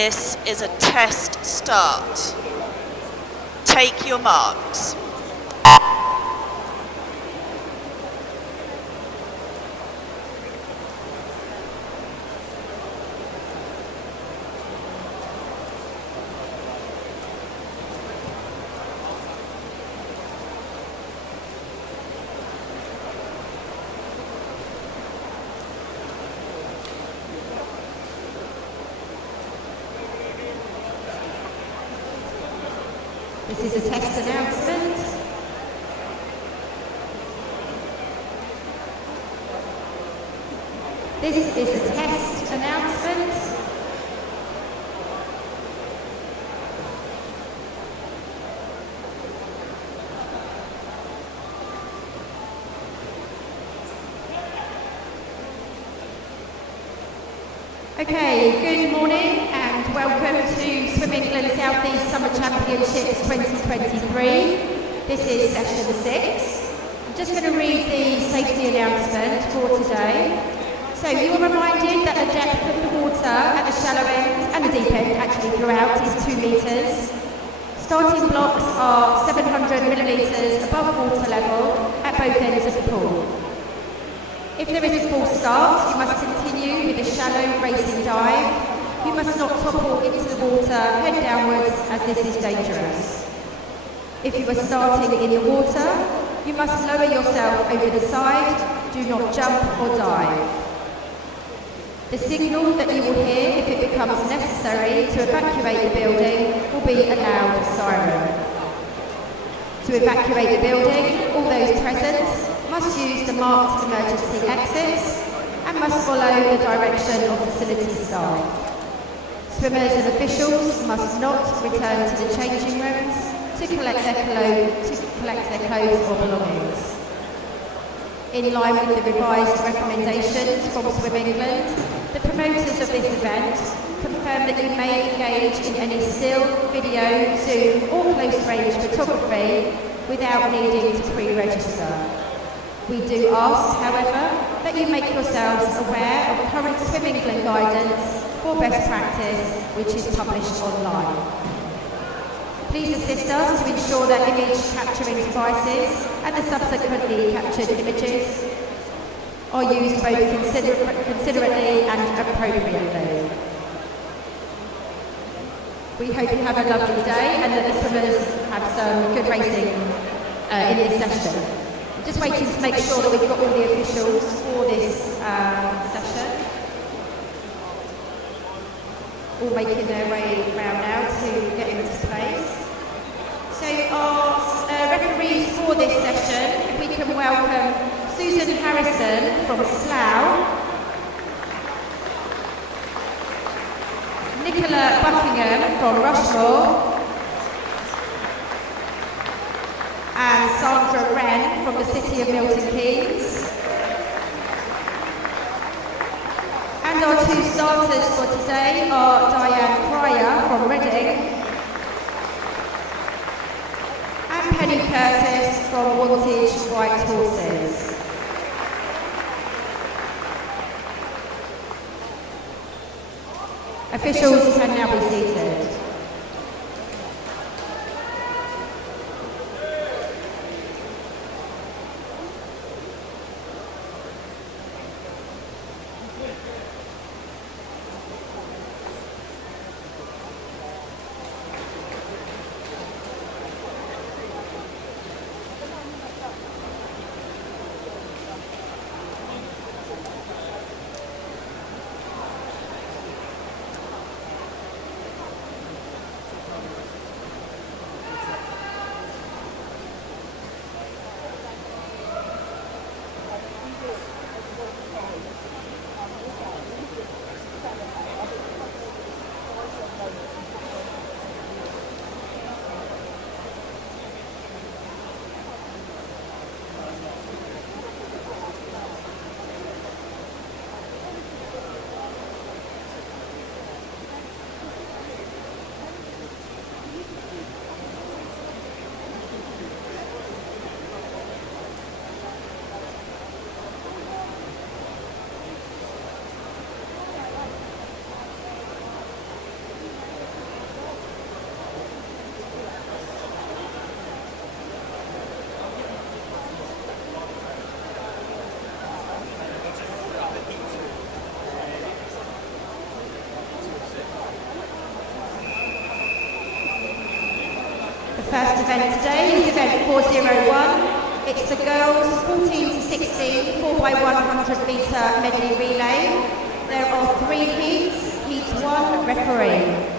This is a test start. Take your marks. This is a test announcement. This is a test announcement. Okay, good morning and welcome to Swim England South East Summer Championships 2023. This is session 6. I'm just going to read the safety announcement for today. So you are reminded that the depth of the water at the shallow end and the deep end, actually throughout, is 2 metres. Starting blocks are 700 millilitres above water level at both ends of the pool. If there is a false start, you must continue with a shallow racing dive. You must not topple into the water head downwards, as this is dangerous. If you are starting in the water, you must lower yourself over the side. Do not jump or dive. The signal that you will hear if it becomes necessary to evacuate the building will be a loud siren. To evacuate the building, all those present must use the marked emergency exits and must follow the direction of facility staff. Swimmers and officials must not return to the changing rooms to collect their clothes or belongings. In line with the revised recommendations from Swim England, the promoters of this event confirm that you may engage in any still, video, Zoom or close-range photography without needing to pre-register. We do ask, however, that you make yourselves aware of current Swim England guidance for best practice, which is published online. Please assist us to ensure that image capturing devices and the subsequently captured images are used both considerately and appropriately. We hope you have a lovely day and that the swimmers have some good racing in this session. I'm just waiting to make sure that we've got all the officials for this session. All making their way around now to get into place. So our referees for this session, if we can welcome Susan Harrison from Slough, Nicola Buckingham from Rushmore, and Sandra Wren from the City of Milton Keynes. And our 2 starters for today are Diane Cryer from Reading and Penny Curtis from Wantage White Horses. Officials can now be seated. First event today is event 401. It's the girls 14 to 16 4x100 metre medley relay. There are 3 heats. Heat 1, referee.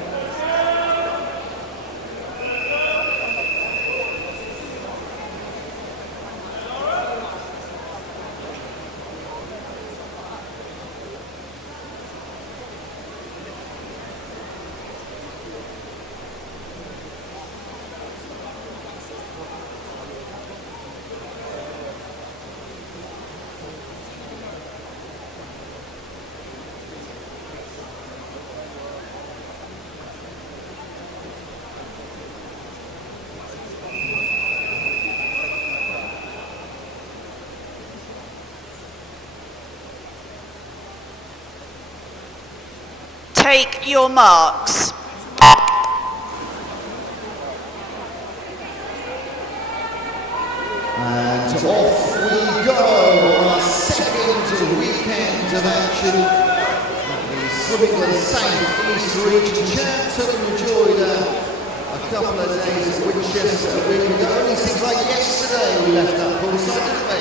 Take your marks. And off we go on our second weekend of action at the Swimmington South East Region Champs. Hope you enjoyed a couple of days at Winchester a week ago. It only seems like yesterday we left that poolside, didn't we?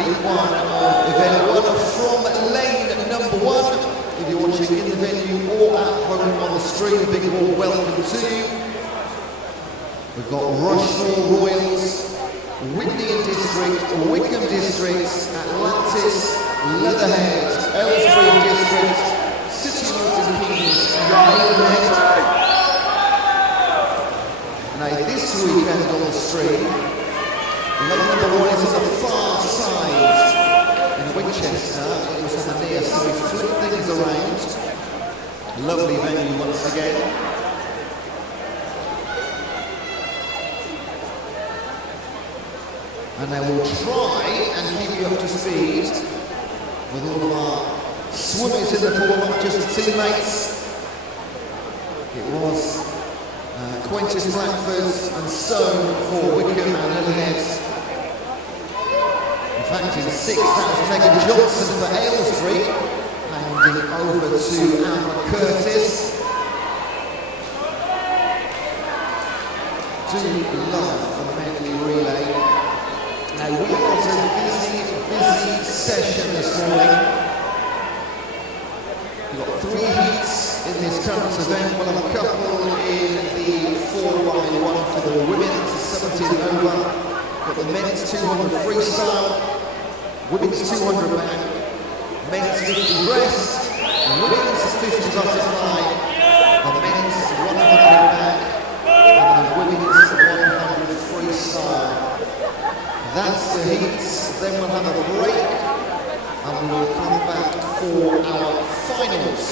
Heat 1 of event 1 from lane number 1. If you're watching in the venue or at home on the stream, a big warm welcome to you. We've got Rushmore Royals, Whitney District, Wickham District, Atlantis, Leatherhead, Aylesbury District, City Milton Keynes and Maidenhead. Now this weekend on the stream, lane number 1 is on the far side in Winchester. It was on the near, so we flip things around. Lovely venue once again. And they will try and keep you up to speed with all of our swimmers in the pool, not just the teammates. It was Quintus Blackford and Stone for Wickham and Leatherhead. In fact, in 6th, that was Megan Johnson for Aylesbury, handing over to Anne Curtis. Do love the medley relay. Now we've got a busy session this morning. We've got 3 heats in this current event. We'll have a couple in the 4x1 for the women, 17 and over. Got the men's 200 freestyle, women's 200 back, men's 50 breast, women's 50 butterfly, the men's 100 back, and the women's 100 freestyle. That's the heats, then we'll have a break and we'll come back for our finals.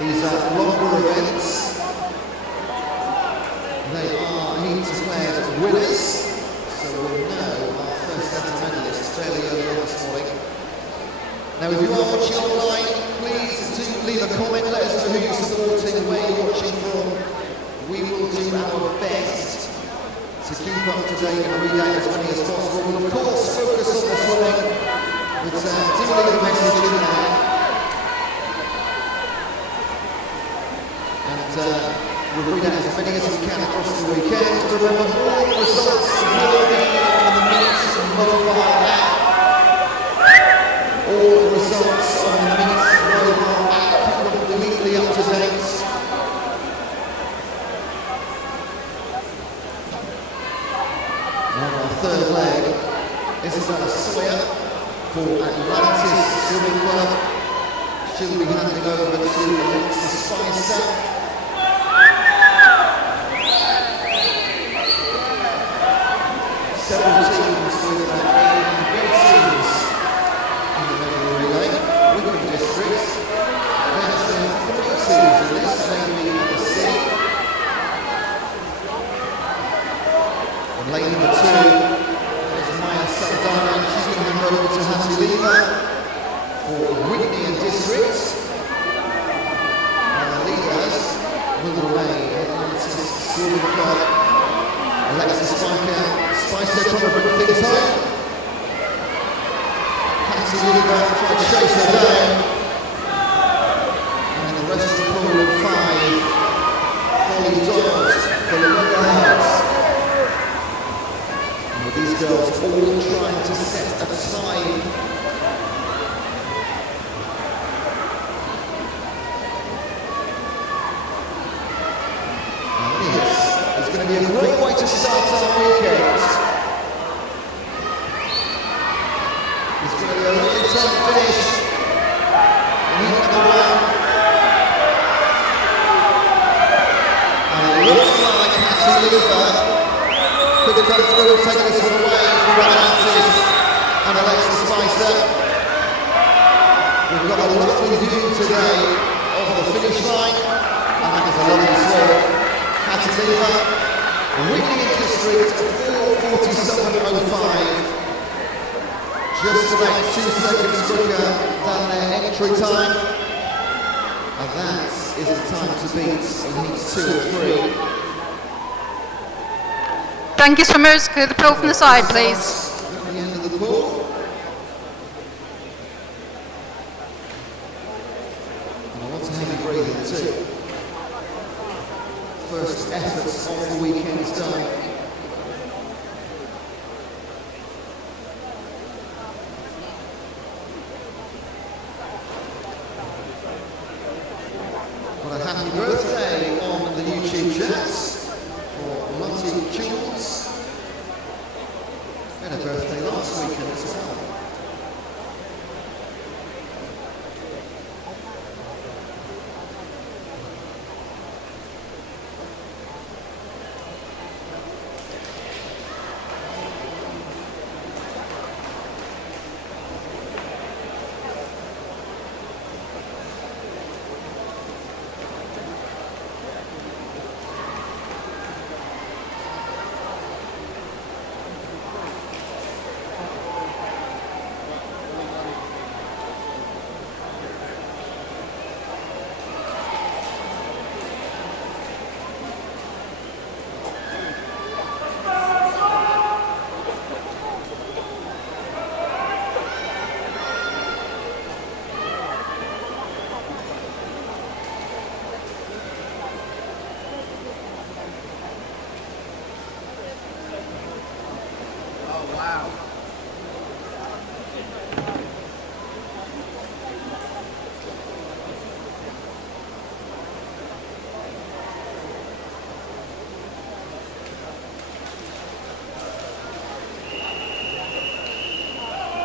These are longer events. They are heat declared winners, so we'll know our first set of medalists fairly early on this morning. Now if you are watching online, please do leave a comment, let us know who you're supporting, where you're watching from. We will do our best to keep up to date and read out as many as possible. We'll of course focus on the swimming, but do leave a message in there. And we'll read out as many as we can across the weekend. Remember, all the results will be on the Minutes mobile app. All the results on the Minutes mobile app, keep them completely up to date. Our third leg, Isabella Sawyer for Atlantis Swimming Club. She'll be handing over to Alexa Spicer. Several teams with A and B teams in the medley relay. Wickham District. There's 3 teams in this, namely the C. Lane number 2 is Maya Saldana, and she's going to hand over to Hattie Lever for Whitney and District. And the leaders will remain Atlantis Swimming Club. Alexa Spicer trying to bring things home. Hattie Lever trying to chase her down. And the rest of the pool in 5. going to be a great way to start our weekend. It's going to be a really tough finish in heat number one. And it looks like Hattie Lever could come through and take this one away from Ryan and Alexa Spicer. We've got a lovely view today of the finish line, and that is a lovely swim. Hattie Lever winning into the street at 4:47.05, just about 2 seconds quicker than their entry time, and that is the time to beat in heats 2 and 3. Thank you, swimmers. Clear the pool from the side, please. At the end of the pool. And a lot of heavy breathing too. First efforts of the weekend's done. What a happy birthday on the YouTube chat for Lottie Jules. Had a birthday last weekend as well.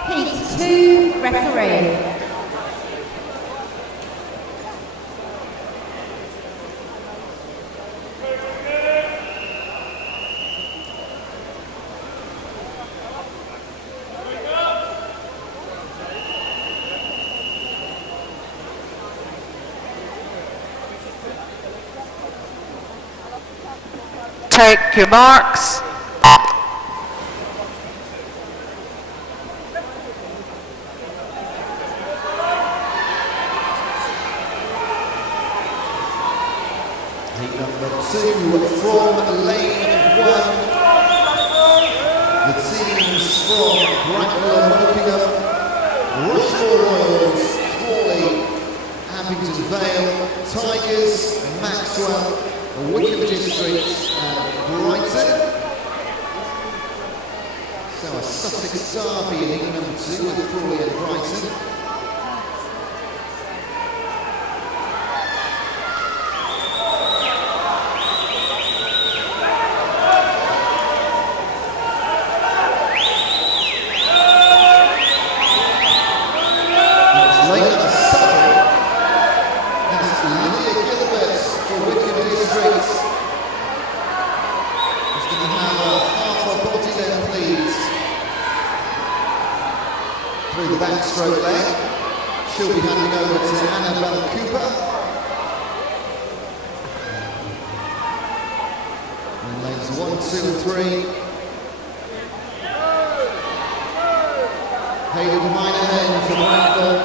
Heat 2 referee. Take your marks. Heat number 2 from lane 1. The teams from Bracknell and Wokingham, Rushmore Royals, Crawley, Abingdon Vale, Tigers, Maxwell, Wickham District and Brighton. So a Sussex derby in heat number 2 with Crawley and Brighton. Through the backstroke leg, she'll be handing over to Annabelle Cooper. And lanes 1, 2 and 3. Hayden Minehan from Bracknell,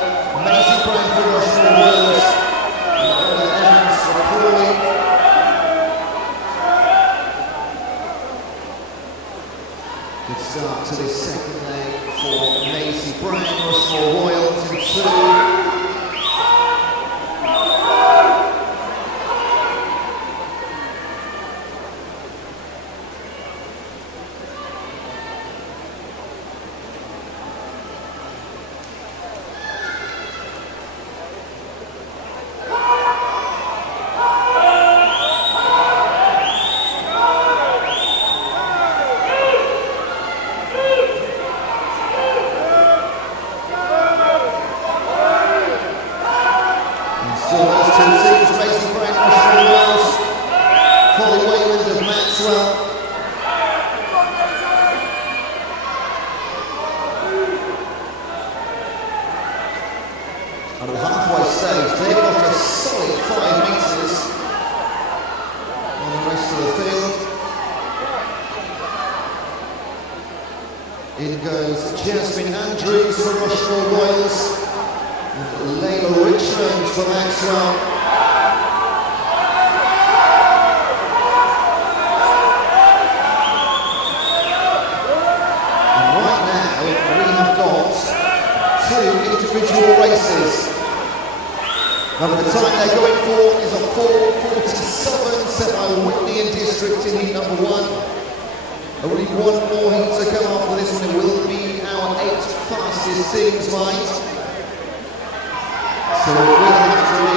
Maisie Brown for Rushmore Royals, and Ola Evans for Crawley. Good start to this second leg for Maisie Brown, Rushmore Royals in 2. 5 metres on the rest of the field. In goes Jasmine Andrews for Rushmore Royals and Layla Richmond for Maxwell. And right now we have got 2 individual races. Now the time they're going for is a 4:47 set by Whitney and District in heat number 1. Only one more heat to come after this one. It will be our 8 fastest teams, mind. So it will have to be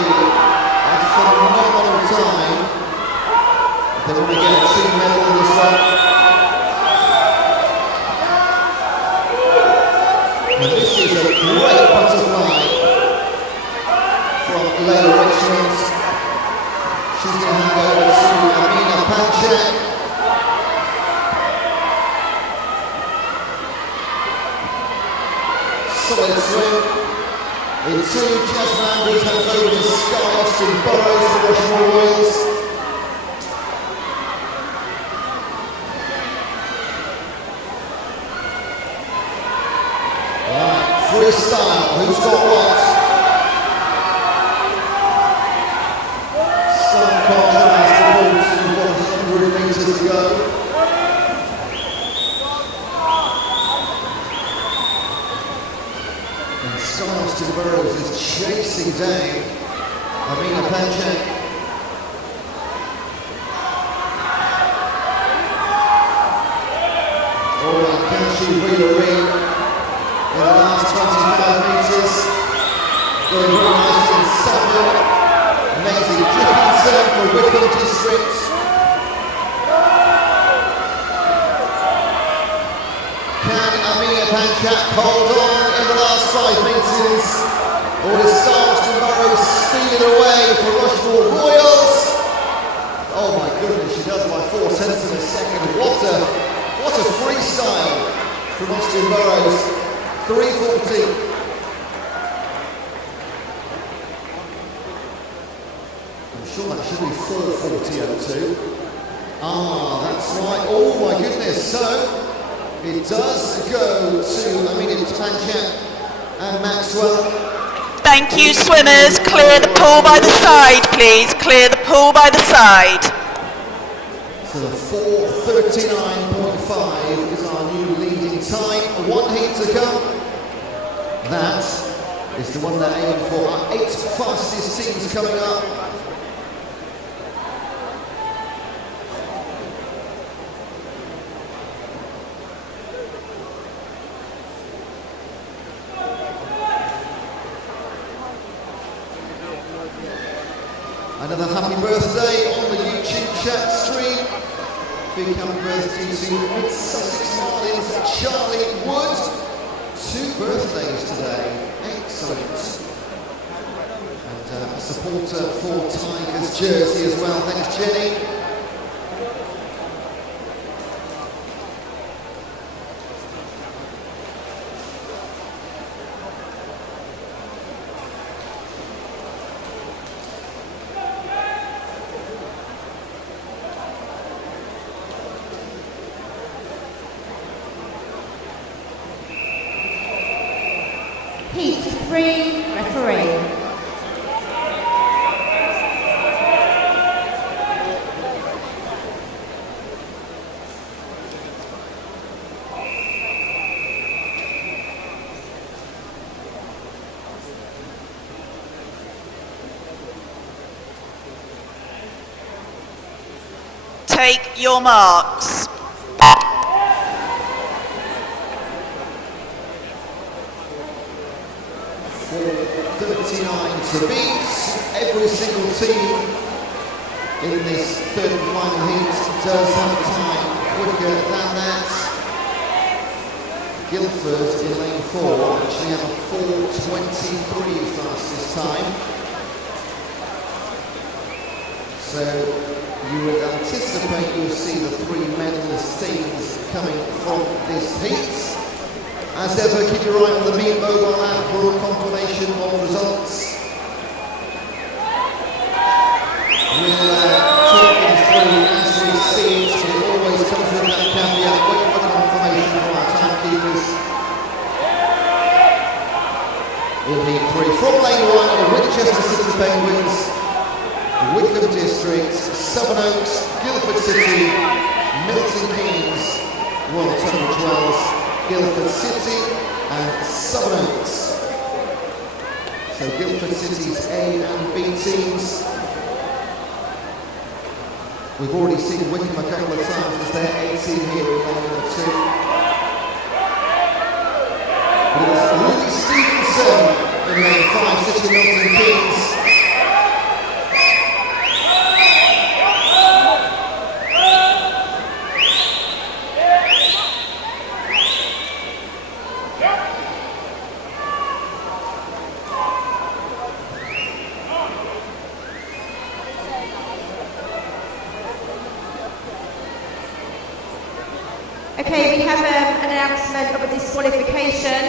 a phenomenal time if they want to get a team medal in this one. And this is a great butterfly from Layla Richmond. She's going to hand over to Amina Panchak. Solid swim. In 2, Jasmine Andrews hands over to Sky Austin Burrows for Rushmore Royals. Right, freestyle, who's got what? Some contrast to 100 metres to go. Sky Austin Burrows is chasing down Amina Panchak. Oh, can she reel her in the last 25 metres? Going very nicely in 7. Amazing dripping turn for Wickham District. Can Amina Panchak hold on in the last 5 metres? Or is Sky Austin Burrows stealing away for Rushmore Royals? Oh my goodness, she does by 4 tenths of a second. What a freestyle from Austin Burrows. 3:40. I'm sure that should be 4:40.02. Ah, that's right. Oh my goodness. So it does go to Amina Panchak and Maxwell. Thank you, swimmers. Clear the pool by the side, please. Clear the pool by the side. So the 4:39.5 is our new leading time. 1 heat to come. That is the one they're aiming for. Our 8 fastest teams coming up. Another happy birthday on the YouTube chat stream. Big happy birthday to Mid-Sussex Marlins Charlie Wood. 2 birthdays today. Excellent. And a supporter for Tigers jersey as well. Thanks, Jenny. Heat 3, referee. Take your marks. 4:39 to beat. Every single team in this 3rd and final heat does have a time quicker than that. Guildford in lane 4 actually have a 4:23 fastest time. So you would anticipate you'll see the 3 medalist teams coming from this heat. As ever, keep your eye on the Meet mobile app for confirmation of results. Penguins, Wickham District, Sevenoaks, Guildford City, Milton Keynes, Royal Tunbridge Wells, Guildford City and Sevenoaks. So Guildford City's A and B teams. We've already seen Wickham a couple of times as their A team here in lane number 2. But it was Louis Stevenson in lane 5, City Milton Keynes. Okay, we have an announcement of a disqualification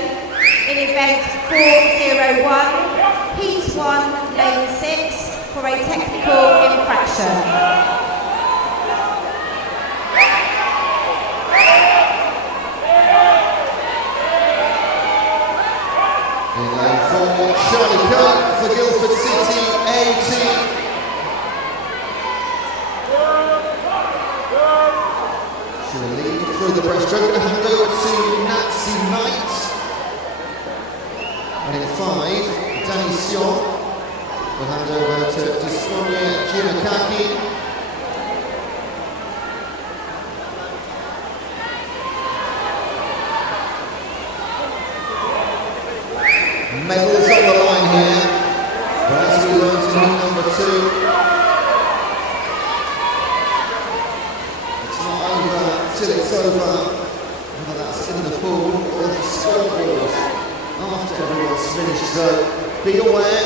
in event 401, Heat 1, Lane 6, for a technical infraction. In lane 4, Charlie Coe for Guildford City, A team. She will lead through the breaststroke and hand over to Nancy Knight. And in 5, Danny Sion will hand over to Disponia Ginakaki. Medals on the line here, but as we learned in heat number 2, it's not over till it's over, whether that's in the pool or the scoreboard after everyone's finished. So be aware.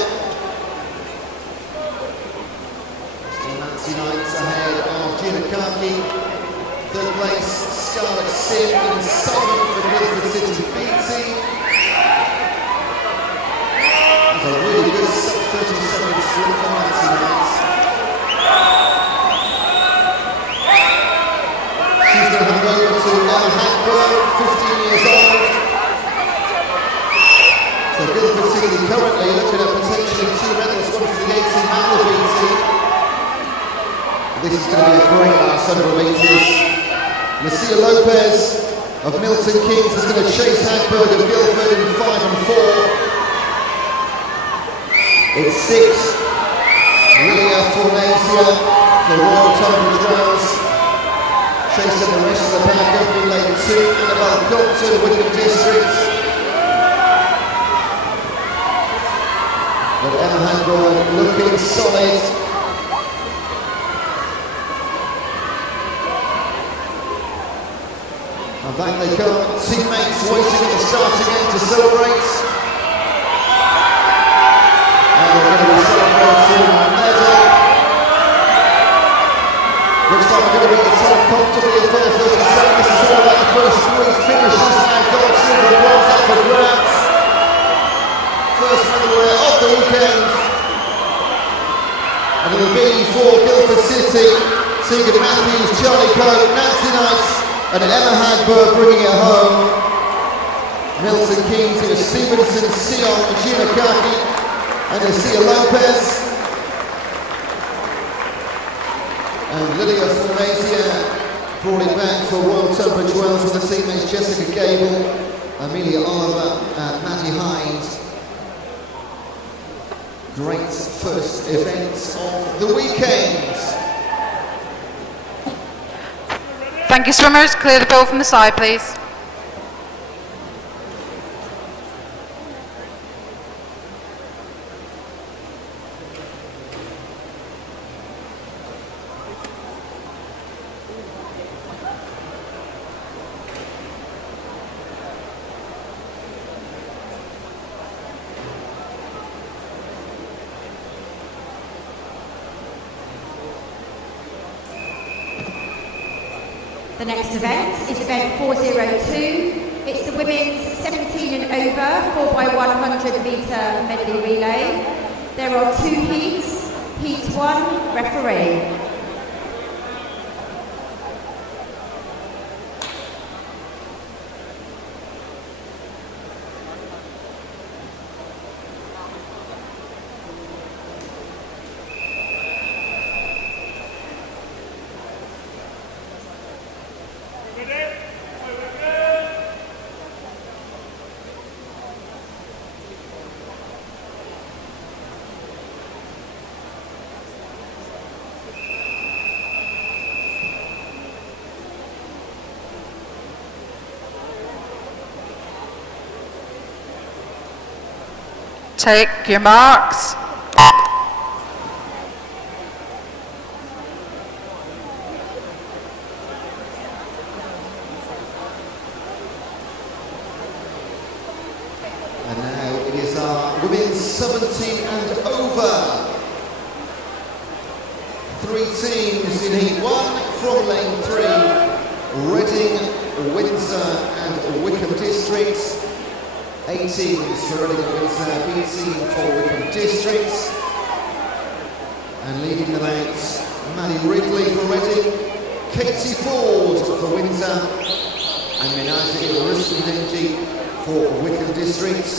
Still Nancy Knight's ahead of Ginakaki. 3rd place, Scarlett Sim in 7th for Guildford City B team. A really good sub-30 seconds sprint for Nancy Knight. She's going to hand over to Emma Hackburn, 15 years old. So Guildford City currently looking at potentially 2 medals, one for the A team and the B team. This is going to be a great last 100 metres. Lucia Lopez of Milton Keynes is going to chase Hackburn of Guildford in 5 and 4. In 6, Lilia Fornasia for Royal Tunbridge Wells, chasing the rest of the pack up in lane 2, Annabelle Compton, Wickham District. But Emma Hackburn looking solid. And back they come, teammates waiting at the start again to celebrate. We're going to be celebrating a medal. Looks like we're going to be at the top comfortably at 4:37. This is all about the first 3 finishes now. Gold, silver, bronze up for grabs. First medal of the weekend. And it'll be for Guildford City, Tegan Matthews, Charlie Coe, Nancy Knight and Emma Hackburn bringing it home. Milton Keynes, Stevenson, Sion, Ginakaki and Lucia Lopez. And Lilia Fornasia brought it back for Royal Tunbridge Wells with the teammates Jessica Gable, Amelia Oliver and Maddie Hind. Great first event of the weekend. Thank you, swimmers. Clear the pool from the side, please. The next event is event 402. It's the women's 17 and over 4x100 metre medley relay. There are 2 heats. Heat 1, referee. Take your marks. And now it is our women's 70 and over. 3 teams in heat 1 from lane 3. Reading, Windsor and Wickham districts. 8 teams for Reading and Windsor, B team for Wickham districts. And leading the lanes, Maddie Ridley for Reading, Katie Ford for Windsor, and Minaji Riskindenji for Wickham districts.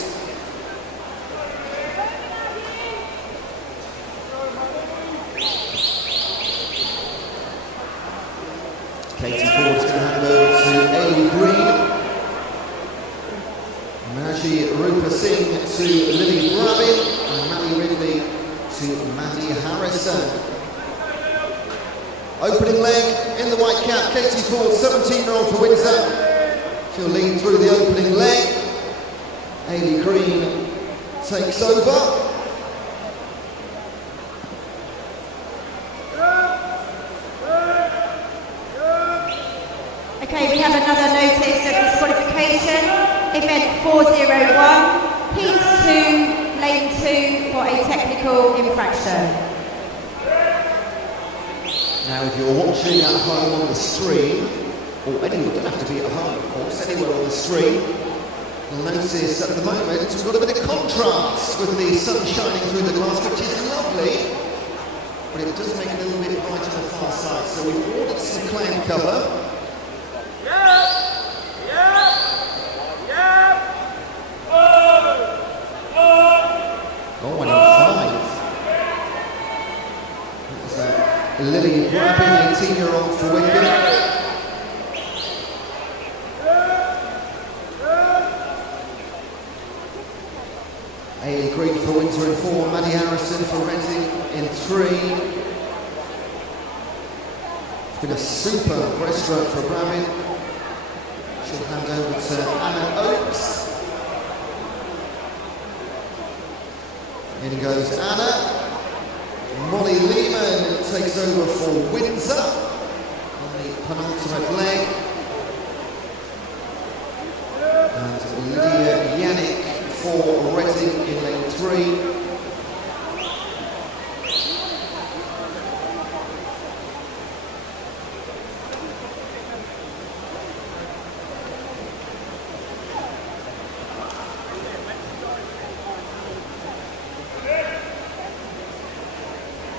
Katie Ford's going to hand over to Amy Green. Minaji Rupa Singh to Lily Brabin, and Maddie Ridley to Maddie Harrison. Opening leg in the white cap, Katie Ford, 17-year-old for Windsor. She'll lead through the opening leg. Ailey Green takes over. Okay, we have another notice of disqualification. Event 401, heat 2, lane 2 for a technical infraction. Now if you're watching at home on the stream, or anywhere, don't have to be at home, of course, anywhere on the stream, you'll notice at the moment we've got a bit of contrast with the sun shining through the glass, which is lovely, but it does make it a little bit bright on the far side. So we've ordered some clam cover. Oh, and on 5. That was Lily Brabin, 18-year-old for Wickham. Ailey Green for Windsor in 4, Maddie Harrison for Reading in 3. It's been a super breaststroke for Brabin. She'll hand over to Anna Oakes. In goes Anna. Molly Lehman takes over for Windsor on the penultimate leg. And Lydia Yannick for Reading in lane 3.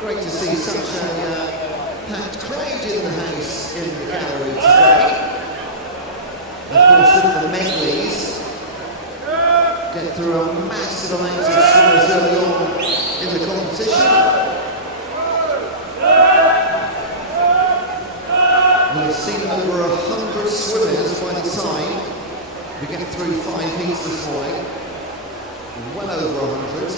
Great to see such a packed crowd in the house in the gallery today. Of course, all the Medleys get through a massive amount of swimmers early on in the competition. We've seen over 100 swimmers by the time we get through 5 heats this morning. Well over 100.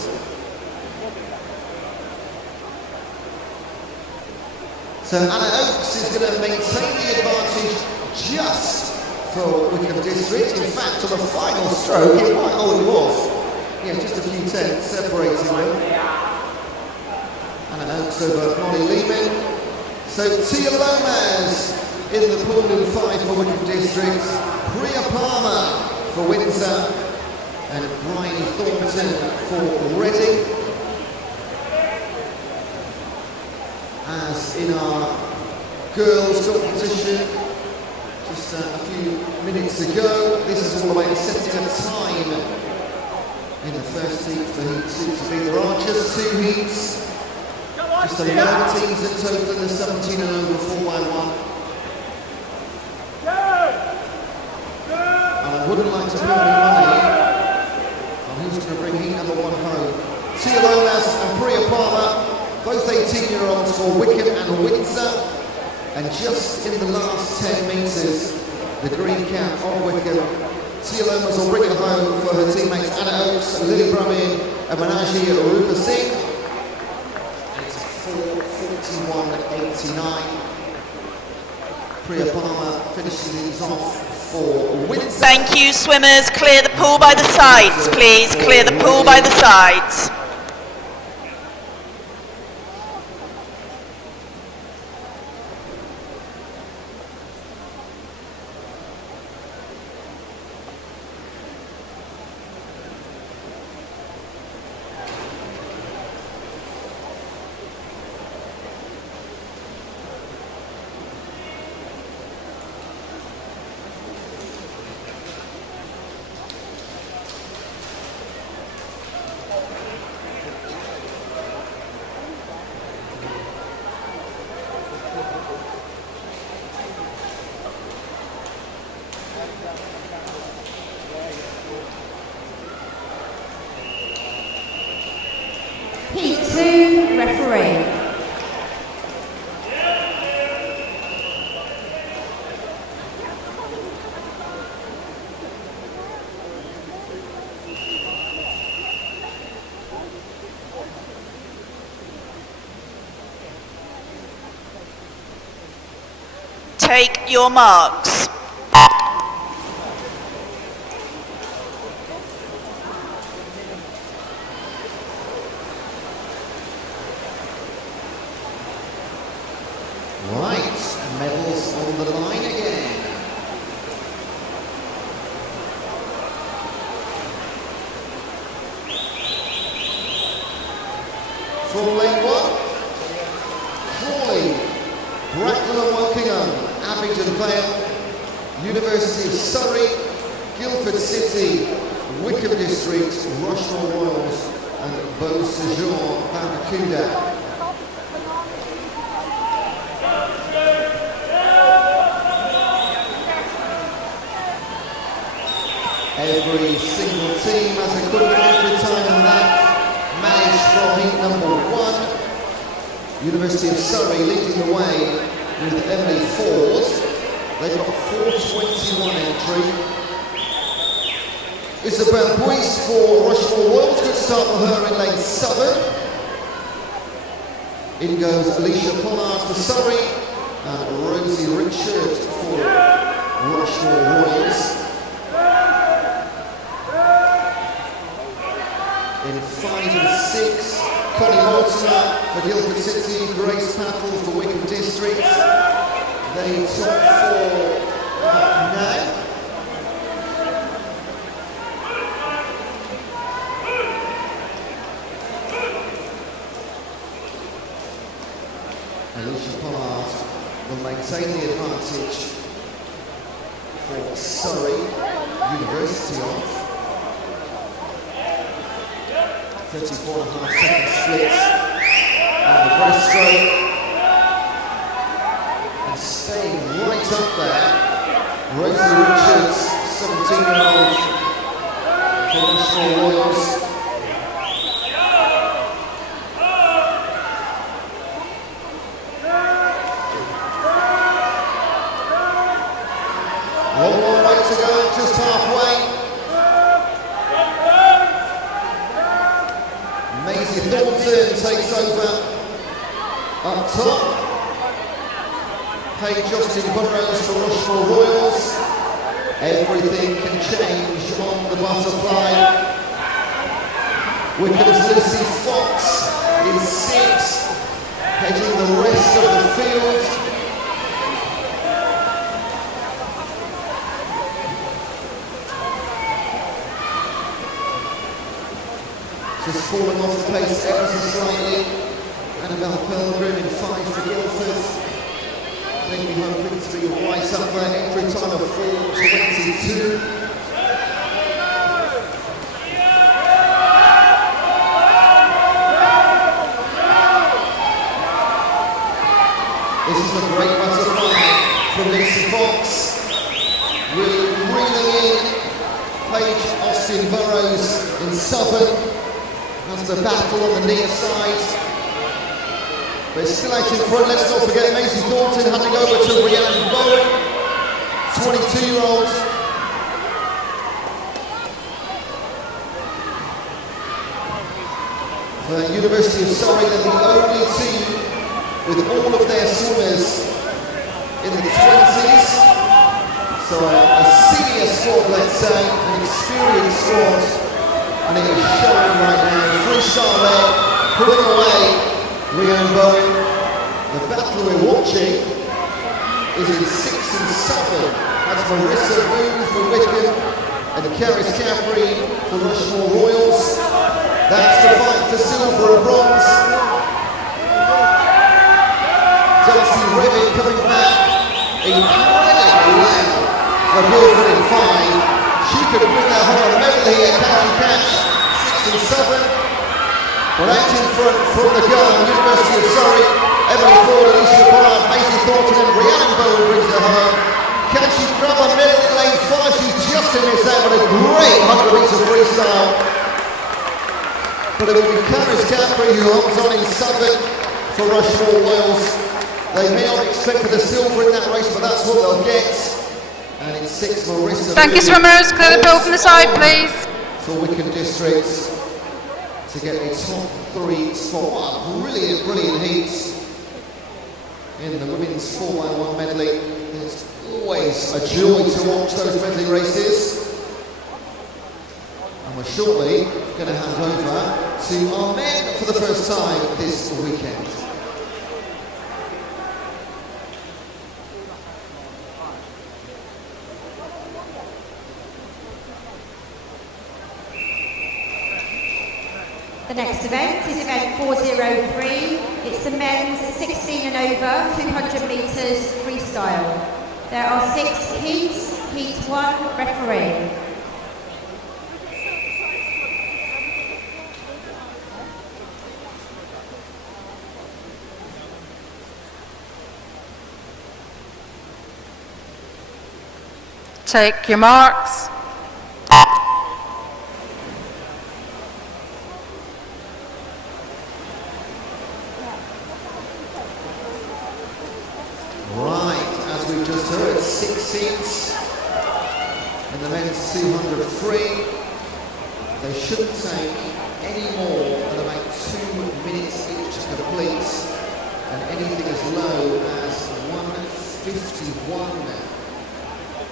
So Anna Oakes is going to maintain the advantage just for Wickham District. In fact, on the final stroke, it was. Yeah, just a few tenths separating them. Anna Oakes over Molly Lehman. So Tia Lomas in the pool in 5 for Wickham District. Priya Palmer for Windsor. And Bryony Thornton for Reading. As in our girls competition, just a few minutes ago, this is all about setting a time in the first heat for heat 2 to be. There are just 2 heats, just 11 teams in total in the 17 and over 4x1. And I wouldn't like to put any money on who's going to bring heat number 1 home. Tia Lomas and Priya Palmer, both 18-year-olds for Wickham and Windsor, and just in the last 10 metres, the green cap of Wickham. Tia Lomas will bring it home for her teammates Anna Oakes, Lily Brabin, and Minaji Rupa Singh. And it's a 4:41.89. Priya Palmer finishes these off for Windsor. Thank you, swimmers. Clear the pool by the sides, please. Clear the pool by the sides. Heat 2, referee. Take your marks. Right, medals on the line again. From lane 1, Crawley, Bracknell and Wokingham, Abingdon Vale, University of Surrey, Guildford City, Wickham District, Rushmore Royals and Beau Sejour, Barracuda. Every single team has a good entry time on that. Managed from heat number 1. University of Surrey leading the way with Emily Ford. They've got 4:21 entry. Isabel Buist for Rushmore Royals. Good start for her in lane 7. In goes Alicia Pollard for Surrey and Rosie Richard for Rushmore Royals. In 5 and 6, Connie Mortimer for Guildford City, Grace Pattle for Wickham District. They top 4 now. Alicia Pollard will maintain the advantage for Surrey University of 34.5 second split on the breaststroke, and staying right up there, Rosie Richards, 17-year-old for Rushmore Royals. Long way to go, just halfway. Maisie Thornton takes over up top. Paige Justin Burrows for Rushmore Royals. Everything can change on the butterfly. Wickham's Lucy Fox in 6, heading the rest of the field. Just falling off the pace ever so slightly. Annabelle Pilgrim in 5 for Guildford. Maybe hoping to be right up there. Entry time of 4:22. This is a great butterfly from Lucy Fox. Really reeling in. Paige Austin Burrows in Southern. That's the battle on the near side. But still out in front. Let's not forget Maisie Thornton handing over to Rhiannon Bowen, 22-year-old. The University of Surrey, they're the only team with all of their swimmers in the 20s. So a senior squad, let's say, an experienced squad, and it is showing right now. Freestyle there, pulling away Rio and Bowen. The battle we're watching is in 6 and 7. That's Marissa Boone for Wickham and Caris Capri for Rushmore Royals. That's the fight for silver and bronze. Darcy Revitt coming back incredibly well for Guildford in 5. She could bring that home on Medley and catch 6 and 7. But out in front from the gun, University of Surrey, Emily Ford, Alicia Pollard, Maisie Thornton and Rhiannon Bowen brings her home. Can she grab a medal in lane 5? She's just in this out with a great 100 metre freestyle. But it will be Caris Capri who holds on in 7 for Rushmore Royals. They may not expect the silver in that race, but that's what they'll get. And in 6, Marissa. Thank you, swimmers. Clear the pool from the side, please. For Wickham District to get a top 3 spot. What a brilliant, brilliant heat in the women's 4x1 medley. It's always a joy to watch those medley races. And we're shortly going to hand over to our men for the first time this weekend. The next event is event 403. It's the men's 16 and over 200 metres freestyle. There are 6 heats. Heat 1, referee. Take your marks. Right, as we've just heard, 6 seats in the men's 200 free. They shouldn't take any more than about 2 minutes each to complete, and anything as low as 1:51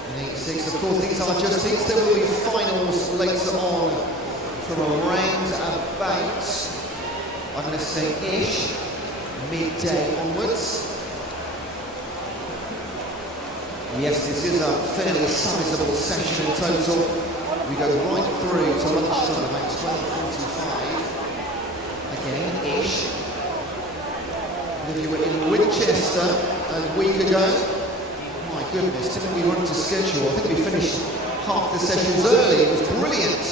in heat 6. Of course, these are just heats. There will be finals later on from around about, I'm going to say ish, midday onwards. Yes, this is a fairly sizable session in total. We go right through to lunchtime about 12:45. Again, ish. And if you were in Winchester a week ago, my goodness, didn't we run to schedule? I think we finished half the sessions early. It was brilliant.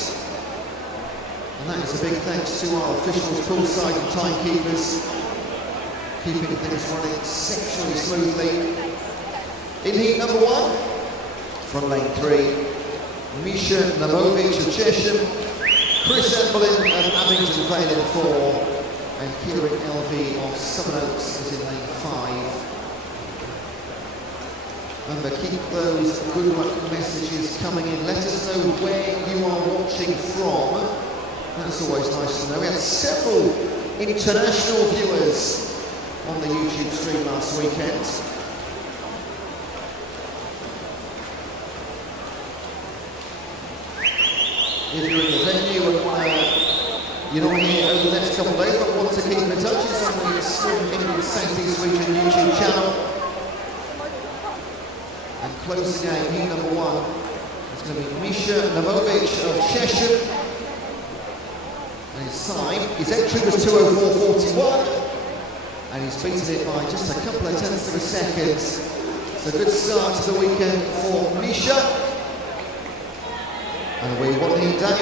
And that is a big thanks to our officials, poolside and timekeepers, keeping things running exceptionally smoothly. In heat number 1, from lane 3, Misha Namovic of Chesham, Chris Emblin and Abington Vale in 4, and Kieran Elvey of Sevenoaks is in lane 5. Remember, keep those good luck messages coming in. Let us know where you are watching from. That's always nice to know. We had several international viewers on the YouTube stream last weekend. If you're in the venue and you're not here over the next couple of days but want to keep in touch, it's on the Swim England South East Region YouTube channel. And closing out heat number 1 is going to be Misha Namovic of Chesham. And his time, his entry was 2:04.41, and he's beaten it by just a couple of tenths of a second. So good start to the weekend for Misha. And we want him down.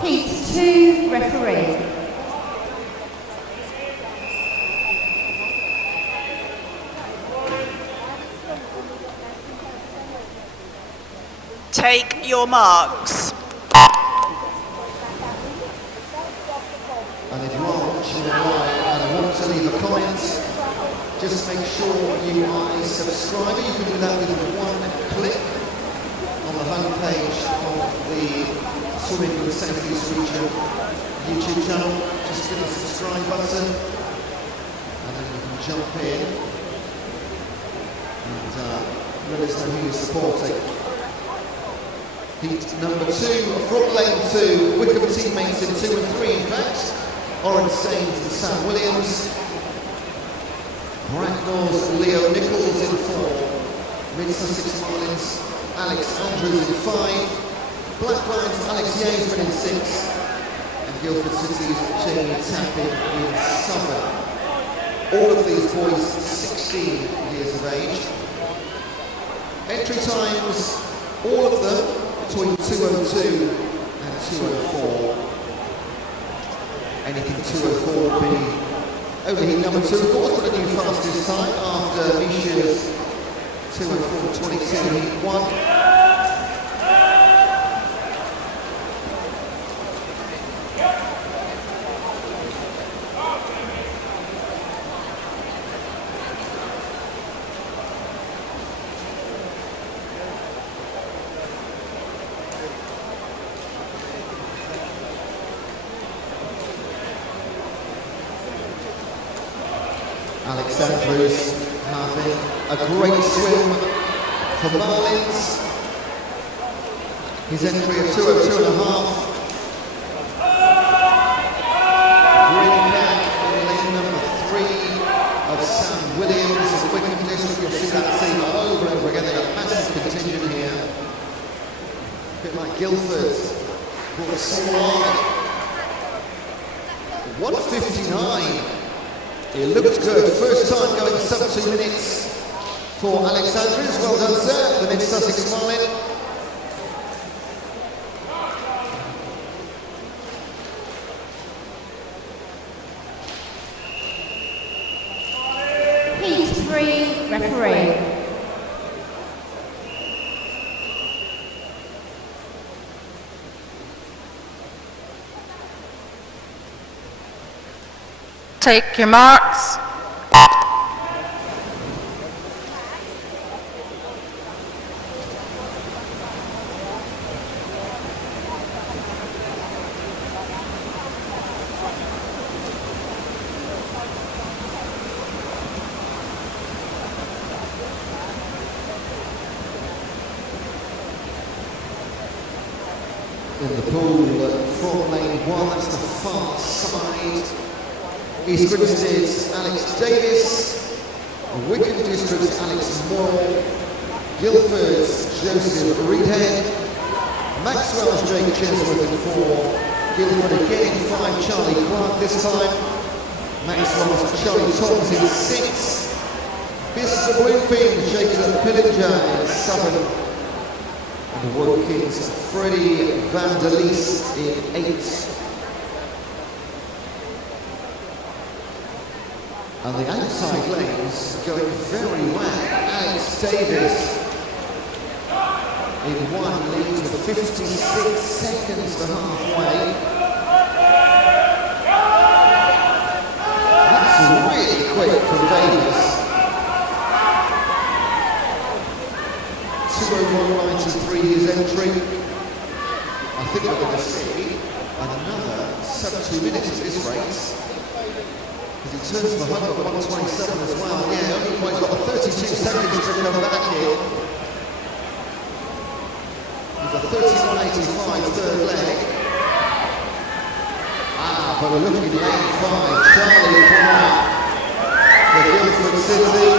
Heat 2, referee. Take your marks. And if you are watching online and want to leave a comment, just make sure you are a subscriber. You can do that with 1 click on the homepage of the Swim England South East Region YouTube channel. Just hit the subscribe button. and then you can jump in and let us know who you're supporting. Heat number 2, from lane 2, Wickham teammates in 2 and 3 in fact. Orange Staines and Sam Williams. Bracknell's Leo Nichols in 4. Mid-Sussex Marlins, Alex Andrews in 5. Blackline's Alex Yeasman in 6. And Guildford City's Jamie Tappin in 7. All of these boys 16 years of age. Entry times, all of them, between 2:02 and 2:04. Anything 2:04 would be only heat number 2, of course, but a new fastest time after Misha's 2:04.22 heat 1. Alex Andrews having a great swim for Marlins. His entry of 2:02.5. Green cap in lane number 3 of Sam Williams of Wickham District. You'll see that team over and over again. They've got a massive contingent here. A bit like Guildford. Brought a small army. 1:59. It looks good. First time going sub 2 minutes for Alex Andrews. Well done, sir. The Mid-Sussex Marlin. Heat 3, referee. Take your marks. In the pool from lane 1, that's the far side. East Grinstead's Alex Davis, Wickham District's Alex Moore, Guildford's Joseph Reedhead, Maxwell's Jake Chesworth in 4, Guildford again in 5, Charlie Clark this time, Maxwell's Charlie Toms in 6, Mr. Bloomfield, Jacob Pillinger in 7, and the Wokin's Freddie Van der Leest in 8. And the outside lanes going very well. Alex Davis in 1 leads with 56 seconds to halfway. That's really quick from Davis. 2:01.93 his entry. I think we're going to see another sub 2 minutes at this race. He turns the home at 1:27 as well. Yeah, only he's got 32 seconds to come back here. He's a 31.85 third leg. But we're looking at lane 5, Charlie Clark for Guildford City.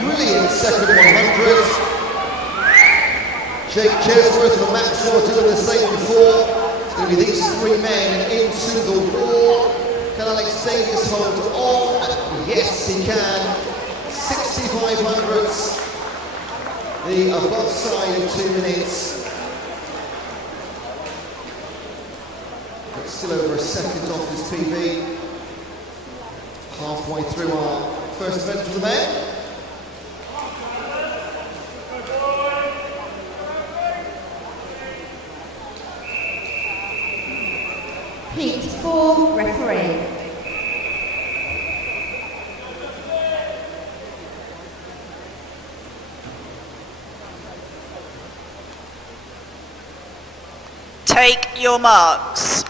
Brilliant second 100. Jake Chesworth and Maxwell doing the same before. It's going to be these 3 men into the wall. Can Alex Davis hold on? Yes, he can. 65 hundredths. The above side of 2 minutes. But still over a second off his PB. Halfway through our first event for the men. Heat 4, referee. Take your marks.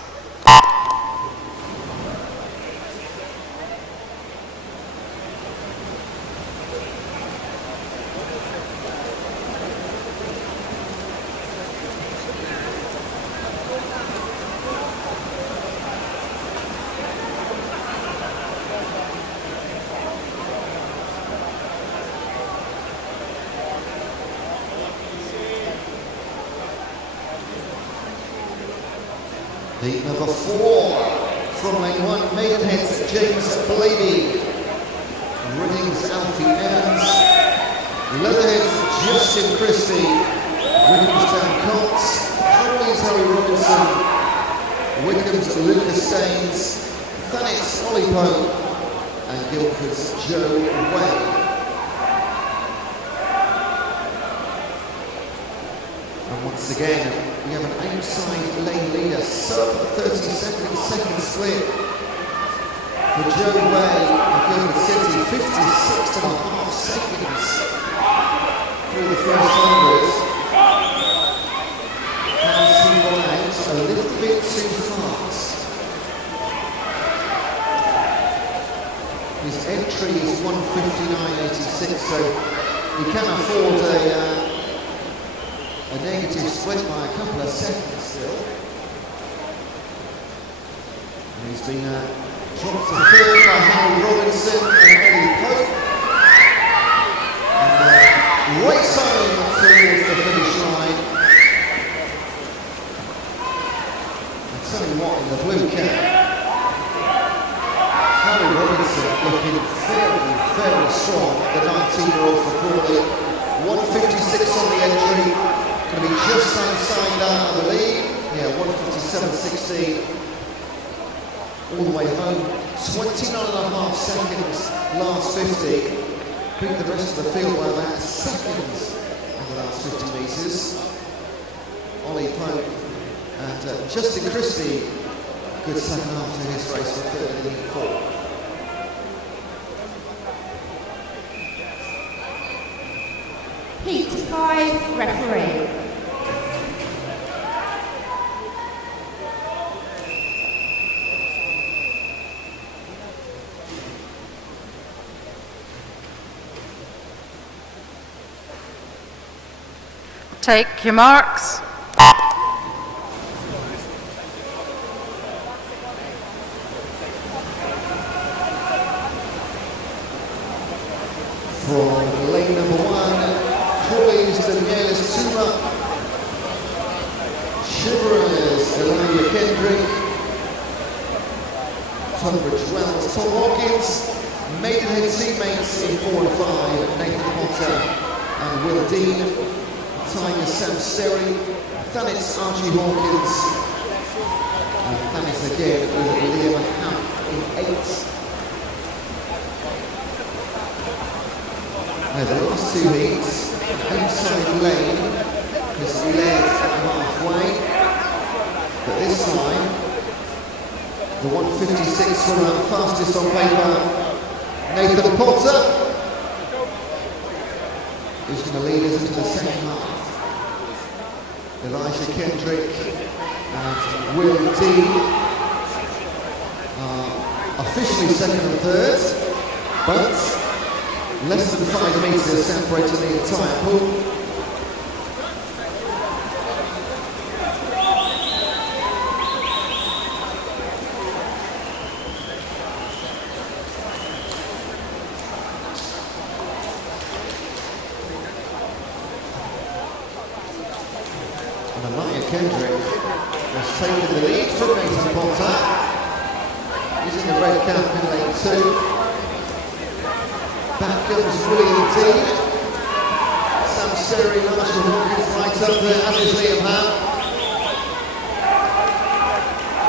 Heat number 4 from lane 1, Maidenhead's James Blady, Reading's Alfie Evans, Leatherhead's Justin Christie, Wickham's Dan Cox, Crawley's Harry Robinson, Wickham's Lucas Staines, Thanet's Ollie Pope, and Guildford's Joe Way. And once again, we have an outside lane leader, sub 30-second split for Joe Way of Guildford City, 56.5 seconds through the first 100. Has he gone out a little bit too fast? His entry is 1:59.86, so he can afford a negative split by a couple of seconds still. And he's been dropped to third by Harry Robinson and Eddie Pope. And racing towards the finish line. I tell you what, in the blue cap, Harry Robinson looking very, very strong. The 19-year-old for Crawley. 1:56 on the entry. Going to be just outside that, I believe. Yeah, 1:57.16. All the way home. 29.5 seconds last 50. Beat the rest of the field by about a second in the last 50 metres. Ollie Pope and Justin Christie. Good second half to his race for third in Heat 4. Heat 5 referee. Take your marks. From lane number 1, Crawley's Danielis Tuma, Shiverers Elijah Kendrick, Tunbridge Wells Tom Hawkins, Maidenhead teammates in 4 and 5, Nathan Potter and Will Dean, Tiger Sam Sterry, Thanet's Archie Hawkins, and Thanet again with Liam Hamp in 8. Now the last 2 heats, inside lane is led at halfway, but this time the 1:56 from our fastest on paper, Nathan Potter, is going to lead us into the second half. Elijah Kendrick and Will Dean are officially second and third, but less than 5 metres separating the entire pool. And Elijah Kendrick has taken the lead from Nathan Potter. He's in the red cap in lane 2. Back comes William Dean. Sam Sterry, Marshall Hawkins right up there, as is Liam Ham.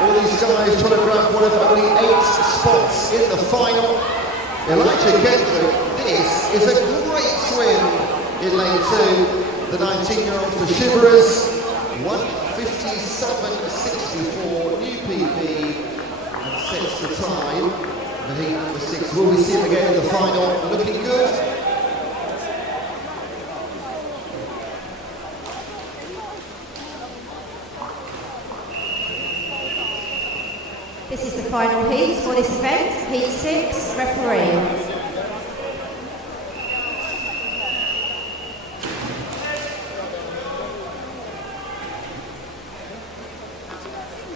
All these guys trying to grab one of only 8 spots in the final. Elijah Kendrick, this is a great swim in lane 2. The 19-year-old for Shiverers, 1:57.64, new PB, and sets the time. The heat number 6, will we see him again in the final? Looking good. This is the final heat for this event, Heat 6, referee.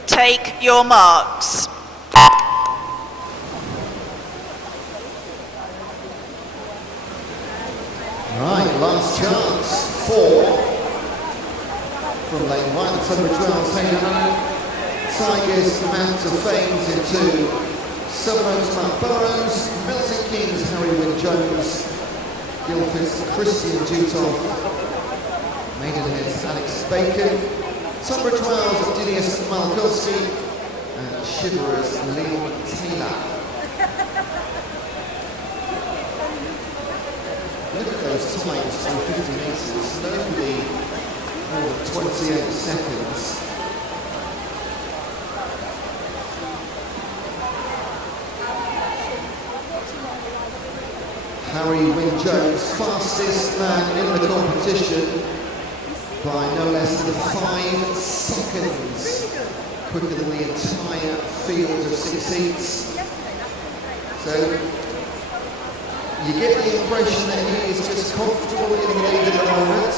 Take your marks. Right, last chance, 4 from lane 1, Tunbridge Wells hanging on Tigers, Mount of Fames into Sevenoaks, Matt Burrows, Milton Keynes, Harry Wynne Jones, Guildford's Christian Dutoff, Maidenhead's Alex Bacon, Tunbridge Wells, Dinius Malkowski, and Shiverers, Liam Taylor. Look at those times through 50 metres, nobody more than 28 seconds. Harry Wynne Jones, fastest man in the competition by no less than 5 seconds, quicker than the entire field of 6 heats. So you get the impression that he is just comfortable in the lead at the moment.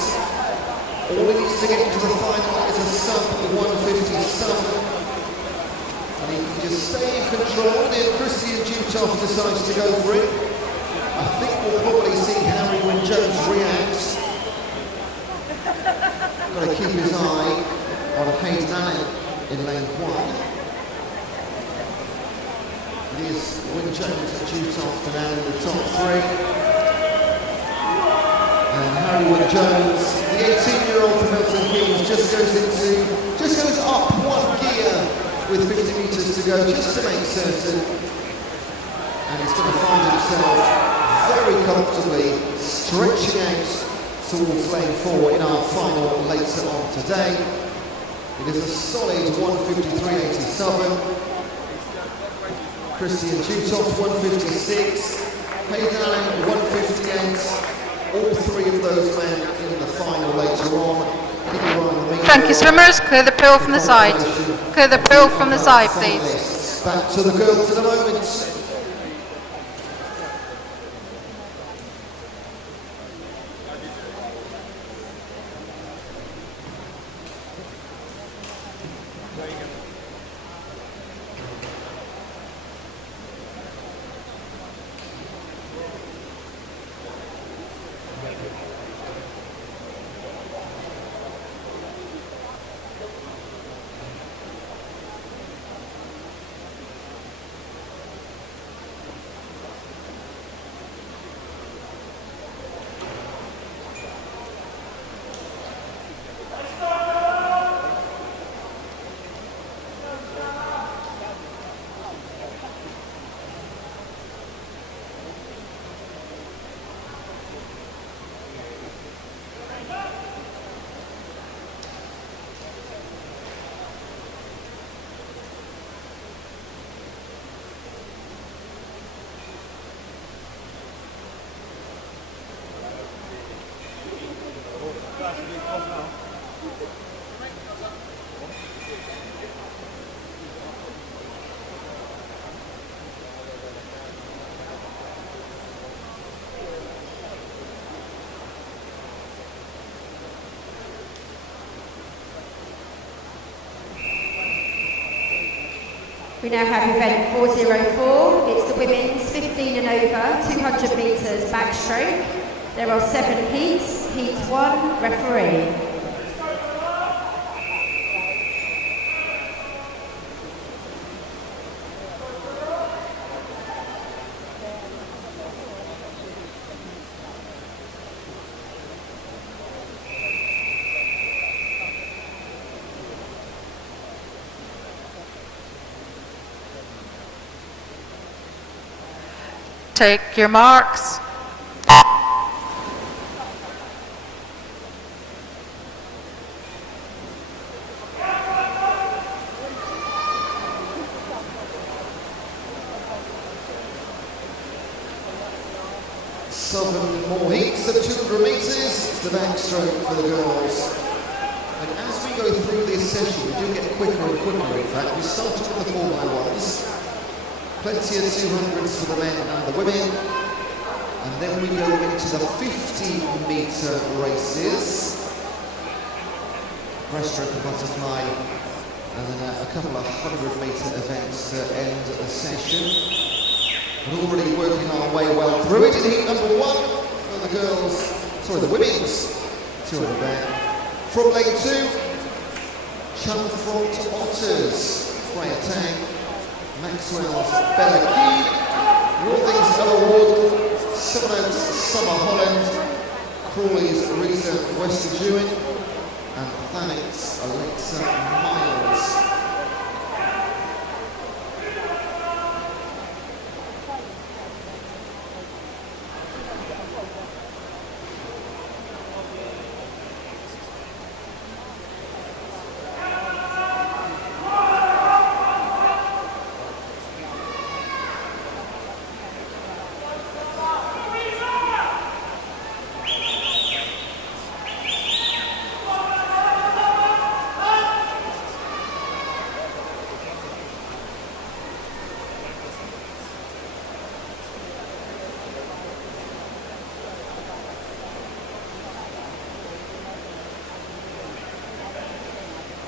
All he needs to get into the final is a sub 157. And he can just stay in control. And if Christian Dutoff decides to go for it, I think we'll probably see Harry Wynne Jones react. Got to keep his eye on Hayden Allen in lane 1. It is Wynne Jones and Dutoff now in the top 3. And Harry Wynne Jones, the 18-year-old from Milton Keynes, just goes up 1 gear with 50 metres to go, just to make certain. And he's going to find himself very comfortably stretching out towards lane 4 in our final later on today. It is a solid 153.87. Christian Dutoff 156, Hayden Allen 158. All 3 of those men in the final later on. Thank you, swimmers. Clear the pool from the side. Clear the pool from the side, please. Back to the girls in a moment. We now have event 404. It's the women's 15 and over 200 metres backstroke. There are 7 heats. Heat 1, referee. Take your marks. Seven more heats of 200 metres. It's the backstroke for the girls. And as we go through this session, we do get quicker and quicker. In fact, we started with the 4x1s. Plenty of 200s for the men and the women. And then we go into the 50-metre races. Breaststroke and butterfly. And then a couple of 100-metre events to end the session. We're already working our way well through it in heat number 1 for the girls, sorry, the women's 200 there. From lane 2, Chelmfront Otters. Freya Tang, Maxwell's Bella Key, Worthing's Ella Wood, Sevenoaks Summer Holland, Crawley's Risa Westerjuin, and Planet's Alexa Miles.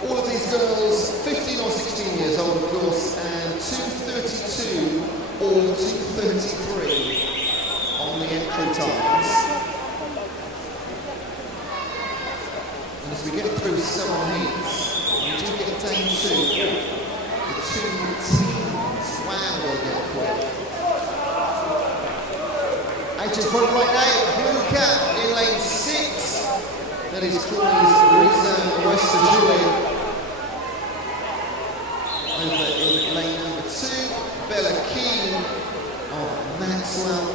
All of these girls, 15 or 16 years old of course, and 2:32 or 2:33 on the entry times. And as we get through 7 heats, we do get down to the 2 teams. Wow, they get quick. Out in front right now, Blue Cat in lane 6. That is Crawley's Risa Westerjuin. Over in lane number 2, Bella Keane of Maxwell.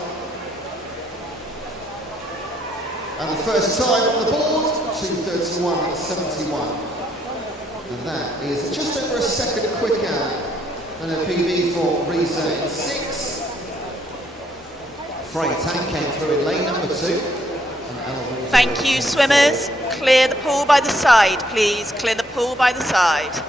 And the first time on the board, 2:31.71. And that is just over a second quicker than a PB for Risa in 6. Freya Tang came through in lane number 2. Thank you, swimmers. Clear the pool by the side, please. Clear the pool by the side.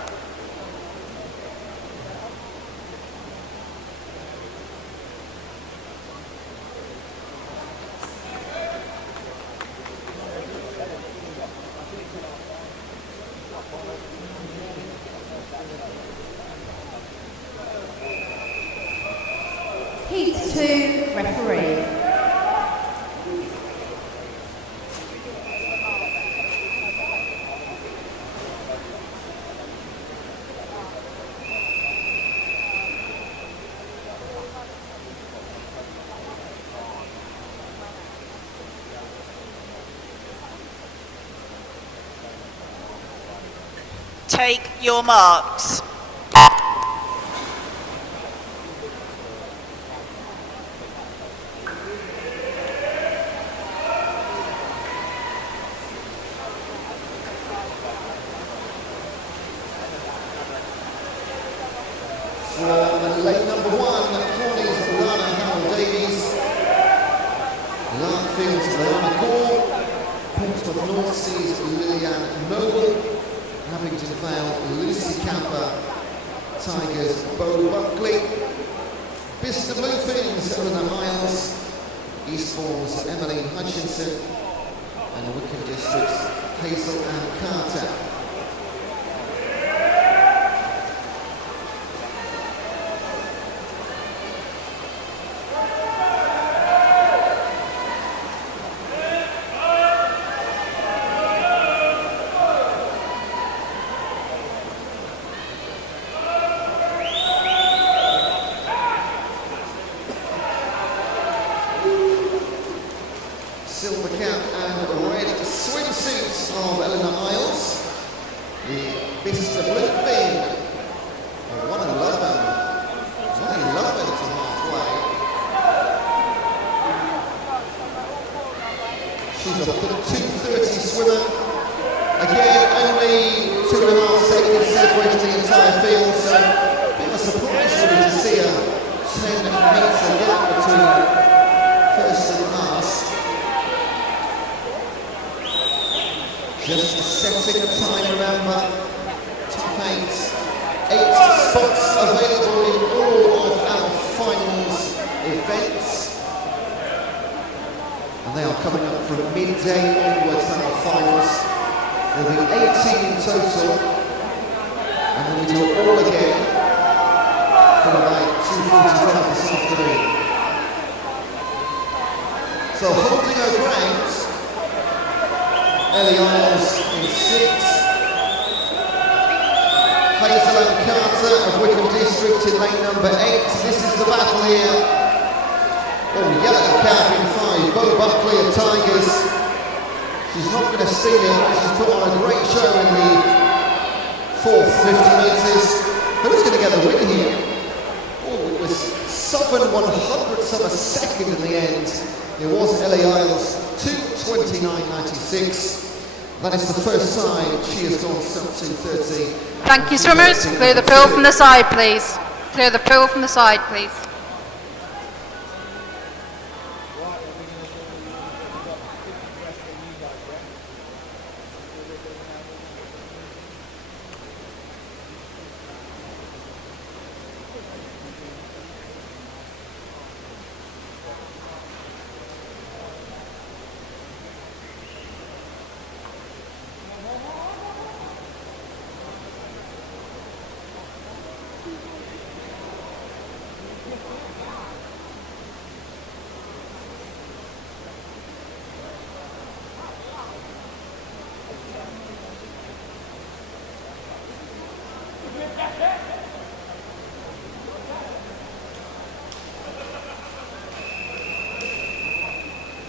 Heat 2, referee. Take your marks. From lane number 1, Crawley's Lana Howell-Davies, Larkfield's Leona Gore, Portsmouth North Sea's Lillian Noble, Abington Vale Lucy Camper, Tigers Bo Buckley, Bicester Bluefins Eleanor Miles, Eastbourne's Emmeline Hutchinson, and Wickham District's Hazel Ann Carter. Silver cap and red swimsuits of Eleanor Miles. The Bicester Bluefin, 1:11. 1:11 to halfway. She's a 2:30 swimmer. Again, only 2.5 seconds separating the entire field, so a bit of a surprise really to see a 10-metre gap between first and last. Just setting a time, remember, top 8 spots available in all of our finals events. And they are coming up from midday onwards, our finals. There'll be 18 in total, and then we do it all again from about 2:45 this afternoon. So holding her ground, Ellie Isles in 6, Hazel and Carter of Wickham District in lane number 8. This is the battle here. Oh, yellow cap in 5, Bo Buckley of Tigers. She's not going to steal it, she's put on a great show in the fourth 50 metres. Who's going to get the win here? Oh, it was 7 100ths of a second in the end. It was Ellie Isles, 2:29.96. That is the first time she has gone sub 2:30. Thank you, swimmers. Clear the pool from the side, please. Clear the pool from the side, please.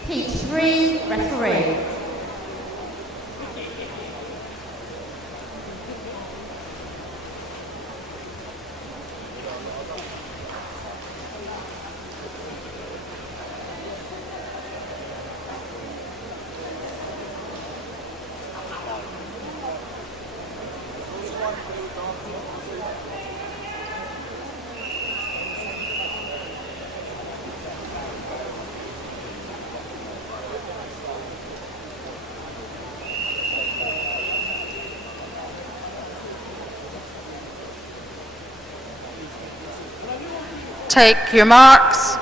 Heat 3, referee. Take your marks.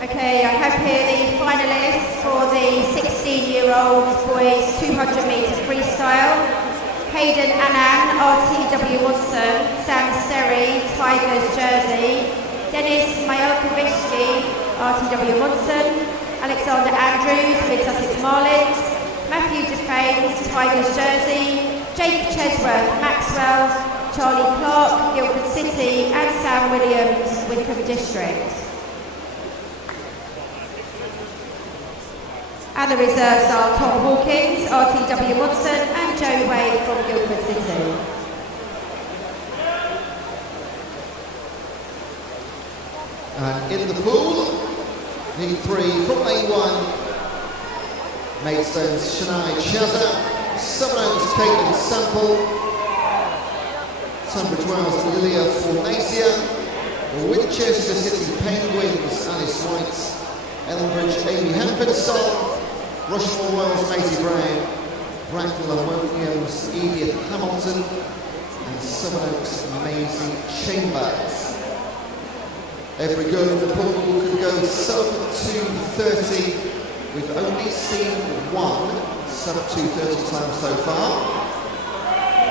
Okay, I have here the finalists for the 16-year-olds boys 200 metre freestyle. Hayden Annan, RTW Watson, Sam Sterry, Tigers Jersey, Dennis Majolkowiczki, RTW Watson, Alexander Andrews, Mid-Sussex Marlins, Matthew Defames, Tigers Jersey, Jake Chesworth, Maxwell, Charlie Clark, Guildford City, and Sam Williams, Wickham District. And the reserves are Tom Hawkins, RTW Watson, and Joe Wade from Guildford City. And in the pool, the 3 from lane 1, Maidstone's Shania Chaza, Sevenoaks Caitlin Sample, Tunbridge Wells Lilia Fornasia, Winchester City Penguins Alice White, Ellenbridge Amy Hempenstall, Rushmore Wells Maisie Brown, Bracknell and Williams Edith Hamilton, and Sevenoaks Maisie Chambers. Every girl in the pool could go sub 2:30. We've only seen one sub 2:30 time so far.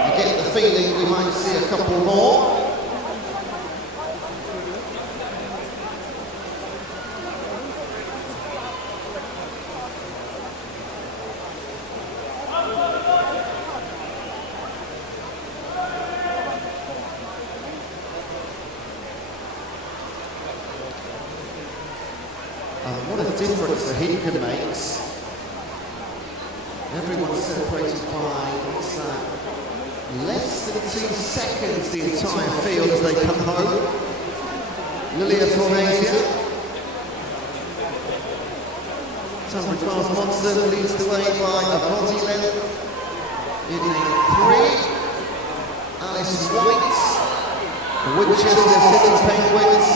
I get the feeling we might see a couple more. What a difference a heat can make. Everyone's separated by, what's that, less than 2 seconds the entire field as they come home. Lilia Fornasia. Tunbridge Wells Monster leads the way by a body length. In lane 3, Alice White, Winchester City Penguins.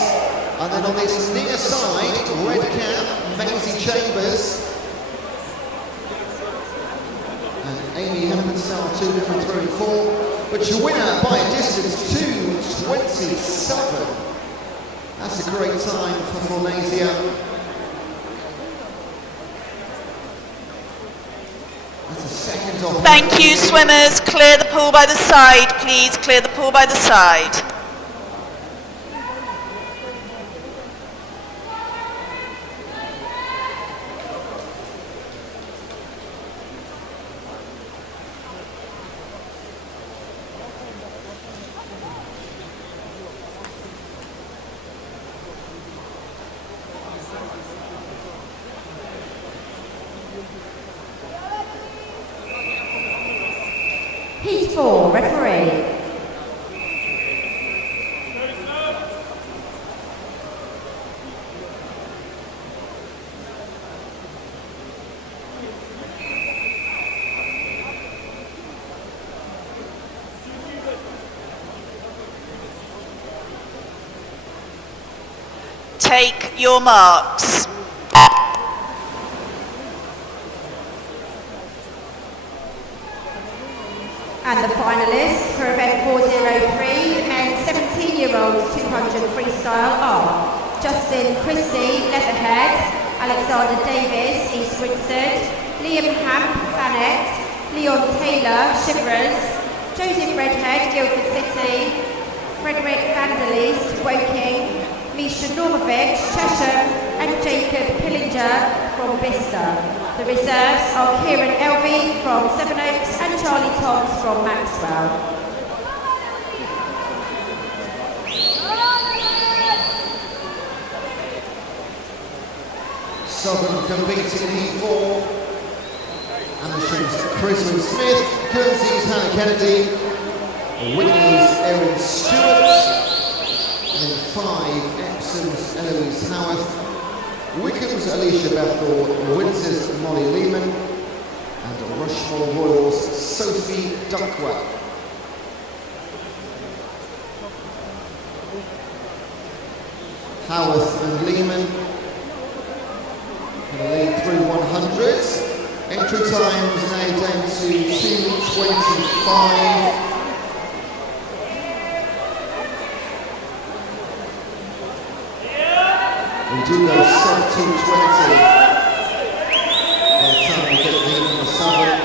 And then on this near side, red cap, Maisie Chambers. And Amy Hempenstall, 2 different 3 and 4. But your winner by a distance, 2:27. That's a great time for Fornasia. That's a second off. Thank you, swimmers. Clear the pool by the side, please. Clear the pool by the side. Heat 4, referee. Take your marks. And the finalists for event 403, men's 17-year-olds 200 freestyle are Justin Christie, Leatherhead, Alexander Davis, East Grinstead, Liam Hamp, Thanet, Leon Taylor, Shivers, Joseph Redhead, Guildford City, Frederick Vanderleest, Woking, Misha Normovic, Chesham, and Jacob Pillinger from Bicester. The reserves are Kieran Elvey from Sevenoaks and Charlie Toms from Maxwell. Southern competing in Heat 4. Amershams Chris Smith, Guernsey's Hannah Kennedy, Whitney's Erin Stewart, and then 5, Epsom's Eloise Howarth, Wickham's Alicia Bethel, Windsor's Molly Lehman, and Rushmore Royals Sophie Duckwell. Howarth and Lehman can lead through 100s. Entry times now down to 2:25. We do go sub 2:20 by the time we get the number 7.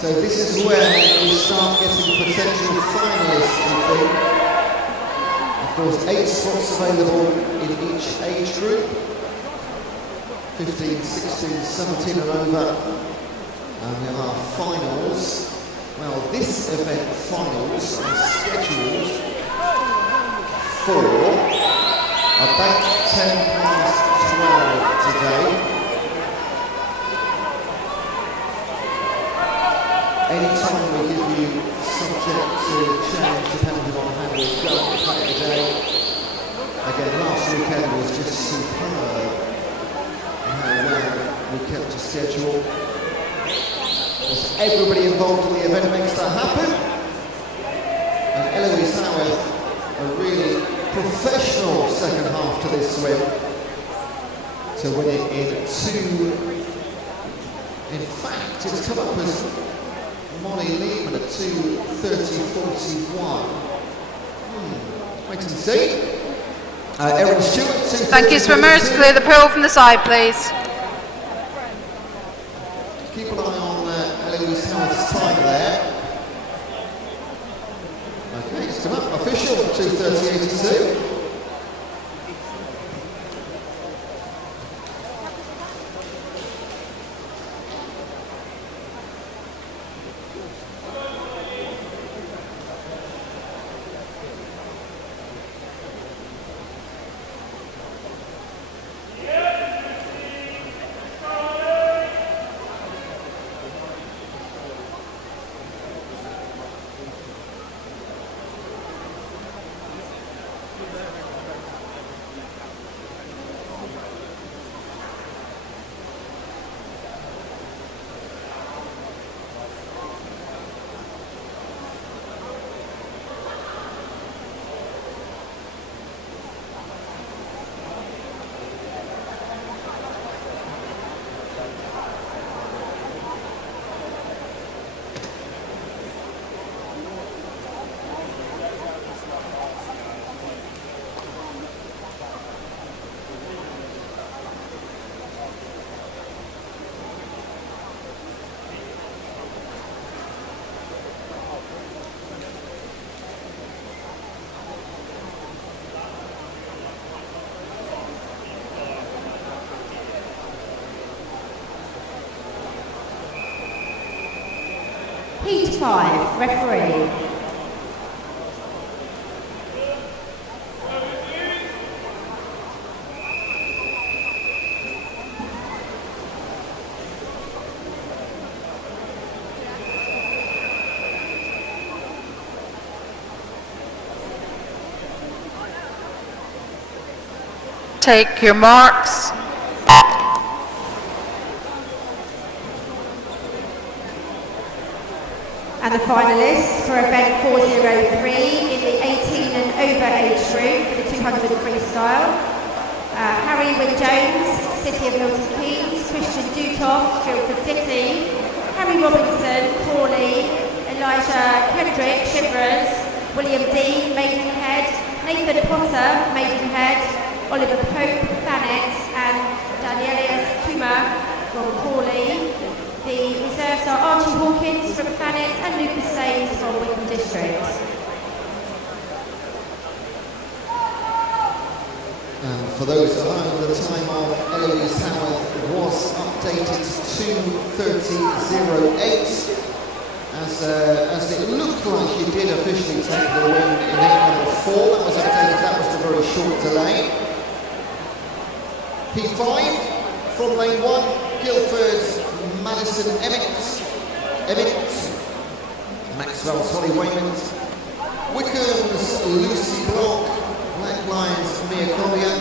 So this is where we start getting potential finalists, I think. Of course, 8 spots available in each age group. 15, 16, 17 and over. And we have our finals. Well, this event finals are scheduled for about 12 today. Anytime we give you subject to change depending on how we're going to play today. Again, last weekend was just superb in how well we kept to schedule. Everybody involved in the event makes that happen. And Eloise Howarth, a really professional second half to this swim, to win it in 2. In fact, it's come up as Molly Lehman at 2:30.41. Wait and see. Erin Stewart, 2:30.42. Thank you, swimmers. Clear the pool from the side, please. Keep an eye on Eloise Howarth's time there. Okay, it's come up. Official, 2:30.82. Heat 5, referee. take your marks. And the finalists for event 403 in the 18 and over age group for the 200 freestyle. Harry Wynne-Jones, City of Milton Keynes, Christian Dutoft, Guildford City, Harry Robinson, Crawley, Elijah Kendrick, Shivers, William Dean, Maidenhead, Nathan Potter, Maidenhead, Oliver Pope, Thanet, and Danielius Tuma from Crawley. The reserves are Archie Hawkins from Thanet and Lucas Staines from Wickham District. And for those at home, the time of Eloise Howarth was updated to 2:30.08. As it looked like she did officially take the win in lane number 4, that was updated, that was the very short delay. P5 from lane 1, Guildford, Madison Emmett, Maxwell's Holly Waymond, Wickham's Lucy Block, Black Lions Mia Collier,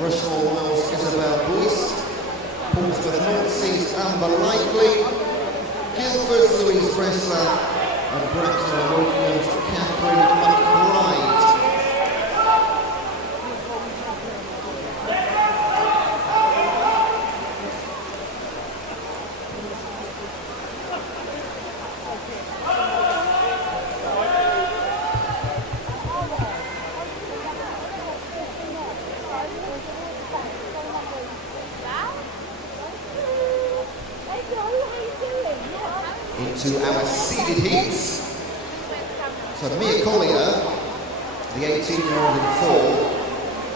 Rushmore Wells Isabel Boyce, Portsmouth Northsea's Amber Likely, Guildford's Louise Bressler, and Bracknell Wilkins Catherine McBride. Into our seeded heats. So Mia Collier, the 18-year-old in 4,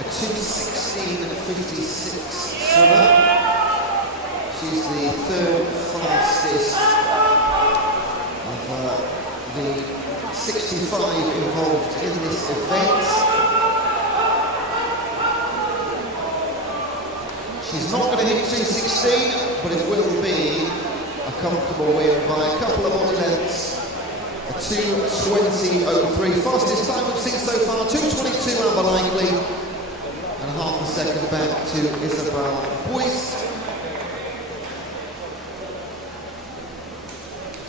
a 2:16.56 swimmer. She's the third fastest of the 65 involved in this event. She's not going to hit 2:16, but it will be a comfortable win by a couple of body lengths. A 2:20.03. Fastest time we've seen so far, 2:22 Amber Likely, and half a second back to Isabel Boyce.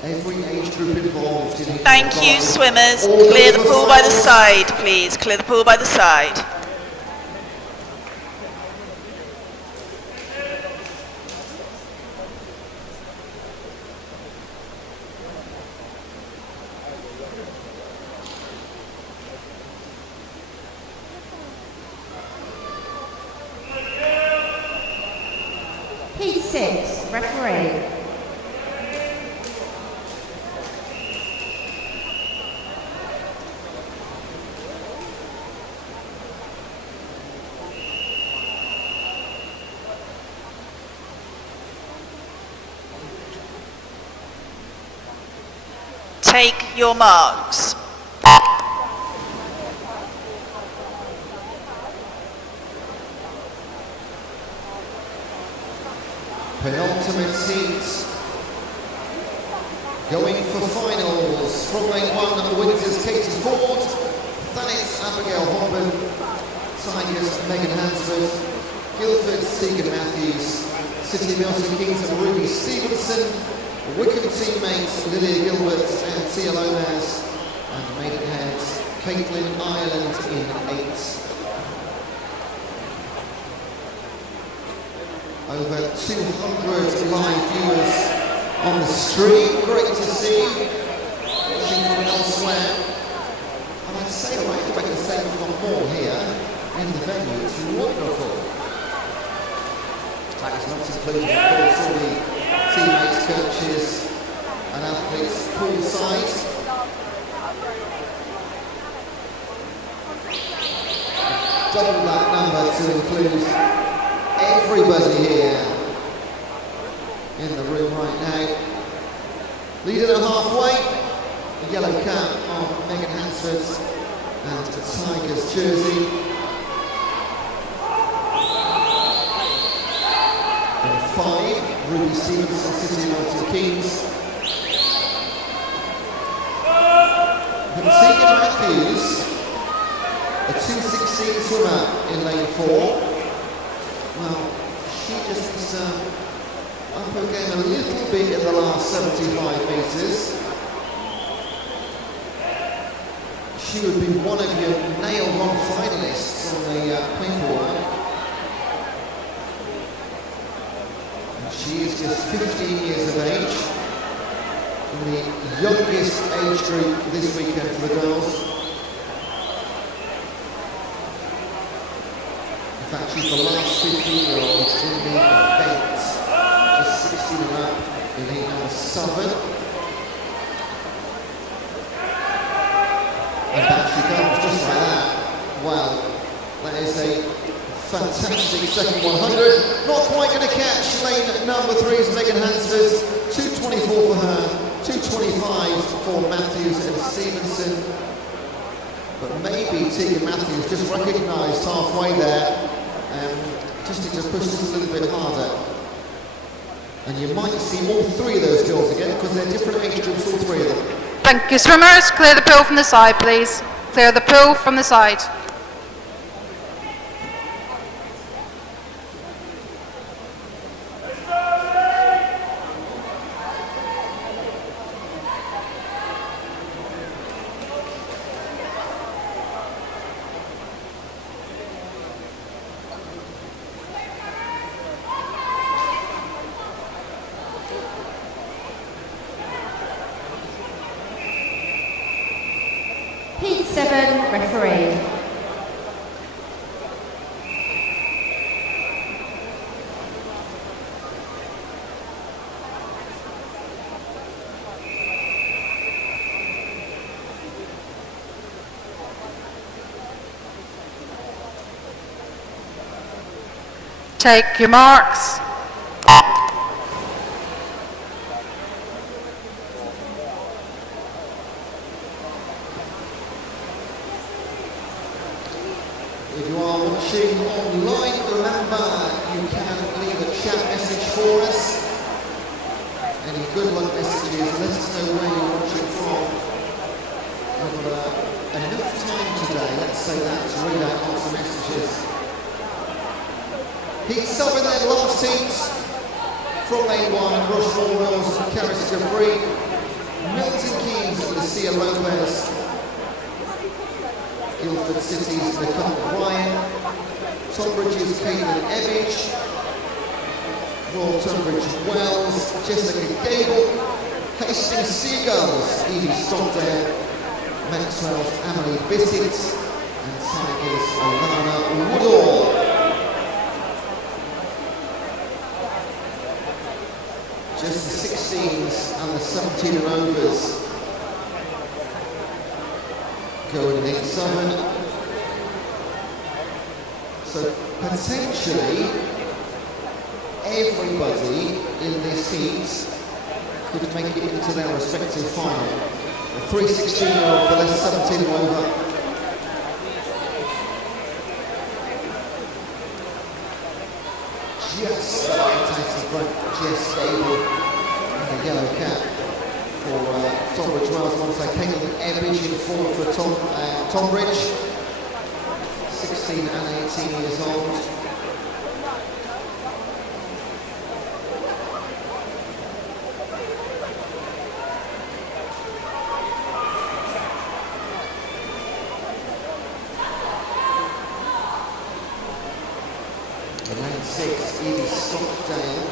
Every age group involved in it. Thank you, swimmers. Clear the pool by the side, please. Clear the pool by the side. Heat 6, referee. Take your marks. Penultimate heat. Going for finals from lane 1 of the Winters, Katie Ford, Thanet Abigail Hoban, Tigers Megan Hansford, Guildford's Tegan Matthews, City of Milton Keynes and Ruby Stevenson, Wickham teammates Lydia Gilbert and Tia Lomas, and Maidenhead's Caitlin Ireland in 8. Over 200 live viewers on the stream, great to see, watching from elsewhere. And I'd say, right, if I can say we've got more here in the venue, it's wonderful. That is not including, of course, all the teammates, coaches and athletes poolside. Double that number to include everybody here in the room right now. Leading at halfway, the yellow cap of Megan Hansford and the Tigers jersey. And 5, Ruby Stevenson, City of Milton Keynes. And Tegan Matthews, a 2:16 swimmer in lane 4. Well, she just up her game a little bit in the last 75 metres. She would be one of your nailed-on finalists on the paperwork. And she is just 15 years of age, in the youngest age group this weekend for the girls. In fact, she's the last 15-year-old in the event, just 16 and up in heat number 7. And back she comes, just like that. Wow, that is a fantastic second 100. Not quite going to catch lane number 3's Megan Hansford. 2:24 for her, 2:25 for Matthews and Stevenson. But maybe Tegan Matthews just recognised halfway there. Just need to push this a little bit harder. And you might see all 3 of those girls again because they're different age groups, all 3 of them. Thank you, swimmers. Clear the pool from the side, please. Clear the pool from the side. Heat 7 referee. Take your marks. If you are watching online, remember you can leave a chat message for us. Any good luck messages, let us know where you're watching from. We've got enough time today, let's say that, to read out lots of messages. Heat 7 then, last heat from lane 1, Rushmore Mills and Carrister Free. Milton Keynes and Lucia Lopez. Guildford City's Nicole Ryan, Tonbridge's Caitlin Ebbage, Royal Tunbridge Wells, Jessica Gable, Hastings Seagulls, Evie Stockdale, Maxwell's Emily Bissett, and Tigers Alana Woodall. Just the 16s and the 17 and overs going in heat 7. So potentially everybody in this heat could make it into their respective final. A 3:16-year-old for less 17 and over. Just right out of front, Jess Gable in the yellow cap for Tonbridge Wells. Alongside Caitlin Ebbage in form for Tonbridge, 16 and 18 years old. In lane 6, Evie Stockdale,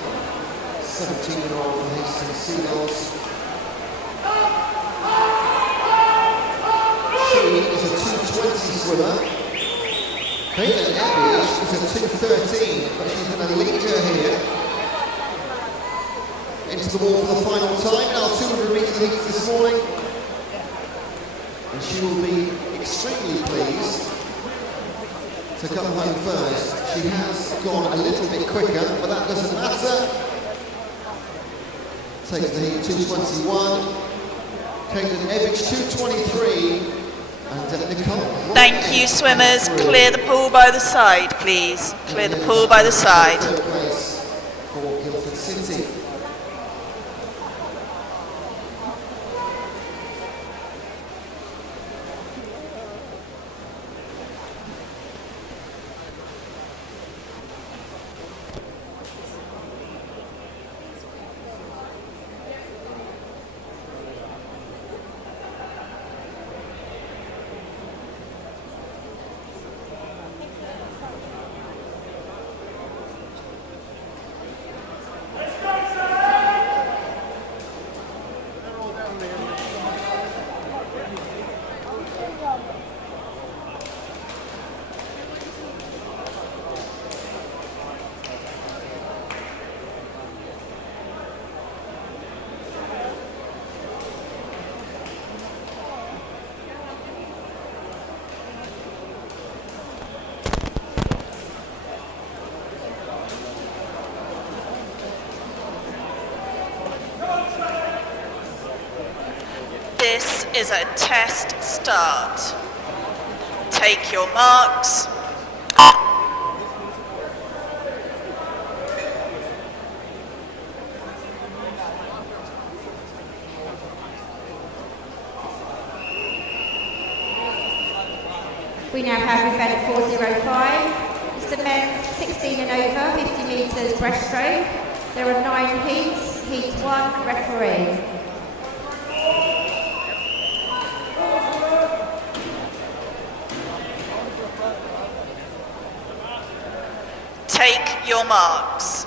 17-year-old for Hastings Seagulls. She is a 2:20 swimmer. Caitlin Ebbage is a 2:13, but she's going to lead her here into the wall for the final time in our 200 metre heats this morning. And she will be extremely pleased to come home first. She has gone a little bit quicker, but that doesn't matter. Takes the heat 2:21. Caitlin Ebbage 2:23. And Nicole. Thank you, swimmers. Clear the pool by the side, please. Clear the pool by the side. Third place for Guildford City. is a test start. Take your marks. We now have event 405. It's the men's 16 and over, 50 metres breaststroke. There are 9 heats. Heat 1, referee. Take your marks.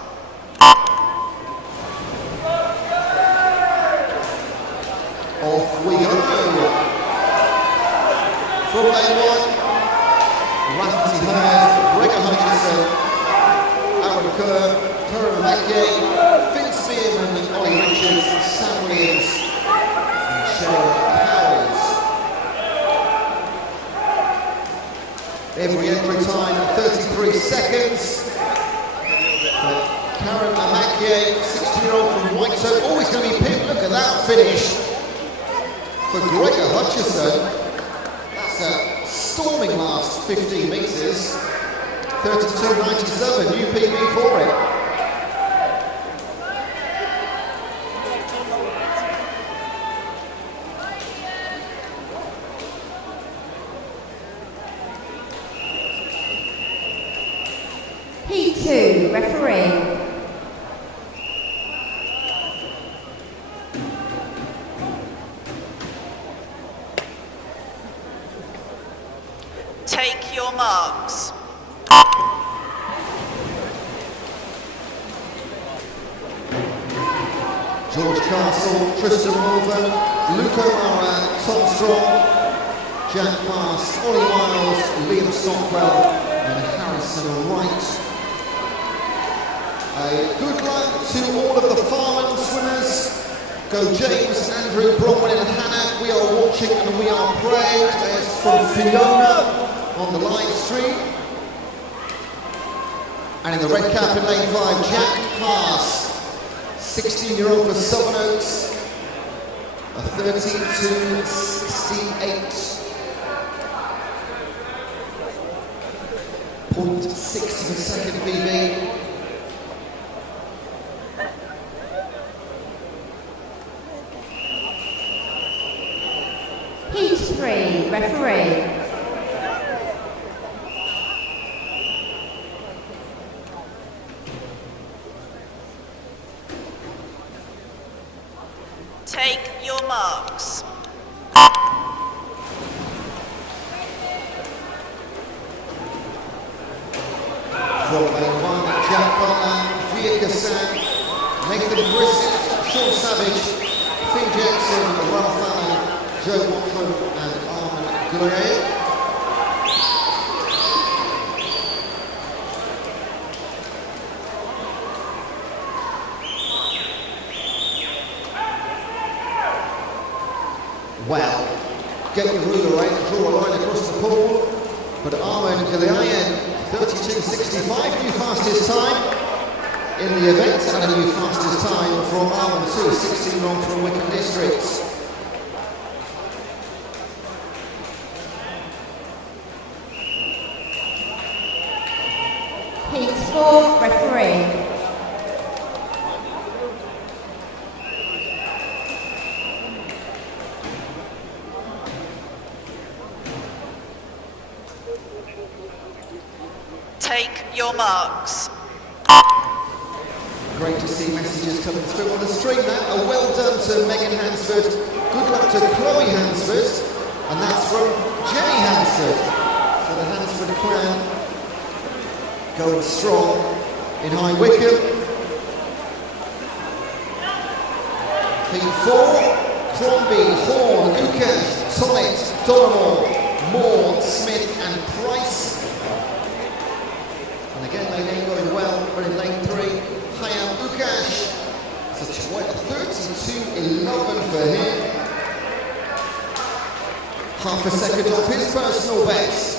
Off we go. From lane 1, Rasmussen Hurd, Gregor Hutchinson, Aaron Kerr, Curran Mackey, Finn Spearman, Ollie Richards, Sam Williams, and Cheryl Cowles. Every entry time 33 seconds. Karen Amakie, 16-year-old from White Oak, always going to be pinned. Look at that finish for Gregor Hutchinson. That's a storming last 15 metres. 32.97, new PB for it. Heat 2, referee. Take your marks. George Castle, Tristan Mulvern, Luke O'Mara, Tom Strong, Jack Pass, Ollie Miles, Liam Stockwell, and Harrison Wright. Good luck to all of the Farman swimmers. Go James, Andrew, Bronwyn and Hannah. We are watching and we are praying. There's from Fiona on the live stream. And in the red cap in lane 5, Jack Pass, 16-year-old for Southern Oaks, a 32.68 of a second PB. Heat 3, referee. Take your marks. From lane 1, Jack Butler, Via Kassan, Nathan Brissett, Sean Savage, Finn Jackson, Ralph Allen, Joe Watson and Armin Gray. Well, get your ruler right and draw a line across the pool. But Armin Gray, 32.65, new fastest time in the event, and a new fastest time from Armin too, 16 long from Wickham District. Heat 4, referee. Take your marks. Great to see messages coming through on the stream now. A well done to Megan Hansford. Good luck to Chloe Hansford. And that's from Jenny Hansford. So the Hansford clan going strong in High Wycombe. Heat 4, Crombie, Horn, Lukash, Tollett, Dollamore, Moore, Smith and Price. And again, lane 8 going well, but in lane 3, Hayam Lukash. It's a 32.11 for him. Half a second off his personal best.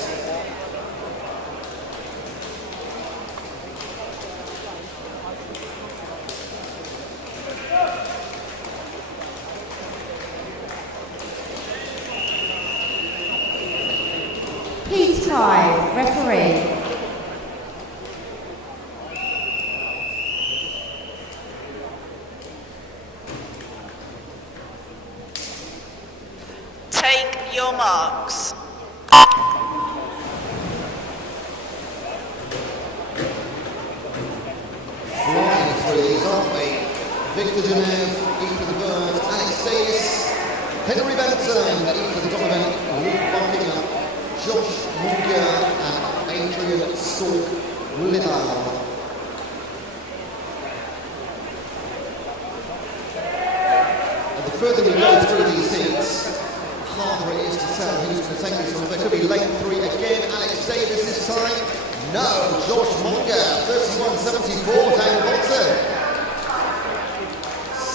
Heat 5, referee. Take your marks. Flying through these, aren't we? Victor Genev, Ethan the Bird, Alex Davis, Henry Benton, Ethan Donovan, Luke Buckingham, Josh Munger, and Adrian Stork-Liddell. And the further we go through these heats, the harder it is to tell who's going to take this one. There could be lane 3 again, Alex Davis this time. No, Josh Munger, 31.74, Daniel Bolton.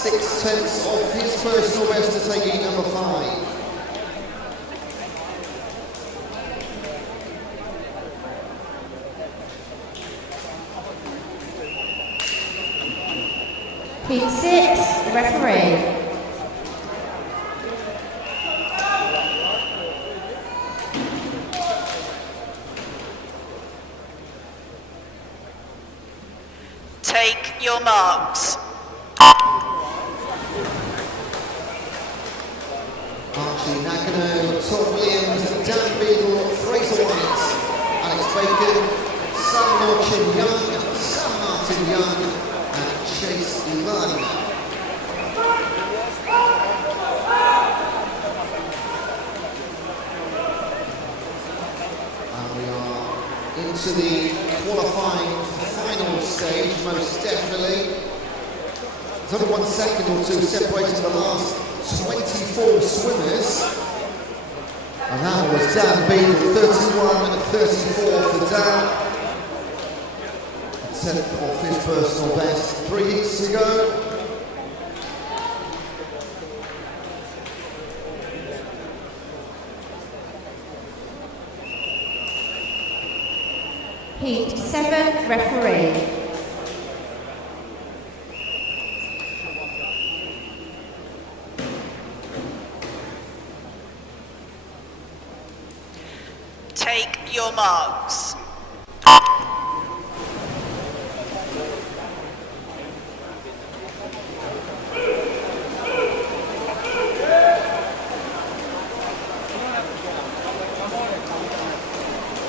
6/10 of his personal best to take heat number 5. Heat 6, referee. Take your marks. Archie Nakano, Tom Williams, Dan Beadle, Fraser White, Alex Bacon, Sam Martin Young, Sam Martin Young, and Chase Ivan. And we are into the qualifying final stage, most definitely. There's only 1 second or two separating the last 24 swimmers. And that was Dan Beadle, 31.34 for Dan. 10th of his personal best. 3 heats to go. Heat 7, referee. Take your marks.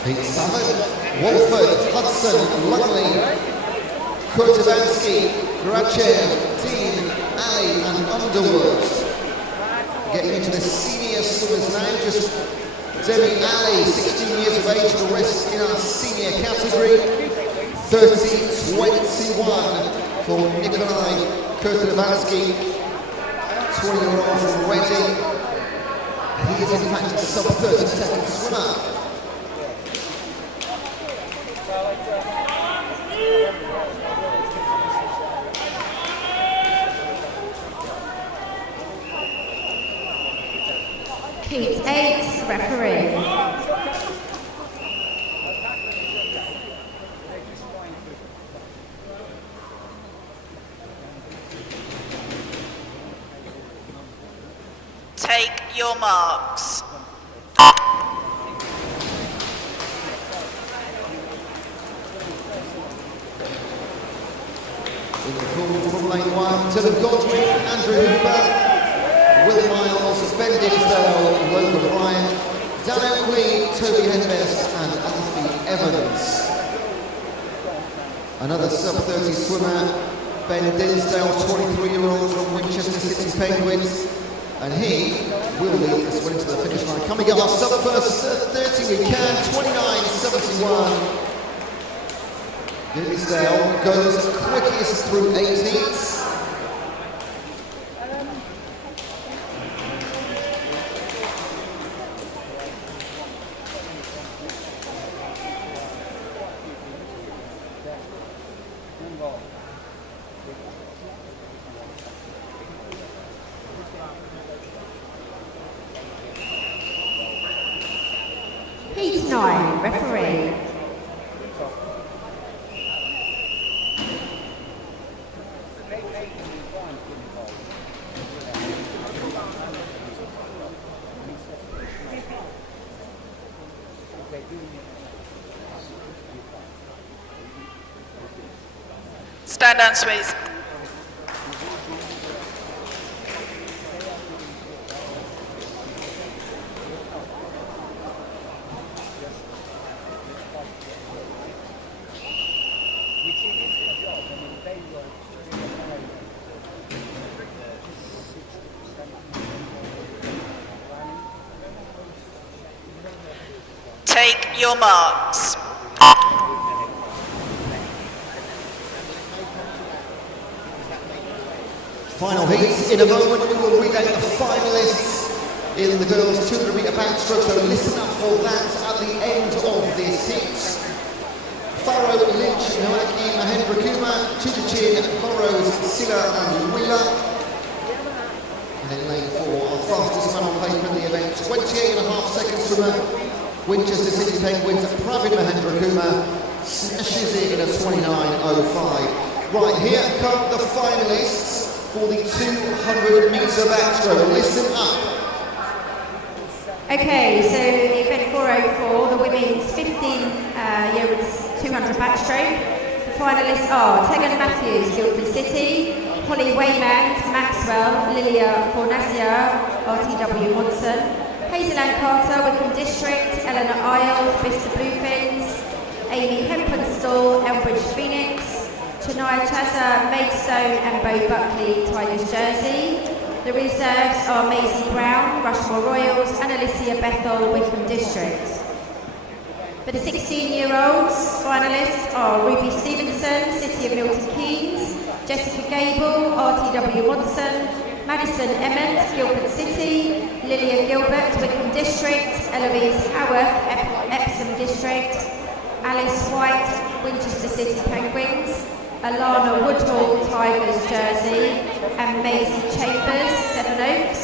Heat 7, Walford, Hudson, Lumley, Kurtovansky, Grachev, Dean, Ali and Underwood. Getting into the senior swimmers now, just Demi Ali, 16 years of age, the rest in our senior category. 30.21 for Nikolai Kurtovansky, 20-year-old from Reading. He is in fact a sub-30-second swimmer. Heat 8, referee. Take your marks. In the pool from lane 1, Dylan Godwin, Andrew Hooper, Will Miles, Ben Dinsdale, Logan Bryan, Dan Oakley, Toby Hedbest and Alfie Evans. Another sub-30 swimmer, Ben Dinsdale, 23-year-old from Winchester City Penguins, and he will lead this one into the finish line. Coming up, our sub-first 30 we can, 29.71. Dinsdale goes quickest through 8 heats. Heat 9, referee. Stand down, please. Take your marks. Final heat. In a moment, we will read out the finalists in the girls' 200 metre backstroke, so listen up for that at the end of this heat. Farrow, Lynch, Noaki, Mahendra Kumar, Chitachin, Burrows, Silla and Wheeler. And in lane 4, our fastest man on paper in the event, 28.5 seconds from Winchester City Penguins, Pravin Mahendra Kumar, smashes it in a 29.05. Right, here come the finalists for the 200 metre backstroke. Listen up. Okay, so event 404, the women's 15-year-olds 200 backstroke. The finalists are Tegan Matthews, Guildford City, Holly Waymand, Maxwell, Lilia Fornasia, RTW Monson, Hazel Ann Carter, Wickham District, Eleanor Isles, Bicester Bluefins, Amy Hempenstall, Elbridge Phoenix, Chania Chaza, Maidstone and Bo Buckley, Tigers Jersey. The reserves are Maisie Brown, Rushmore Royals and Alicia Bethel, Wickham District. For the 16-year-olds, finalists are Ruby Stevenson, City of Milton Keynes, Jessica Gable, RTW Monson, Madison Emmett, Guildford City, Lilia Gilbert, Wickham District, Eloise Howarth, Epsom District, Alice White, Winchester City Penguins, Alana Woodhall, Tigers Jersey, and Maisie Chambers, Seven Oaks.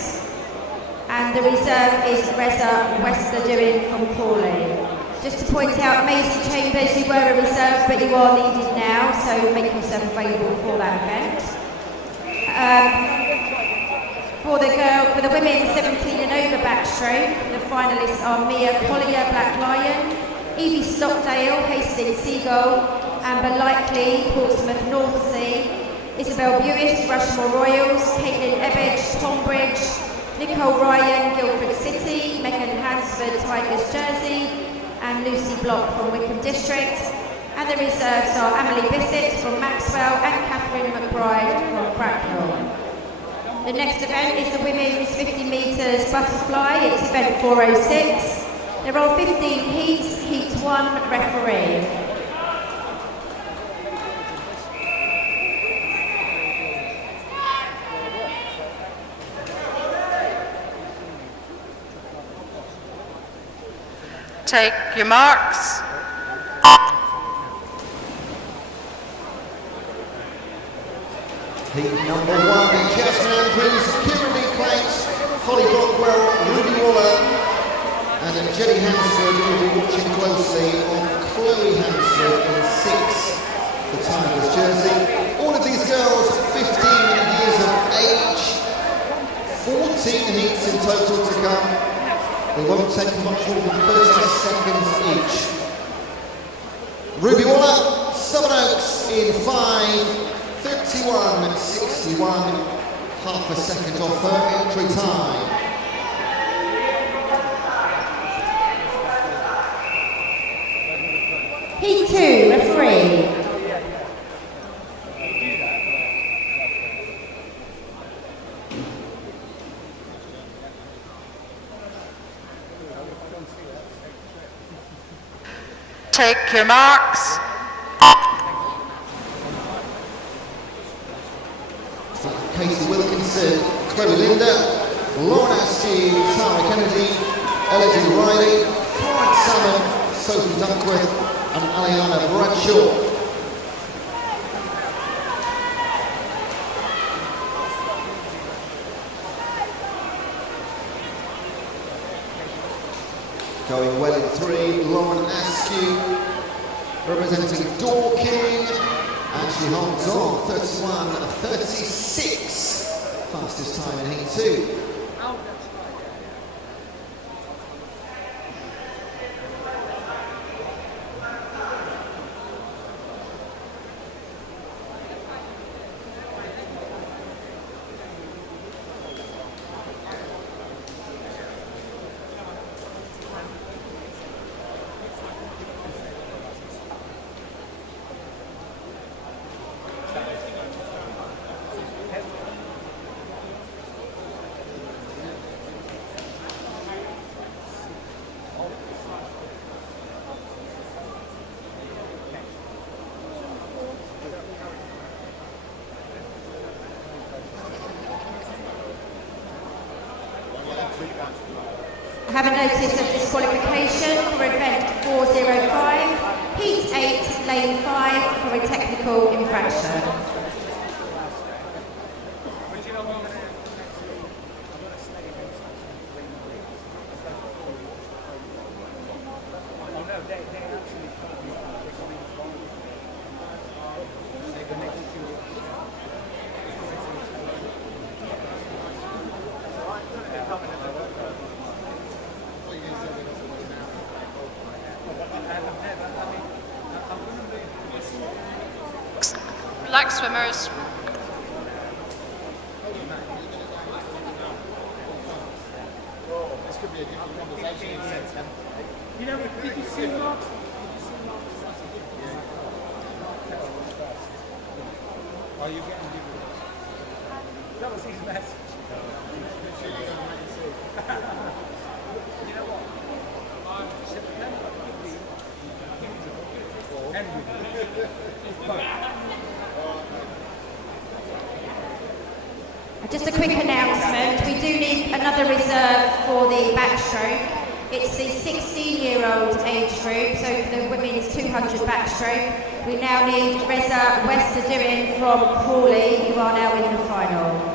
And the reserve is Reza Westerdoing from Crawley. Just to point out, Maisie Chambers, you were a reserve, but you are needed now, so make yourself available for that event. For the women's 17 and over backstroke, the finalists are Mia Collier, Black Lion, Evie Stockdale, Hastings Seagull, Amber Likely, Portsmouth North Sea, Isabel Buis, Rushmore Royals, Caitlin Ebbage, Tonbridge, Nicole Ryan, Guildford City, Megan Hansford, Tigers Jersey, and Lucy Block from Wickham District. And the reserves are Emily Bissett from Maxwell and Catherine McBride from Bracknell. The next event is the women's 50 metres butterfly. It's event 406. There are 15 heats, heat 1 referee. Take your marks. Heat number 1, Jasmine Andrews, Kieran D. Clanks, Holly Brockwell, Ruby Waller, and then Jenny Hansford will be watching closely on Chloe Hansford in 6 for Tigers Jersey. All of these girls 15 years of age, 14 heats in total to come. They won't take much more than 30 seconds each. Ruby Waller, Seven Oaks in 5, 31.61, half a second off her entry time. Heat 2, referee. Take your marks. Casey Wilkinson, Chloe Linda, Lauren Askew, Tara Kennedy, Elodie Riley, Florence Salmon, Sophie Duckworth and Aliana Bradshaw. Going well in 3, Lauren Askew, representing Dorking, and she holds on, 31.36, fastest time in heat 2. I have a notice of disqualification for event 405, heat 8, lane 5 for a technical infraction. Black swimmers. This could be a different conversation. You know, did you see Mark? Are you getting that was his message. You know what? Just a quick announcement, we do need another reserve for the backstroke. It's the 16-year-old age group, so for the women's 200 backstroke. We now need Reza Westerdoin from Crawley, who are now in the final.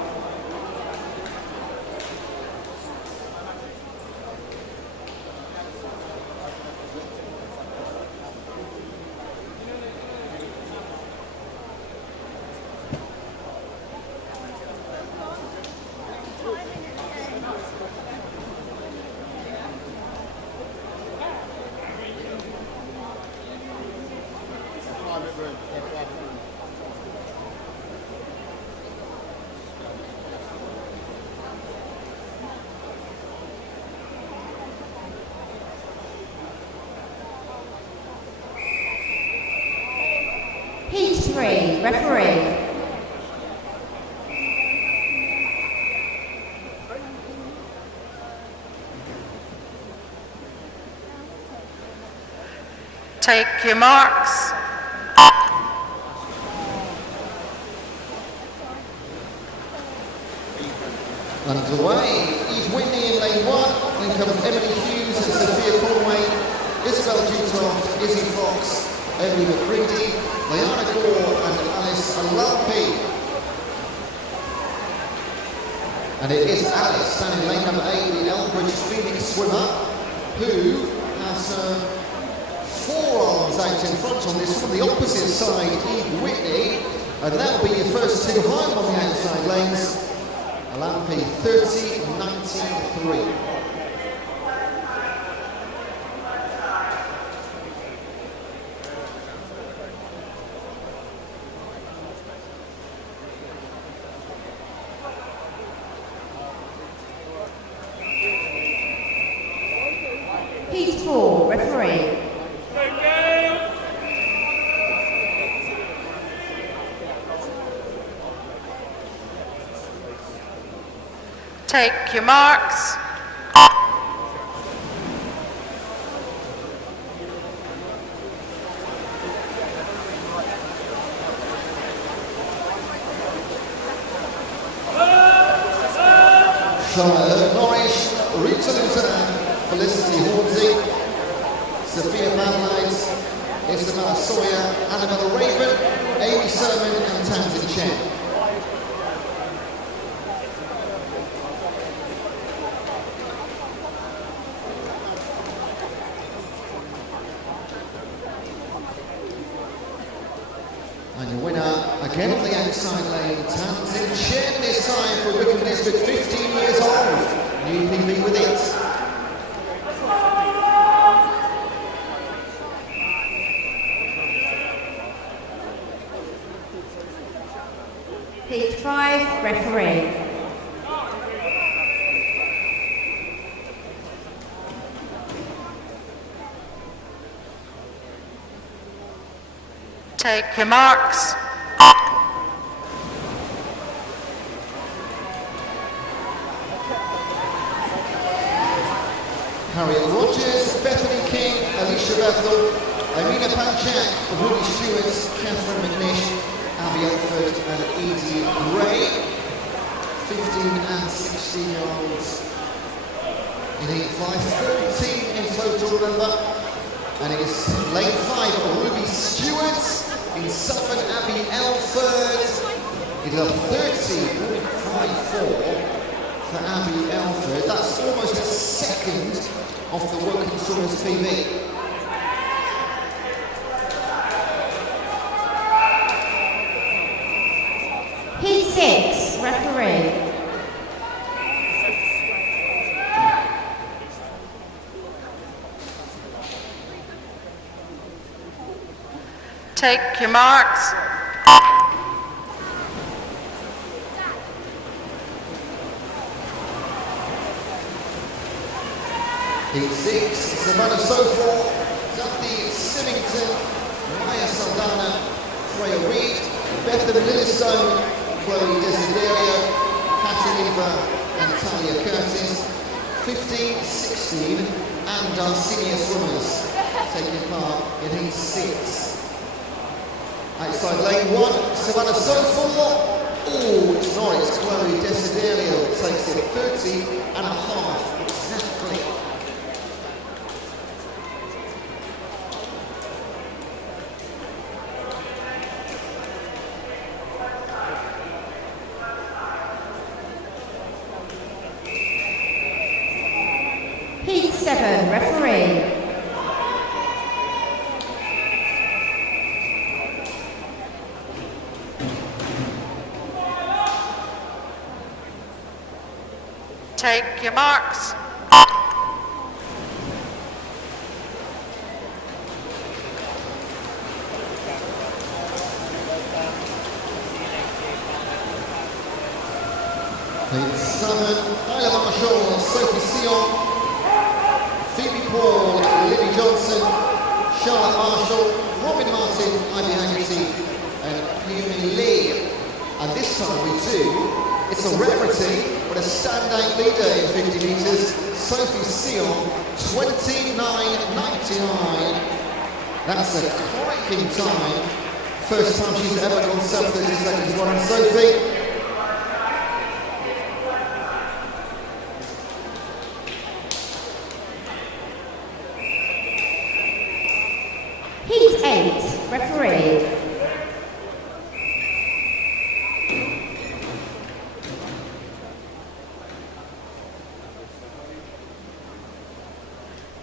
Heat 3, referee. Take your marks. Underway, Eve Whitney in lane 1, then comes Emily Hughes and Sophia Conway, Isabel Dutoft, Izzy Fox, Emily McCready, Liana Gore and Alice Alampi. And it is Alice standing lane number 8, the Elbridge Phoenix swimmer, who has forearms out in front on this. On the opposite side, Eve Whitney, and that'll be your first two high on the outside lanes. Alampi 30.93. Heat 4, referee. Take your marks. Charlotte Norris, Rita Luzerne, Felicity Hornsey, Sophia Manlight, Isabella Sawyer, Annabella Raven, Amy Sermon and Tamsin Chen. And your winner, again on the outside lane, Tamsin Chen, this time for Wickham District, 15 years old. New PB with it. Heat 5, referee. Take your marks. Harriet Rogers, Bethany King, Alicia Bethel, Irina Panchak, Rudy Stewart, Catherine McNish, Abby Elford and Edie Gray. 15 and 16-year-olds in heat 5, 14 in total, remember. And it's lane 5, Ruby Stewart. In 7, Abby Elford. It's a 30.54 for Abby Elford. That's almost a second off the Woking Swimmers PB. Heat 6, referee. Take your marks. Heat 6, Savannah Sofor, Dundee Symington, Maya Saldana, Freya Reid, Bethany Lillistone, Chloe Desiderio, Kataleva and Talia Curtis. 15, 16 and our senior swimmers taking part in Heat 6. Outside lane 1, Savannah Sofor. Oh, it's not, it's Chloe Desiderio takes it 30 and a half, exactly. Heat 7, referee. Take your marks. Heat 7, Isla Marshall, Sophie Sion, Phoebe Paul, Libby Johnson, Charlotte Marshall, Robin Martin, Ivy Haggerty, and Yumi Lee. And this time we do, it's a rarity, but a standout leader in 50 metres, Sophie Sion, 29.99. That's a cracking time. First time she's ever gone sub 30 seconds one. Sophie. Heat 8, referee.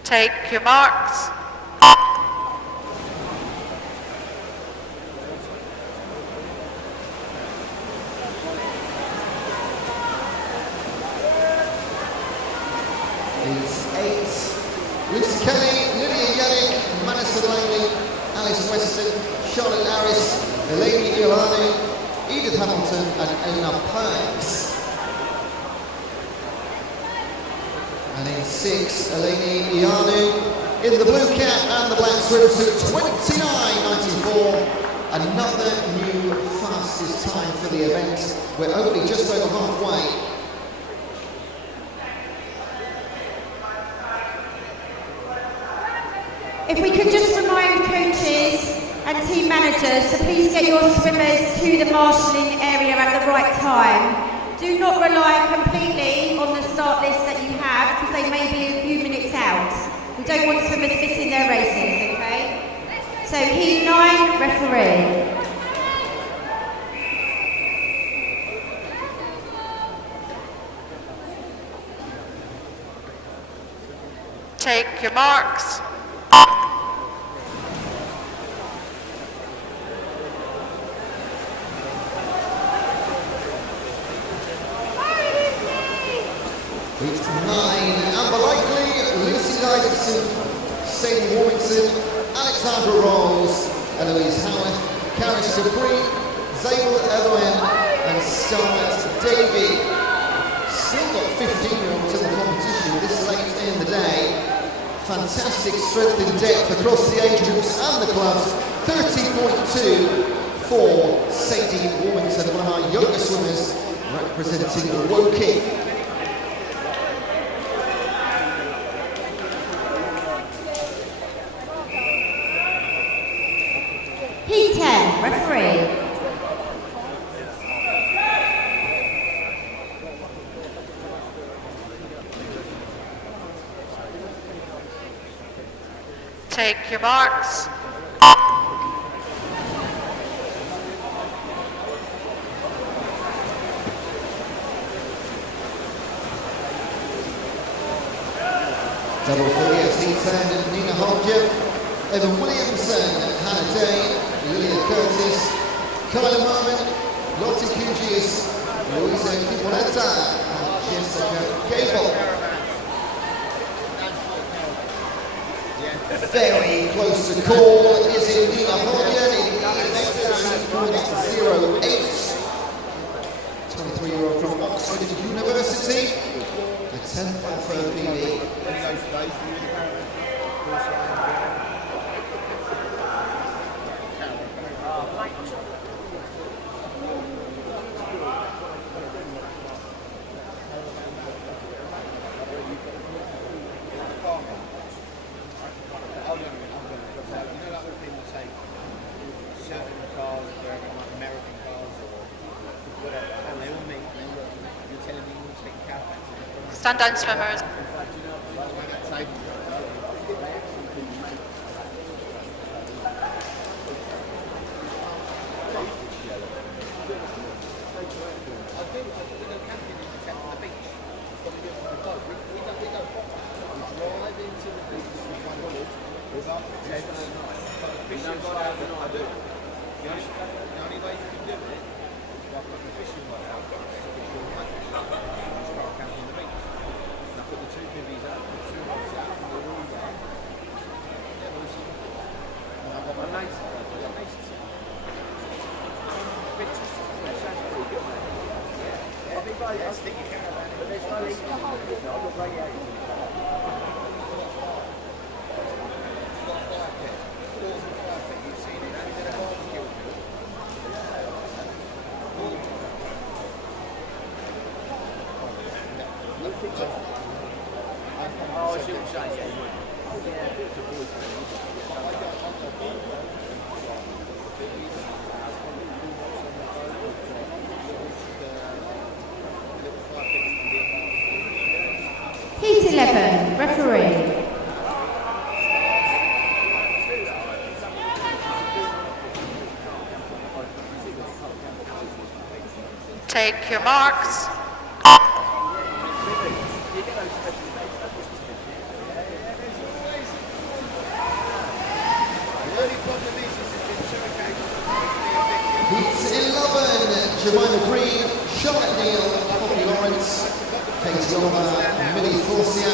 Take your marks. Heat 8, Lucy Kelly, Lydia Yannick, Madison Langley, Alice Weston, Charlotte Harris, Eleni Iolani, Edith Hamilton and Eleanor Perks. And in 6, Eleni Ianu in the blue cap and the black swimsuit, 29.94. Another new fastest time for the event. We're only just over halfway. If we could just remind coaches and team managers to please get your swimmers to the marshalling area at the right time. Do not rely completely on the start list that you have, because they may be a few minutes out. We don't want swimmers missing their races, okay? So Heat 9, referee. Take your marks. Heat 9, Amber Likely, Lucy Isaacson, Sadie Warmington, Alexandra Rolls, Eloise Howarth, Karis Dupree, Zabel Eloen and Scarlett Davey. Still got 15-year-olds in the competition this late in the day. Fantastic strength in depth across the age groups and the clubs. 30.2 for Sadie Warmington, one of our younger swimmers representing Woking. Heat 10, referee. Take your marks. Double figures, Heaton, Nina Hodge, Evan Williamson, Hannah Day, Lilia Curtis, Kyla Marvin, Lottie Cugius, Louisa Kimonetta, and Jessica Gable. Very close to call is it Nina Hodge in 08. 23-year-old from Oxford University, a 10th of her PB. Stand down, swimmers. Heat 11, referee. Take your marks. Heat 11, Jemima Green, Charlotte Neal, Poppy Lawrence, Katie Oliver, Millie Forcia,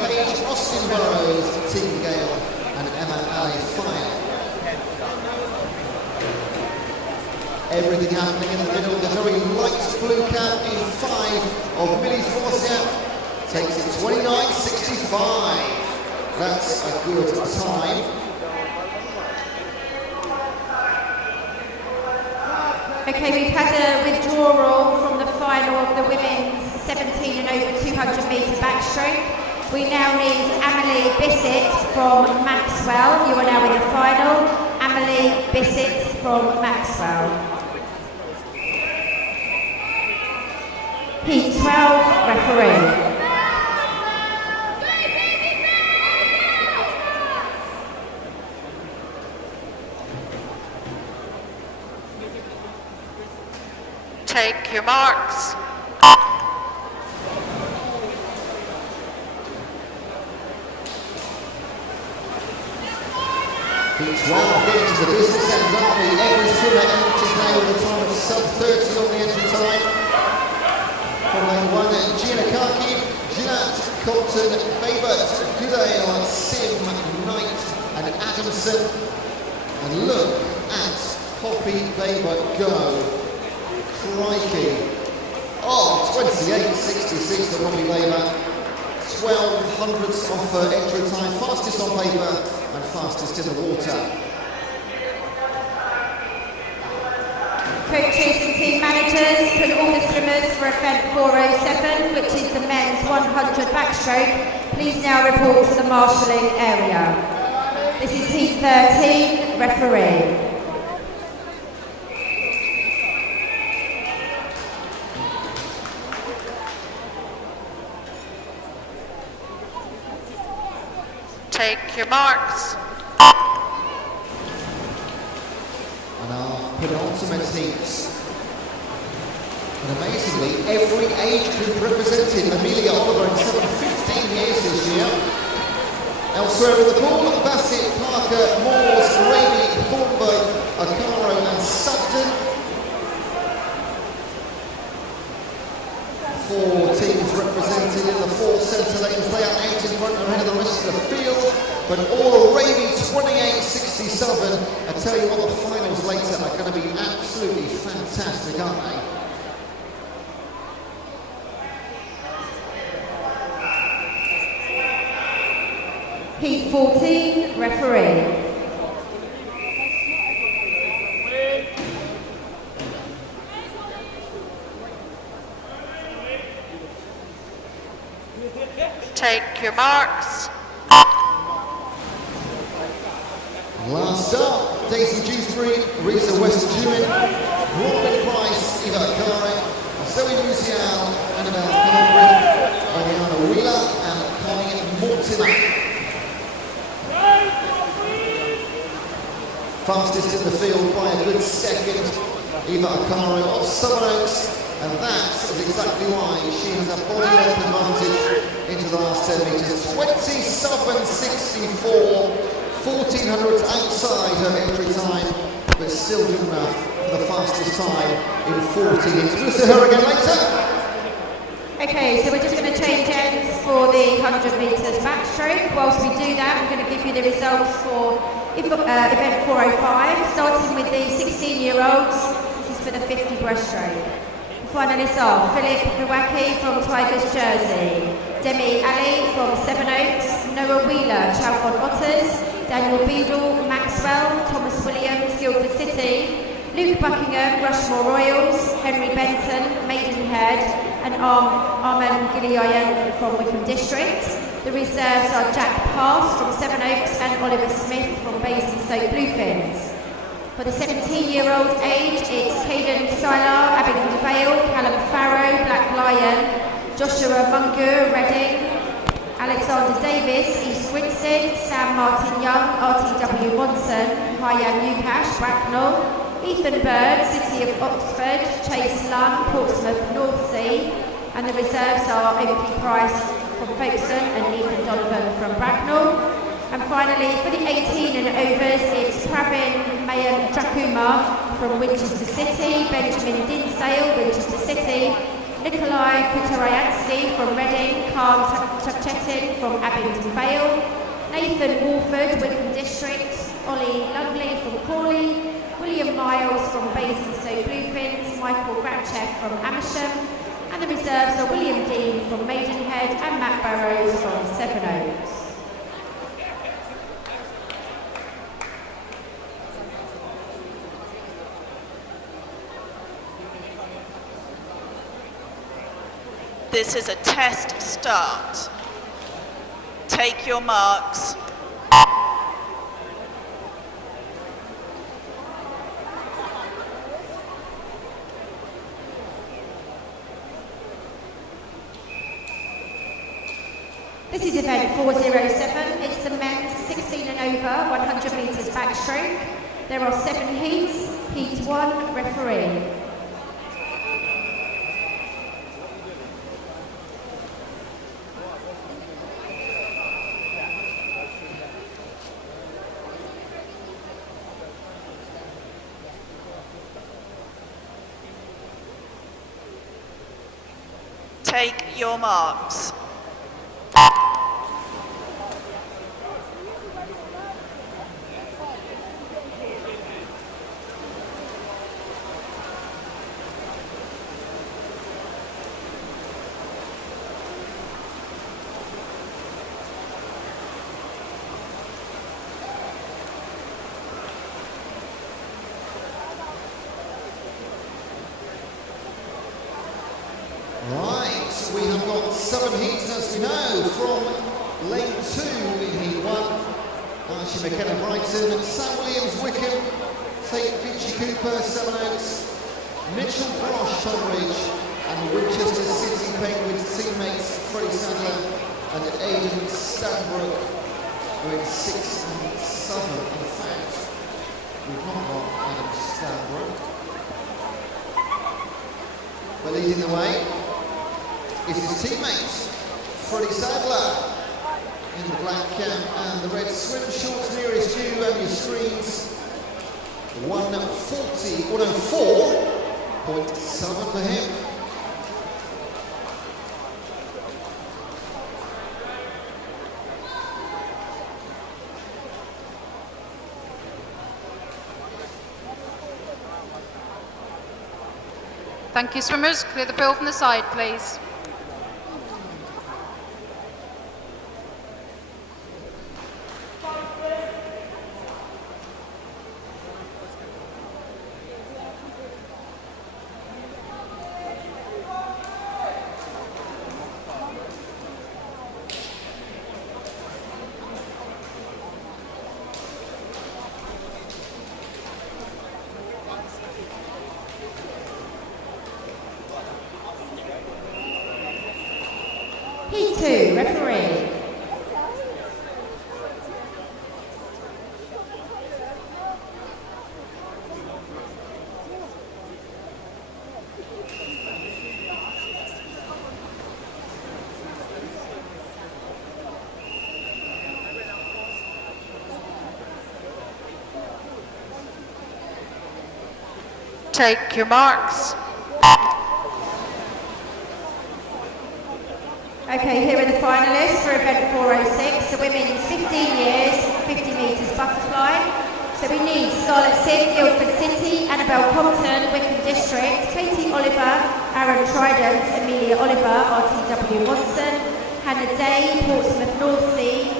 Paige Austin Burrows, Tegan Gale, and Emma Ali Fire. Everything happening in the middle, the very light blue cap in 5 of Millie Forcia takes it 29.65. That's a good time. Okay, we've had a withdrawal from the final of the women's 17 and over 200 metre backstroke. We now need Amelie Bissett from Maxwell. You are now in the final. Amelie Bissett from Maxwell. Heat 12, referee. Take your marks. Heat 12 here to the business end, aren't we? Every swimmer enters now with a time of sub-30 on the entry time. From lane 1, Gina Karki, Jeanette, Colton, Babert, Goodale, Sim, Knight and Adamson. And look at Poppy Babert go. Crikey. Oh, 28.66 for Robbie Labour. 12 hundredths off her entry time. Fastest on paper and fastest in the water. Coaches and team managers, put all the swimmers for event 407, which is the men's 100 backstroke, please now report to the marshalling area. This is Heat 13, referee. Take your marks. in ultimate heats. And amazingly, every age group represented. Amelia Oliver in 7-15 years this year. Elsewhere in the pool, Bassett, Parker, Moores, Raby, Thornburg, Akaro and Sugden. 4 teams represented in the 4 centre lanes. They are 8 in front and ahead of the rest of the field. But all Raby 28.67. I tell you what, the finals later are going to be absolutely fantastic, aren't they? Heat 14, referee. Take your marks. Last up, Daisy Dewsbury, Risa West-Jewin, Robin Price, Eva Akare, Zoe Musial, Annabelle Carberry, Ariana Wheeler and Connie Mortimer. Fastest in the field by a good second, Eva Akare of Sevenoaks, and that is exactly why she has a body length advantage into the last 10 metres. 27.64, 1400s outside her entry time, but still good enough for the fastest time in 40 minutes. We'll see her again later. Okay, so we're just going to change ends for the 100 metres backstroke. Whilst we do that, I'm going to give you the results for event 405, starting with the 16-year-olds. This is for the 50 breaststroke. The finalists are Philip Iwaki from Tigers Jersey, Demi Ali from Sevenoaks, Noah Wheeler, Chalfont Otters, Daniel Beadle, Maxwell, Thomas Williams, Guildford City, Luke Buckingham, Rushmore Royals, Henry Benton, Maidenhead, and Arman Gilliayan from Wickham District. The reserves are Jack Pass from Sevenoaks and Oliver Smith from Basingstoke Bluefins. For the 17-year-old age, it's Caden Sylar, Abingdon Vale, Callum Farrow, Black Lion, Joshua Mungur, Reading, Alexander Davis, East Grinstead, Sam Martin Young, RTW Monson, Hyan Newcash, Bracknell, Ethan Bird, City of Oxford, Chase Lunn, Portsmouth, Northsea, and the reserves are MP Price from Folkestone and Ethan Donovan from Bracknell. And finally, for the 18 and overs, it's Pravin Mayan Drakuma from Winchester City, Benjamin Dinsdale, Winchester City, Nikolai Kutarayansky from Reading, Khan Chakchetin from Abingdon Vale, Nathan Walford, Wickham District, Ollie Lungley from Crawley, William Miles from Basingstoke Bluefins, Michael Gratchev from Amersham, and the reserves are William Dean from Maidenhead and Matt Burrows from Sevenoaks. This is a test start. Take your marks. This is event 407. It's the men's 16 and over 100 metres backstroke. There are 7 heats. Heat 1, referee. Take your marks. We have got 7 heats, as we know, from lane 2 in heat 1. Archie McKenna Brighton, Sam Williams Wickham, Tate Vici Cooper, Sevenoaks, Mitchell Brosh Tonbridge, and Winchester City Penguins teammates Freddie Sadler and Aidan Stanbrook, who in 6 and 7, in fact. We've not got Adam Stanbrook. But leading the way is his teammate, Freddie Sadler, in the black cap and the red swim shorts. Nearest you on your screens, 1:40.7 for him. Thank you, swimmers. Clear the pool from the side, please. Heat 2, referee. Take your marks. Okay, here are the finalists for event 406, the women's 15 years, 50 metres butterfly. So we need Scarlett Sim, Guildford City, Annabelle Compton, Wickham District, Katie Oliver, Aaron Trident, Amelia Oliver, RTW Watson, Hannah Day, Portsmouth North Sea,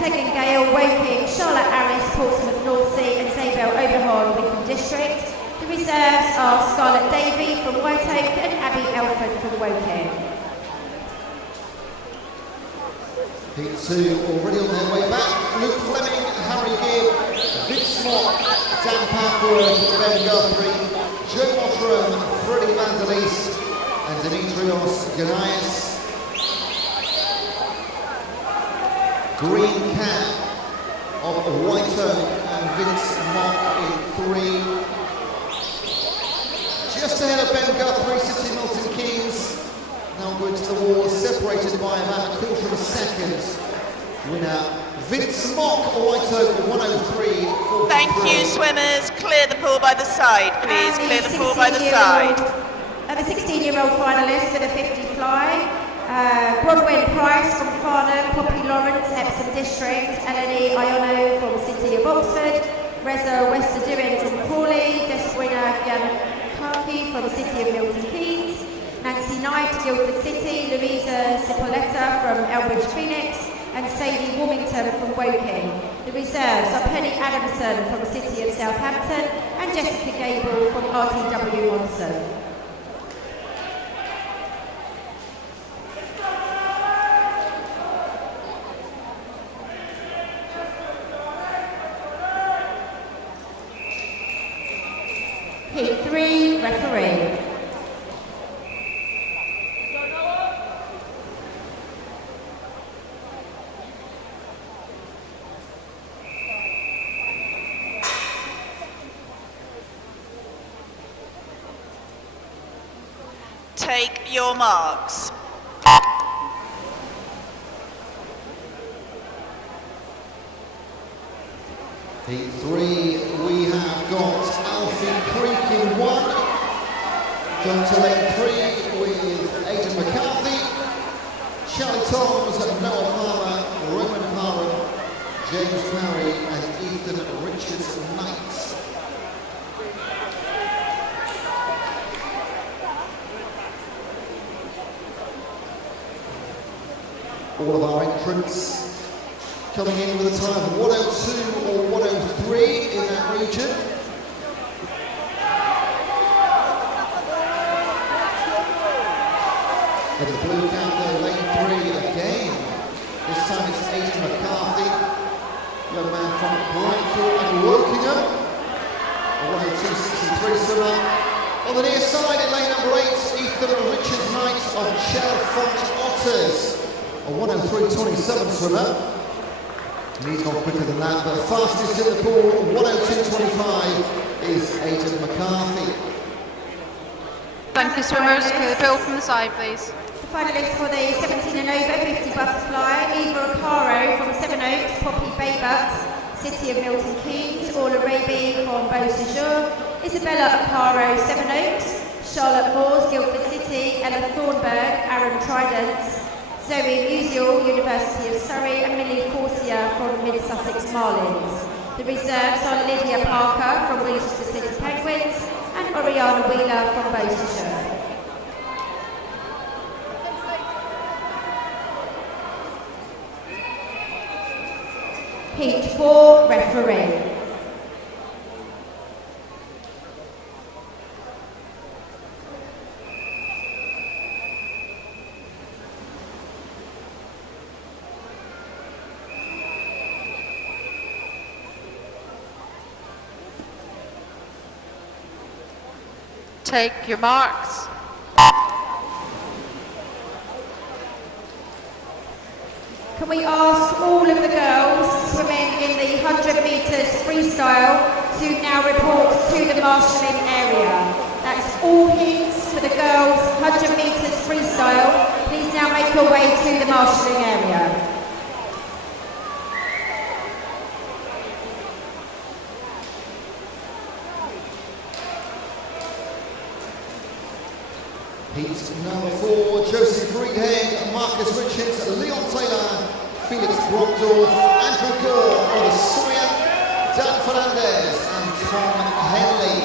Tegan Gale, Woking, Charlotte Harris, Portsmouth North Sea, and Zabel Oberhorn, Wickham District. The reserves are Scarlett Davey from White Oak and Abby Elford from Woking. Heat 2 already on their way back. Luke Fleming, Harry Gibb, Vince Mock, Dan Packwood, Ben Guthrie, Joe Mottram, Freddie Vandeliste, and Dimitrios Ganias. Green cap of White Oak and Vince Mock in 3. Just ahead of Ben Guthrie, City Milton Keynes. Now going to the wall, separated by about a quarter of a second. Winner, Vince Mock, White Oak, 1:03.43. Thank you, swimmers. Clear the pool by the side, please. Clear the pool by the side. The 16-year-old finalist for the 50 fly, Bronwyn Price from Farnham, Poppy Lawrence, Epsom District, Eleni Iono from City of Oxford, Reza Westerduin from Crawley, Despoina Gianakaki from the City of Milton Keynes, Nancy Knight, Guildford City, Louisa Cipolletta from Elbridge Phoenix, and Sadie Warmington from Woking. The reserves are Penny Adamson from the City of Southampton and Jessica Gable from RTW Monson. Heat 3, referee. Take your marks. Heat 3, we have got Alfie Creek in 1, John Lane 3 with Aidan McCarthy, Charlie Toms, Noah Palmer, Roman Parham, James Parry and Ethan Richards Knight. All of our entrants coming in with a time of 1:02 or 1:03 in that region. In the blue cap there, lane 3 again. This time it's Aidan McCarthy, young man from Brighton and Wokingham. A 1:02.63 swimmer. On the near side in lane number 8, Ethan Richards Knight of Chelfont Otters. A 1:03.27 swimmer. And he's gone quicker than that, but fastest in the pool, 1:02.25, is Aidan McCarthy. Thank you, swimmers. Clear the pool from the side, please. The finalists for the 17 and over 50 butterfly, Eva Acaro from Seven Oaks, Poppy Baybutt, City of Milton Keynes, Orla Raby from Beausejour, Isabella Acaro, Seven Oaks, Charlotte Moores, Guildford City, Ella Thornburg, Aaron Tridents, Zoe Musial, University of Surrey, and Millie Corsia from Mid-Sussex Marlins. The reserves are Lydia Parker from Winchester City Penguins and Oriana Wheeler from Beausejour. Heat 4, referee. Take your marks. Can we ask all of the girls swimming in the 100 metres freestyle to now report to the marshalling area? That's all heats for the girls, 100 metres freestyle. Please now make your way to the marshalling area. Heat number 4, Joseph Reedhead, Marcus Richards, Leon Taylor, Felix Brockdorf, Andrew Gore, Oliver Sawyer, Dan Fernandez and Tom Henley.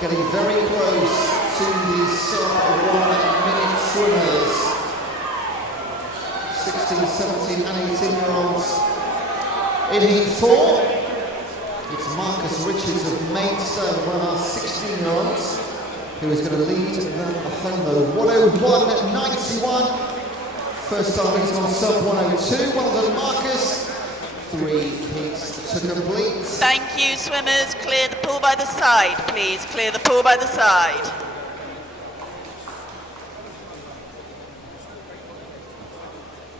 Getting very close to the sub-1 minute swimmers. 16, 17 and 18-year-olds. In Heat 4, it's Marcus Richards of Maidstone, one of our 16-year-olds, who is going to lead them home. 1:01.91. First time he's gone sub 1:02. Well done, Marcus. 3 heats to complete. Thank you, swimmers. Clear the pool by the side, please. Clear the pool by the side.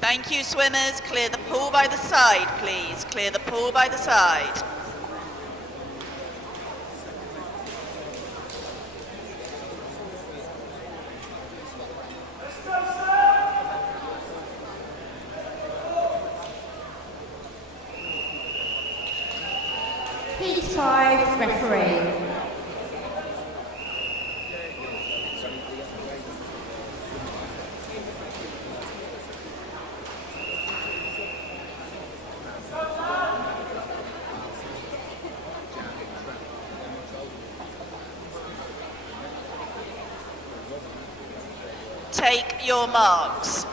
Thank you, swimmers. Clear the pool by the side, please. Clear the pool by the side. Heat 5, referee. Take your marks.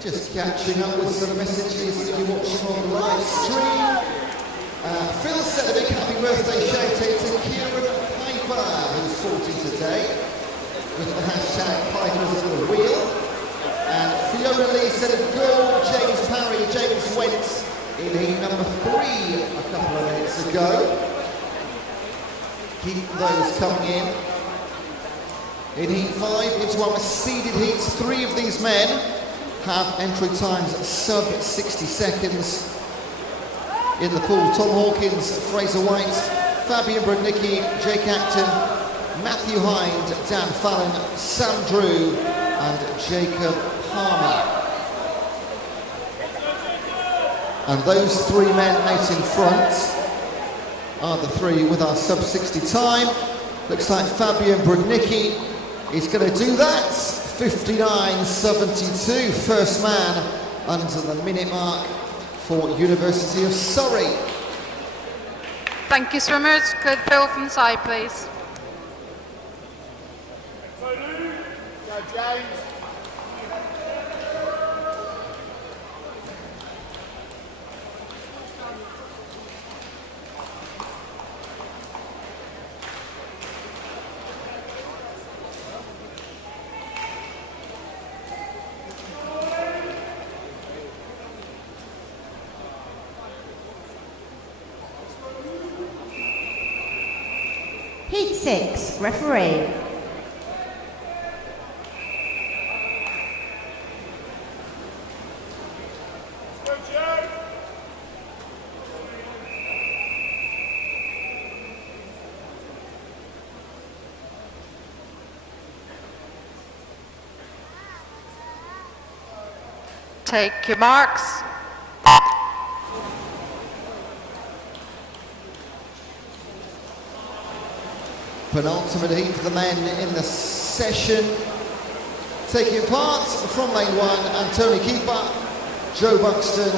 Just catching up with some messages that you're watching on the live stream. Phil said a big happy birthday shout out to Kieran Piper, who's 40 today, with the hashtag Piper's at the wheel. And Fiona Lee said a goal. James Parry, James went in heat number 3 a couple of minutes ago. Keep those coming in. In heat 5, into our seeded heats, 3 of these men have entry times sub 60 seconds. In the pool, Tom Hawkins, Fraser White, Fabian Brudnicki, Jake Acton, Matthew Hind, Dan Fallon, Sam Drew and Jacob Palmer. And those 3 men out in front are the 3 with our sub 60 time. Looks like Fabian Brudnicki is going to do that. 59.72, first man under the minute mark for University of Surrey. Thank you, swimmers. Clear the pool from the side, please. Go, James. Heat 6, referee. Take your marks. Penultimate heat for the men in the session. Taking part from lane 1, Anthony Keeper, Joe Buxton,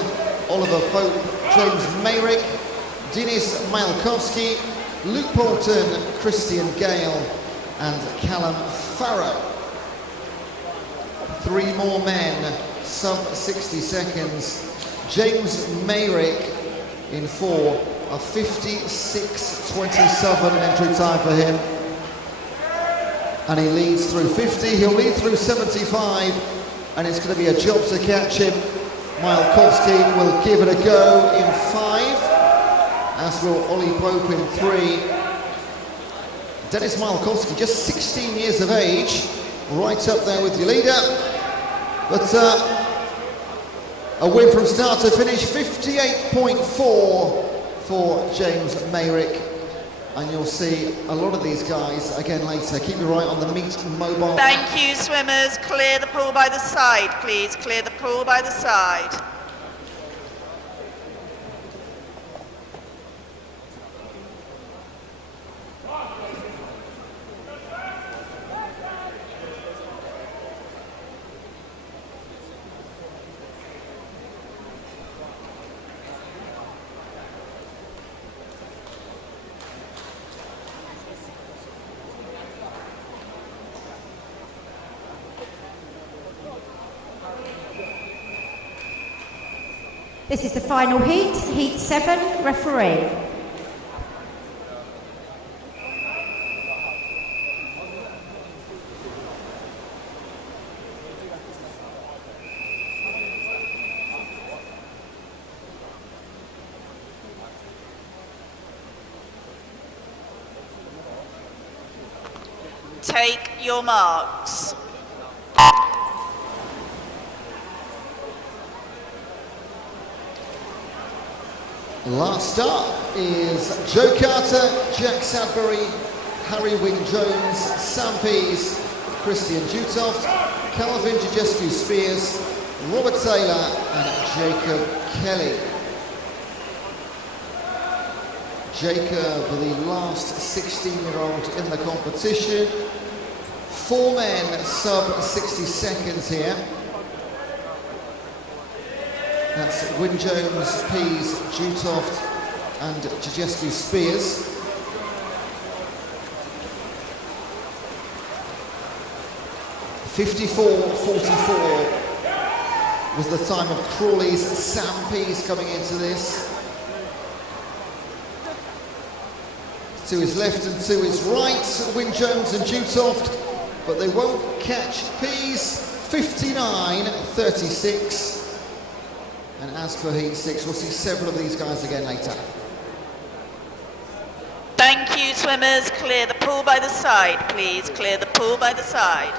Oliver Pope, James Mayrick, Denis Malkowski, Luke Bolton, Christian Gale and Callum Farrow. 3 more men, sub 60 seconds. James Mayrick in 4, a 56.27 entry time for him. And he leads through 50, he'll lead through 75, and it's going to be a job to catch him. Malkowski will give it a go in 5, as will Ollie Pope in 3. Denis Malkowski, just 16 years of age, right up there with your leader. But a win from start to finish, 58.4 for James Mayrick. And you'll see a lot of these guys again later. Keep your eye on the Meet Mobile. Thank you, swimmers. Clear the pool by the side, please. Clear the pool by the side. This is the final heat, heat 7, referee. Take your marks. Last up is Joe Carter, Jack Sadbury, Harry Wynne-Jones, Sam Pease, Christian Jutoft, Calvin Jajescu-Spears, Robert Taylor and Jacob Kelly. Jacob, the last 16-year-old in the competition. 4 men sub 60 seconds here. That's Wynne-Jones, Pease, Jutoft and Jajescu-Spears. .54.44 was the time of Crawley's Sam Pease coming into this. To his left and to his right, Wynne-Jones and Jutoft, but they won't catch Pease. 59.36. And as per heat 6, we'll see several of these guys again later. Thank you, swimmers. Clear the pool by the side, please. Clear the pool by the side.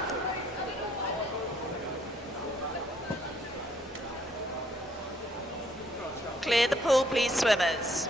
Clear the pool, please, swimmers.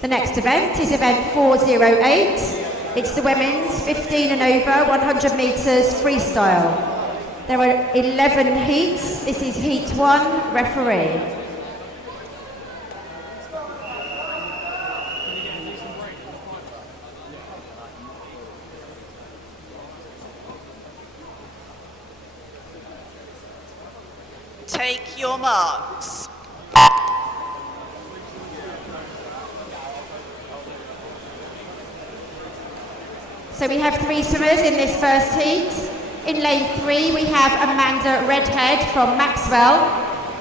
The next event is event 408. It's the women's 15 and over 100 metres freestyle. There are 11 heats. This is heat 1, referee. Take your marks. So we have 3 swimmers in this first heat. In lane 3 we have Amanda Redhead from Maxwell.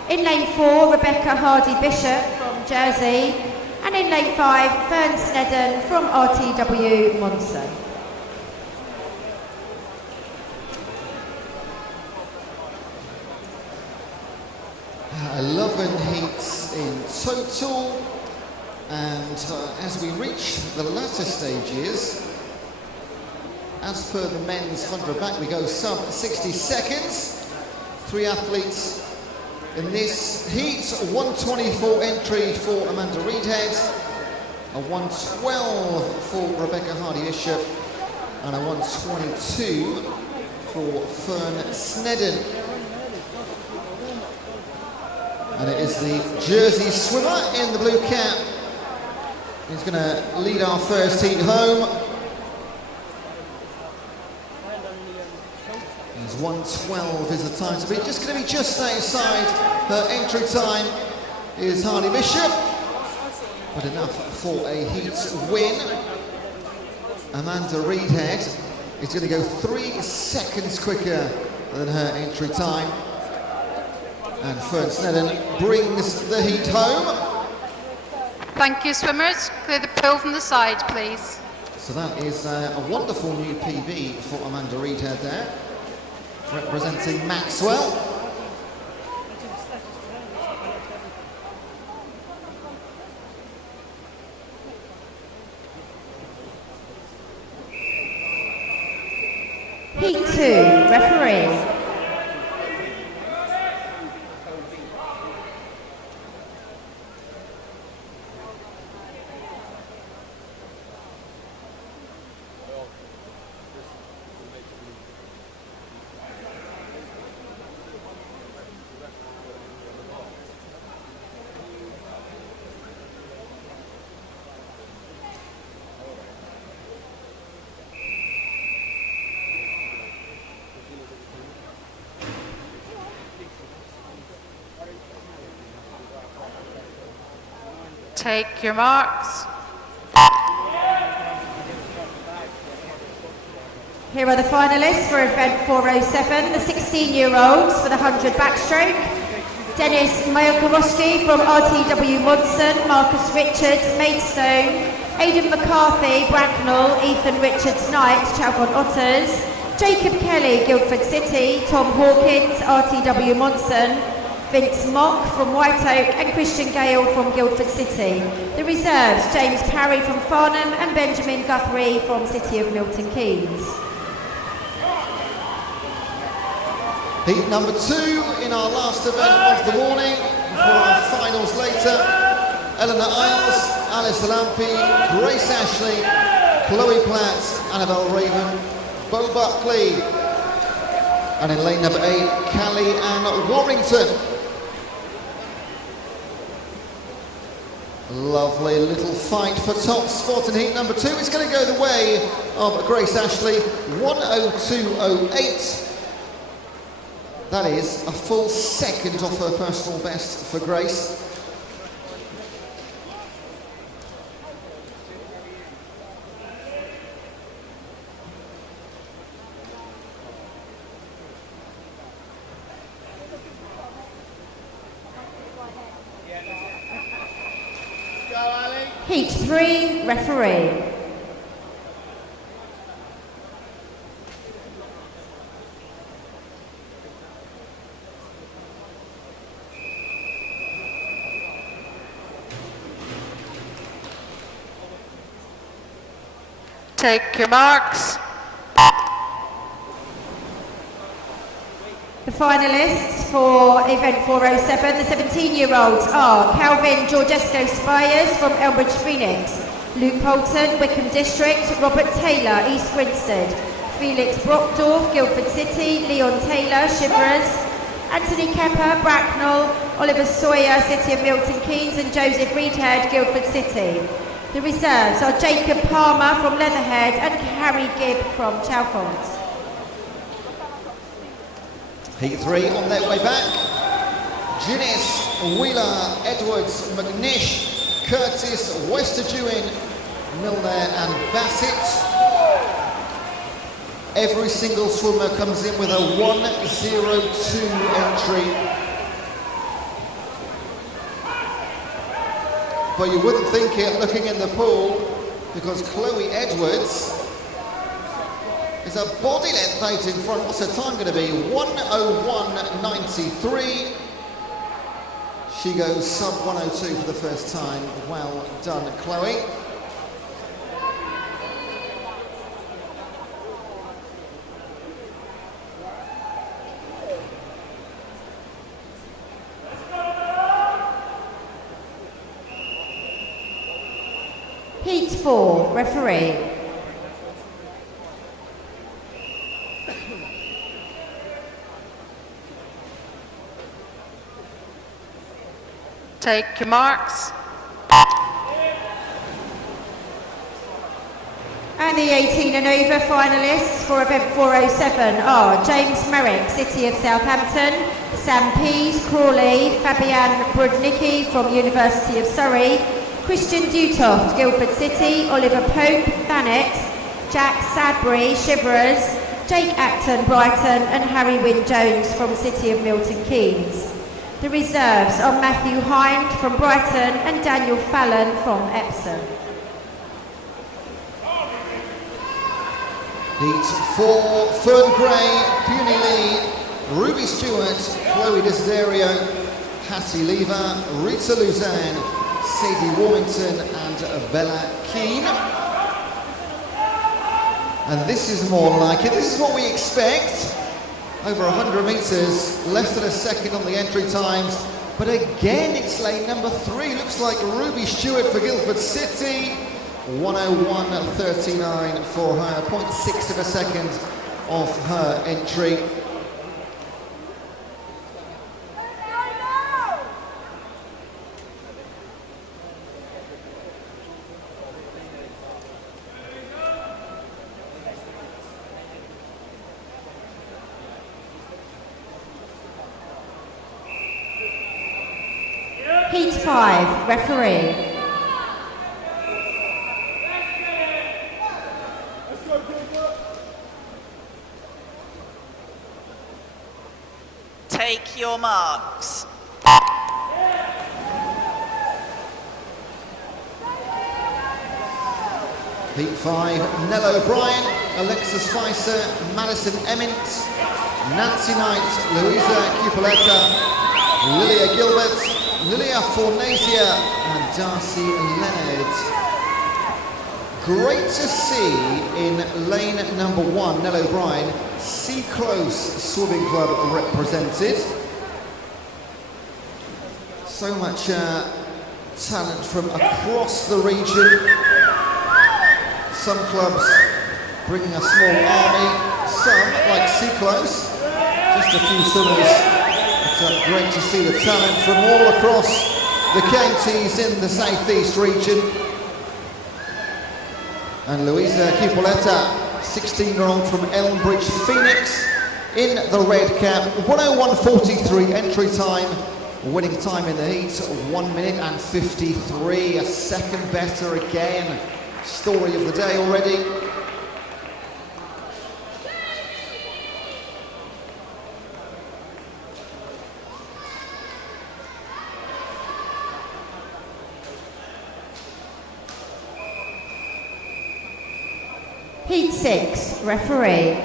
In lane 4 Rebecca Hardy-Bishop from Jersey. And in lane 5 Fern Snedden from RTW Monson. 11 heats in total, and as we reach the latter stages, as per the men's 100 back, we go sub 60 seconds. 3 athletes in this heat. 124 entry for Amanda Reedhead, a 112 for Rebecca Hardy-Bishop, and a 122 for Fern Snedden. And it is the Jersey swimmer in the blue cap who's going to lead our first heat home. As 112 is the time to be. Just going to be just outside her entry time is Hardy-Bishop, but enough for a heat win. Amanda Reedhead is going to go 3 seconds quicker than her entry time. And Fern Snedden brings the heat home. Thank you, swimmers. Clear the pool from the side, please. So that is a wonderful new PB for Amanda Reedhead there, representing Maxwell. Heat 2, referee. Take your marks. Here are the finalists for event 407, the 16-year-olds for the 100 backstroke. Dennis Mayokorowski from RTW Monson, Marcus Richards, Maidstone, Aidan McCarthy, Bracknell, Ethan Richards Knight, Chalfont Otters, Jacob Kelly, Guildford City, Tom Hawkins, RTW Monson, Vince Mock from White Oak and Christian Gale from Guildford City. The reserves, James Parry from Farnham and Benjamin Guthrie from City of Milton Keynes. Heat number 2 in our last event of the morning. For our finals later, Eleanor Isles, Alice Lampe, Grace Ashley, Chloe Platt, Annabelle Raven, Bo Buckley, and in lane number 8, Callie Ann Warrington. Lovely little fight for top spot in heat number 2. It's going to go the way of Grace Ashley, 1:02.08. That is a full second off her personal best for Grace. Heat 3, referee. Take your marks. The finalists for event 407, the 17-year-olds are Calvin Georgesco Spires from Elbridge Phoenix, Luke Poulton, Wickham District, Robert Taylor, East Grinstead, Felix Brockdorf, Guildford City, Leon Taylor, Shiverers, Anthony Kepper, Bracknell, Oliver Sawyer, City of Milton Keynes, and Joseph Reedhead, Guildford City. The reserves are Jacob Palmer from Leatherhead and Harry Gibb from Chalfont. Heat 3 on their way back. Ginnis, Wheeler, Edwards, McNish, Curtis, Westerjewin, Milner and Bassett. Every single swimmer comes in with a 1:02 entry. But you wouldn't think it looking in the pool, because Chloe Edwards is a body length out in front. What's her time going to be? 1:01.93. She goes sub 102 for the first time. Well done, Chloe. Heat 4, referee. Take your marks. And the 18 and over finalists for event 407 are James Merrick, City of Southampton, Sam Pease, Crawley, Fabian Brudnicki from University of Surrey, Christian Dutoft, Guildford City, Oliver Pope, Thanet, Jack Sadbury, Shiverers, Jake Acton, Brighton, and Harry Wynne-Jones from City of Milton Keynes. The reserves are Matthew Hind from Brighton and Daniel Fallon from Epsom. Heat 4, Fern Gray, Puny Lee, Ruby Stewart, Chloe Desiderio, Hattie Lever, Rita Luzanne, Sadie Warmington and Bella Keane. And this is more like it. This is what we expect. Over 100 metres, less than a second on the entry times. But again, it's lane number 3. Looks like Ruby Stewart for Guildford City. 101.39 for her, 0.6 of a second off her entry. Heat 5, referee. Take your marks. Heat 5, Nell O'Brien, Alexa Spicer, Madison Emmett, Nancy Knight, Louisa Cupoletta, Lilia Gilbert, Lilia Fornasia and Darcy Leonard. Great to see in lane number 1, Nell O'Brien, Sea Close Swimming Club represented. So much talent from across the region. Some clubs bringing a small army, some like Sea Close, just a few swimmers. It's great to see the talent from all across the counties in the southeast region. And Louisa Cupoletta, 16-year-old from Elmbridge, Phoenix, in the red cap. 101.43 entry time, winning time in the heat, 1 minute and 53, a second better again. Story of the day already. Heat 6, referee.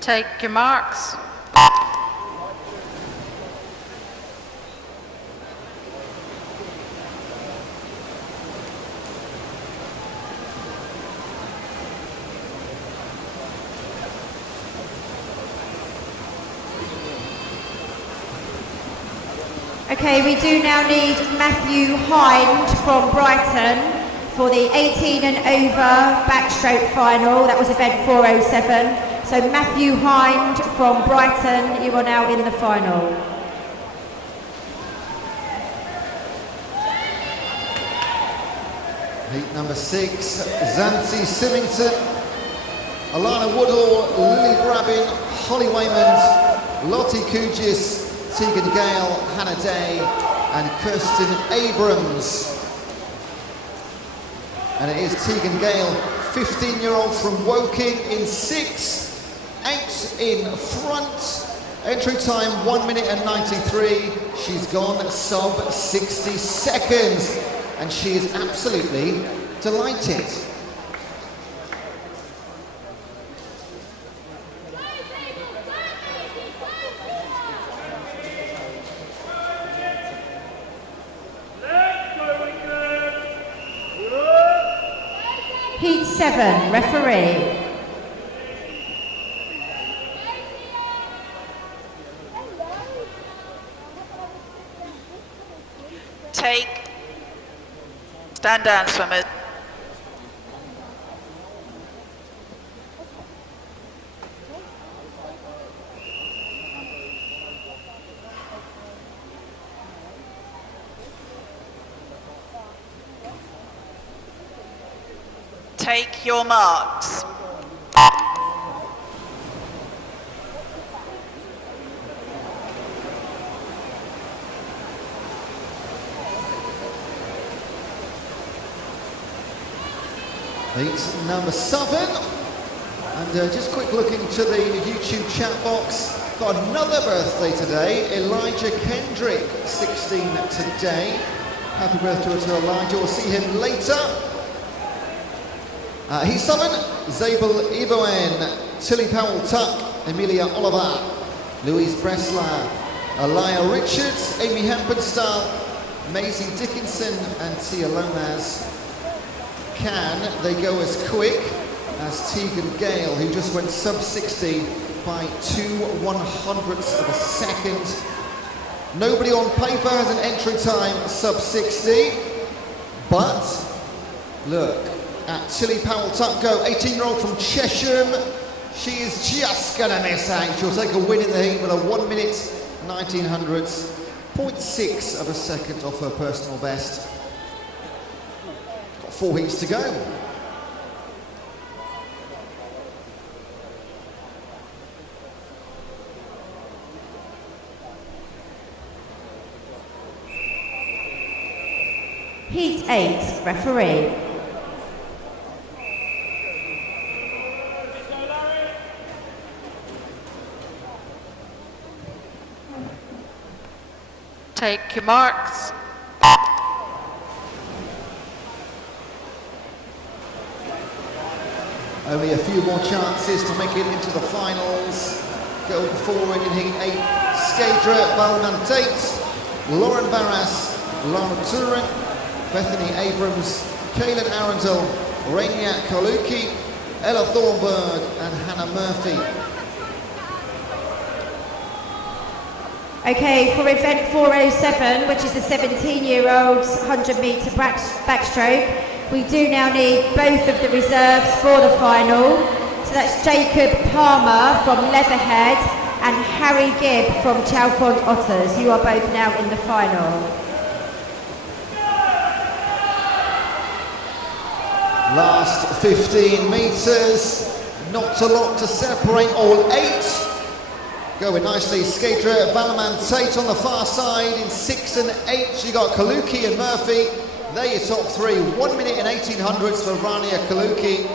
Take your marks. Okay, we do now need Matthew Hind from Brighton for the 18 and over backstroke final. That was event 407. So Matthew Hind from Brighton, you are now in the final. Heat number 6, Zanti Symington, Alana Woodall, Lily Brabin, Holly Waymond, Lottie Kugis, Tegan Gale, Hannah Day and Kirsten Abrams. And it is Tegan Gale, 15-year-old from Woking in 6, 8 in front. Entry time 1 minute and 93. She's gone sub 60 seconds and she is absolutely delighted. 7, referee. Stand down, swimmers. Take your marks. Heat number 7, and just quick look into the YouTube chat box. Got another birthday today, Elijah Kendrick, 16 today. Happy birthday to Elijah, we'll see him later. Heat 7, Zabel Iboen, Tilly Powell-Tuck, Emilia Oliver, Louise Bressler, Aliyah Richards, Amy Hempenstall, Maisie Dickinson and Tia Lomas. Can they go as quick as Tegan Gale, who just went sub 60 by 2/100ths of a second. Nobody on paper has an entry time sub 60, but look at Tilly Powell-Tuck go, 18-year-old from Chesham. She is just gonna miss out. She'll take a win in the heat with a 1 minute 1900ths, 0.6 of a second off her personal best. 4 heats to go. Heat 8, referee. Take your marks. Only a few more chances to make it into the finals. Going forward in Heat 8, Skadra Valman-Tate, Lauren Barras, Lara Turin, Bethany Abrams, Kaylin Arundel, Rainia Kaluki, Ella Thornburg and Hannah Murphy. Okay, for event 407, which is the 17-year-olds 100-metre backstroke, we do now need both of the reserves for the final. So that's Jacob Palmer from Leatherhead and Harry Gibb from Chalfont Otters. You are both now in the final. Last 15 metres, not a lot to separate all 8. Going nicely, Skadra Valman-Tate on the far side in 6 and 8. You got Kaluki and Murphy. They're your top 3. 1 minute and 1800ths for Rania Kaluki.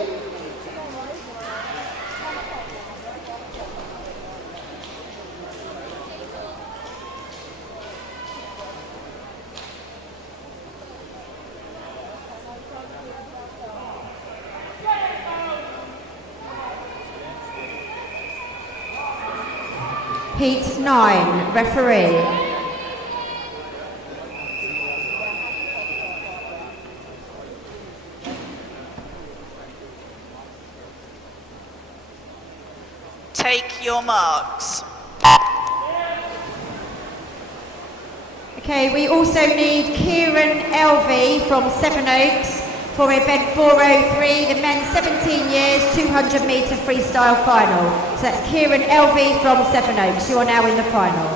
Heat 9, referee. Take your marks. Okay, we also need Kieran Elvey from Sevenoaks for event 403, the men's 17 years 200-metre freestyle final. So that's Kieran Elvey from Sevenoaks. You are now in the final.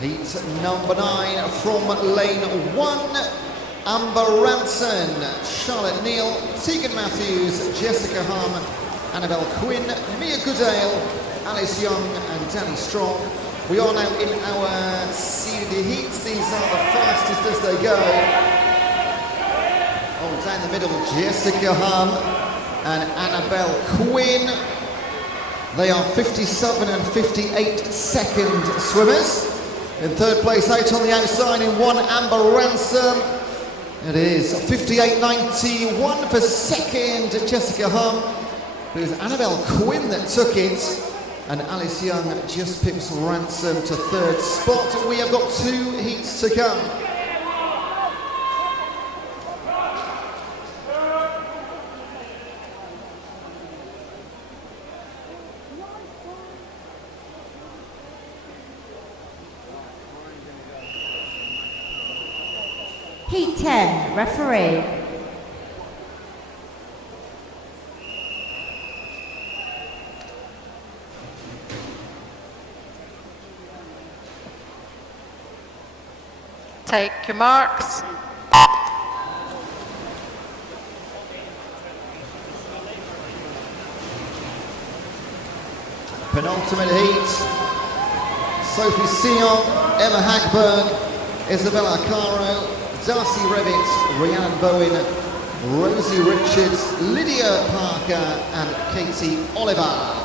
Heat number 9 from lane 1. Amber Ranson, Charlotte Neal, Tegan Matthews, Jessica Hum, Annabelle Quinn, Mia Goodale, Alice Young and Danny Strong. We are now in our seeded heats. These are the fastest as they go. Oh, down the middle, Jessica Hum and Annabelle Quinn. They are 57 and 58 second swimmers. In third place, out on the outside in 1, Amber Ransom. It is 58.91 for second, Jessica Hum. It was Annabelle Quinn that took it. and Alice Young just pips Ransom to third spot. We have got 2 heats to come. Heat 10, referee. Take your marks. Penultimate heat. Sophie Sion, Emma Hagberg, Isabella Caro, Darcy Revitt, Rhiannon Bowen, Rosie Richards, Lydia Parker and Katie Oliver.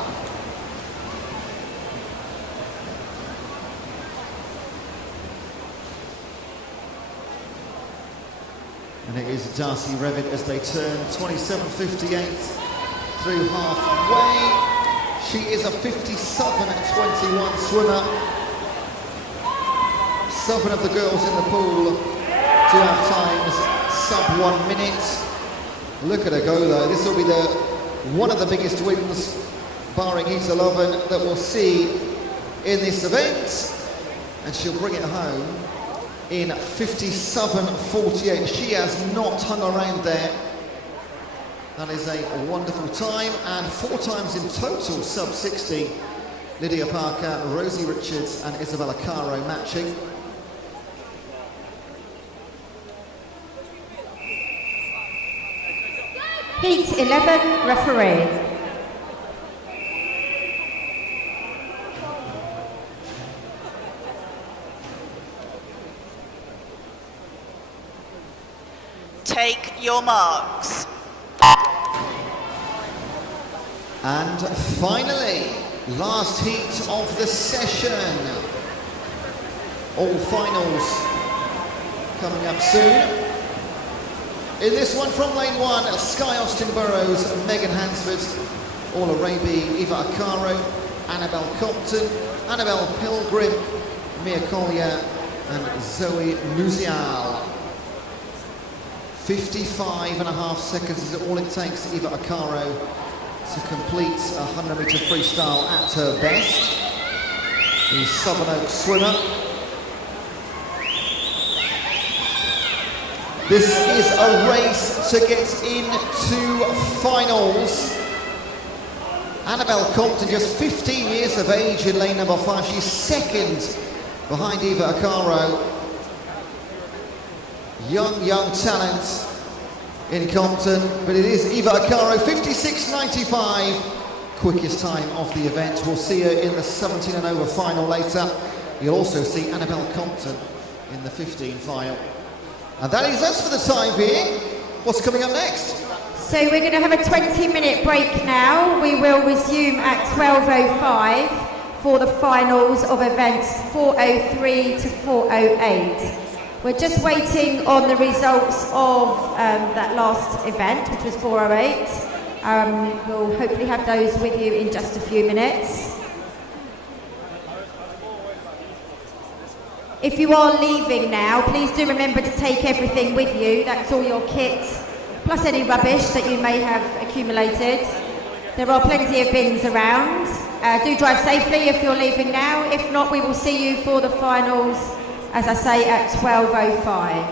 And it is Darcy Revitt as they turn 27.58 through halfway. She is a 57.21 swimmer. 7 of the girls in the pool do have times sub 1 minute. Look at her go though. This will be one of the biggest wins, barring heat 11, that we'll see in this event. And she'll bring it home in 57.48. She has not hung around there. That is a wonderful time, and 4 times in total sub 60. Lydia Parker, Rosie Richards and Isabella Caro matching. Heat 11, referee. Take your marks. And finally, last heat of the session. All finals coming up soon. In this one from lane 1, Sky Austin Burrows, Megan Hansford, Orla Raby, Eva Acaro, Annabelle Compton, Annabelle Pilgrim, Mia Collier and Zoe Musial. 55.5 seconds is all it takes Eva Acaro to complete a 100-metre freestyle at her best. The Southern Oaks swimmer. This is a race to get into finals. Annabelle Compton, just 15 years of age in lane number 5. She's second behind Eva Acaro. Young talent in Compton, but it is Eva Acaro, 56.95, quickest time of the event. We'll see her in the 17 and over final later. You'll also see Annabelle Compton in the 15 final. And that is us for the time being. What's coming up next? So we're going to have a 20-minute break now. We will resume at 12:05 for the finals of events 4:03 to 4:08. We're just waiting on the results of that last event, which was 4:08. We'll hopefully have those with you in just a few minutes. If you are leaving now, please do remember to take everything with you. That's all your kit, plus any rubbish that you may have accumulated. There are plenty of bins around. Do drive safely if you're leaving now. If not, we will see you for the finals, as I say, at 12:05.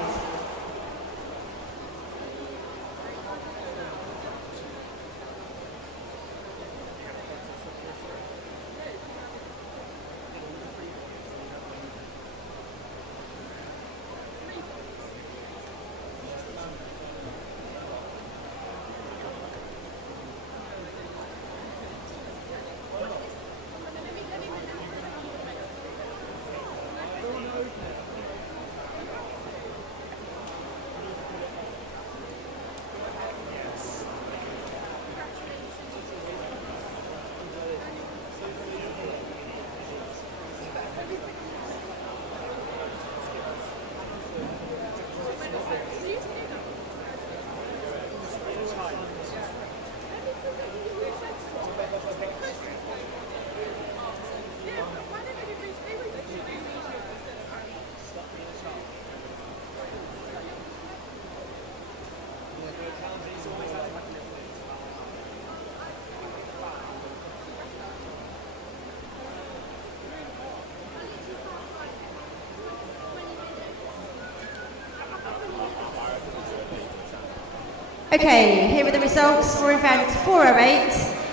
Okay, here are the results for event 408.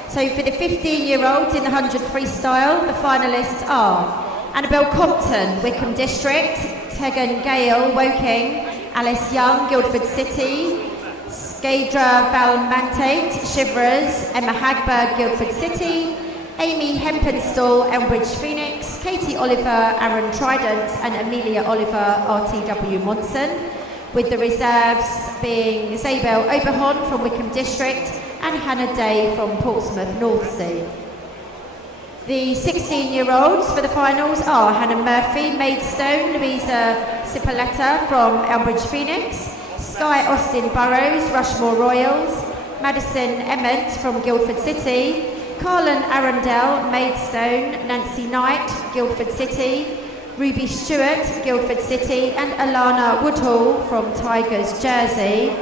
So for the 15-year-olds in the 100 freestyle, the finalists are Annabelle Compton, Wickham District, Tegan Gale, Woking, Alice Young, Guildford City, Skadra Valmantate, Shivrers, Emma Hagberg, Guildford City, Amy Hempenstall, Elmbridge Phoenix, Katie Oliver, Aaron Trident, and Amelia Oliver, RTW Monson, with the reserves being Zabel Oberhorn from Wickham District and Hannah Day from Portsmouth North Sea. The 16-year-olds for the finals are Hannah Murphy, Maidstone, Louisa Cipoletta from Elmbridge Phoenix, Sky Austin Burrows, Rushmore Royals, Madison Emmett from Guildford City, Carlin Arundel, Maidstone, Nancy Knight, Guildford City, Ruby Stewart, Guildford City, and Alana Woodhall from Tigers, Jersey.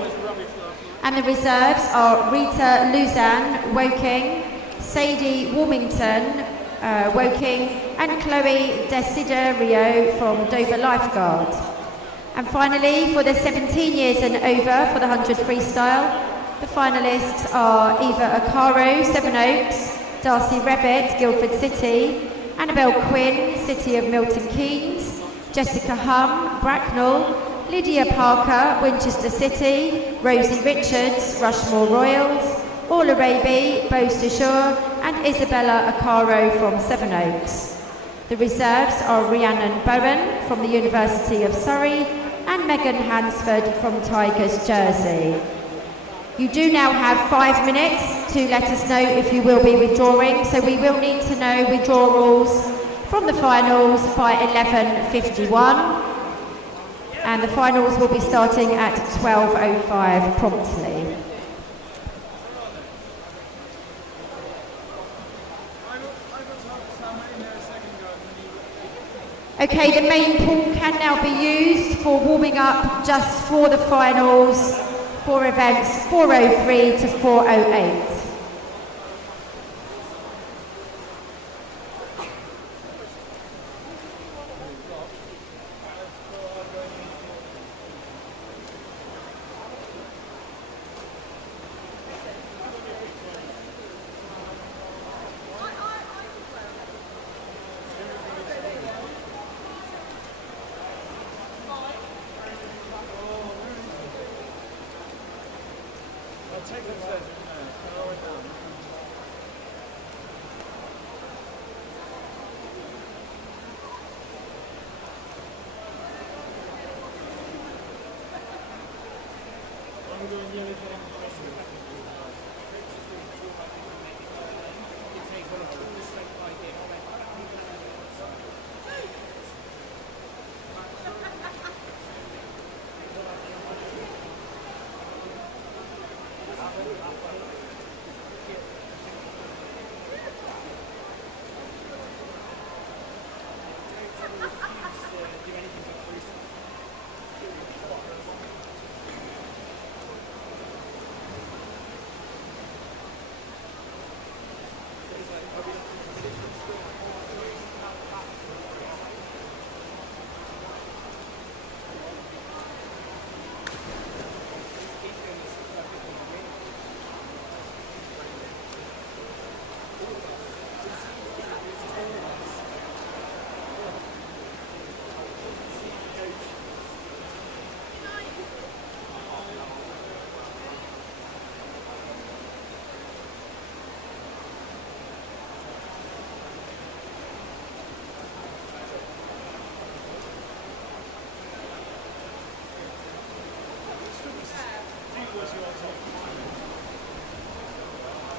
And the reserves are Rita Luzan, Woking, Sadie Warmington, Woking, and Chloe Desiderio from Dover Lifeguard. And finally, for the 17 years and over for the 100 freestyle, the finalists are Eva Acaro, Sevenoaks, Darcy Revitt, Guildford City, Annabelle Quinn, City of Milton Keynes, Jessica Hum, Bracknell, Lydia Parker, Winchester City, Rosie Richards, Rushmore Royals, Orla Raby, Beau Séjour, and Isabella Acaro from Sevenoaks. The reserves are Rhiannon Bowen from the University of Surrey and Megan Hansford from Tigers, Jersey. You do now have 5 minutes to let us know if you will be withdrawing, so we will need to know withdrawals from the finals by 11:51, and the finals will be starting at 12:05 promptly. Okay, the main pool can now be used for warming up just for the finals for events 403 to 408.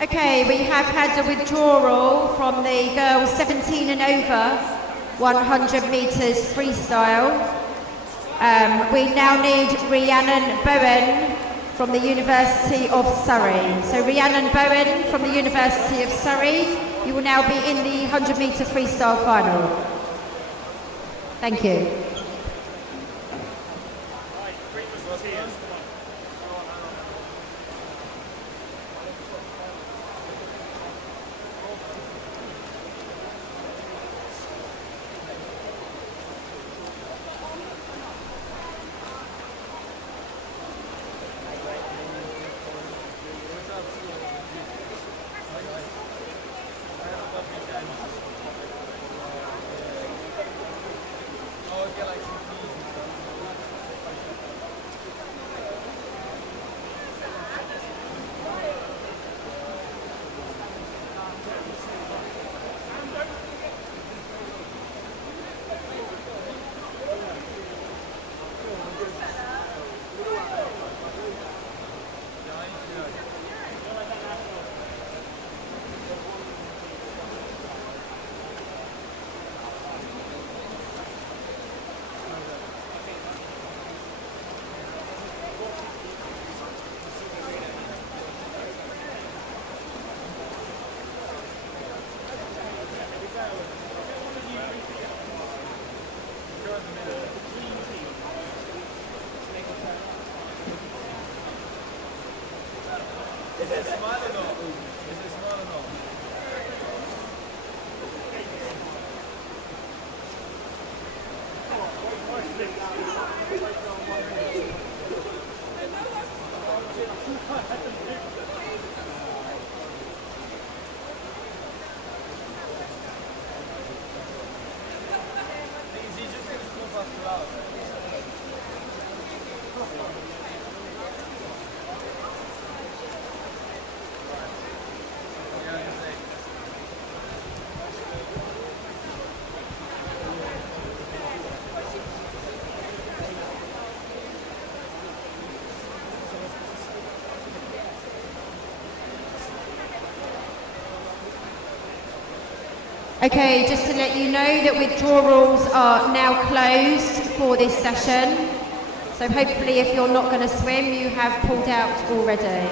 Okay, we have had a withdrawal from the girls 17 and over 100 metres freestyle. We now need Rhiannon Bowen from the University of Surrey. So Rhiannon Bowen from the University of Surrey, you will now be in the 100 metre freestyle final. Thank you. Okay, just to let you know that withdrawals are now closed for this session. So hopefully if you're not going to swim, you have pulled out already.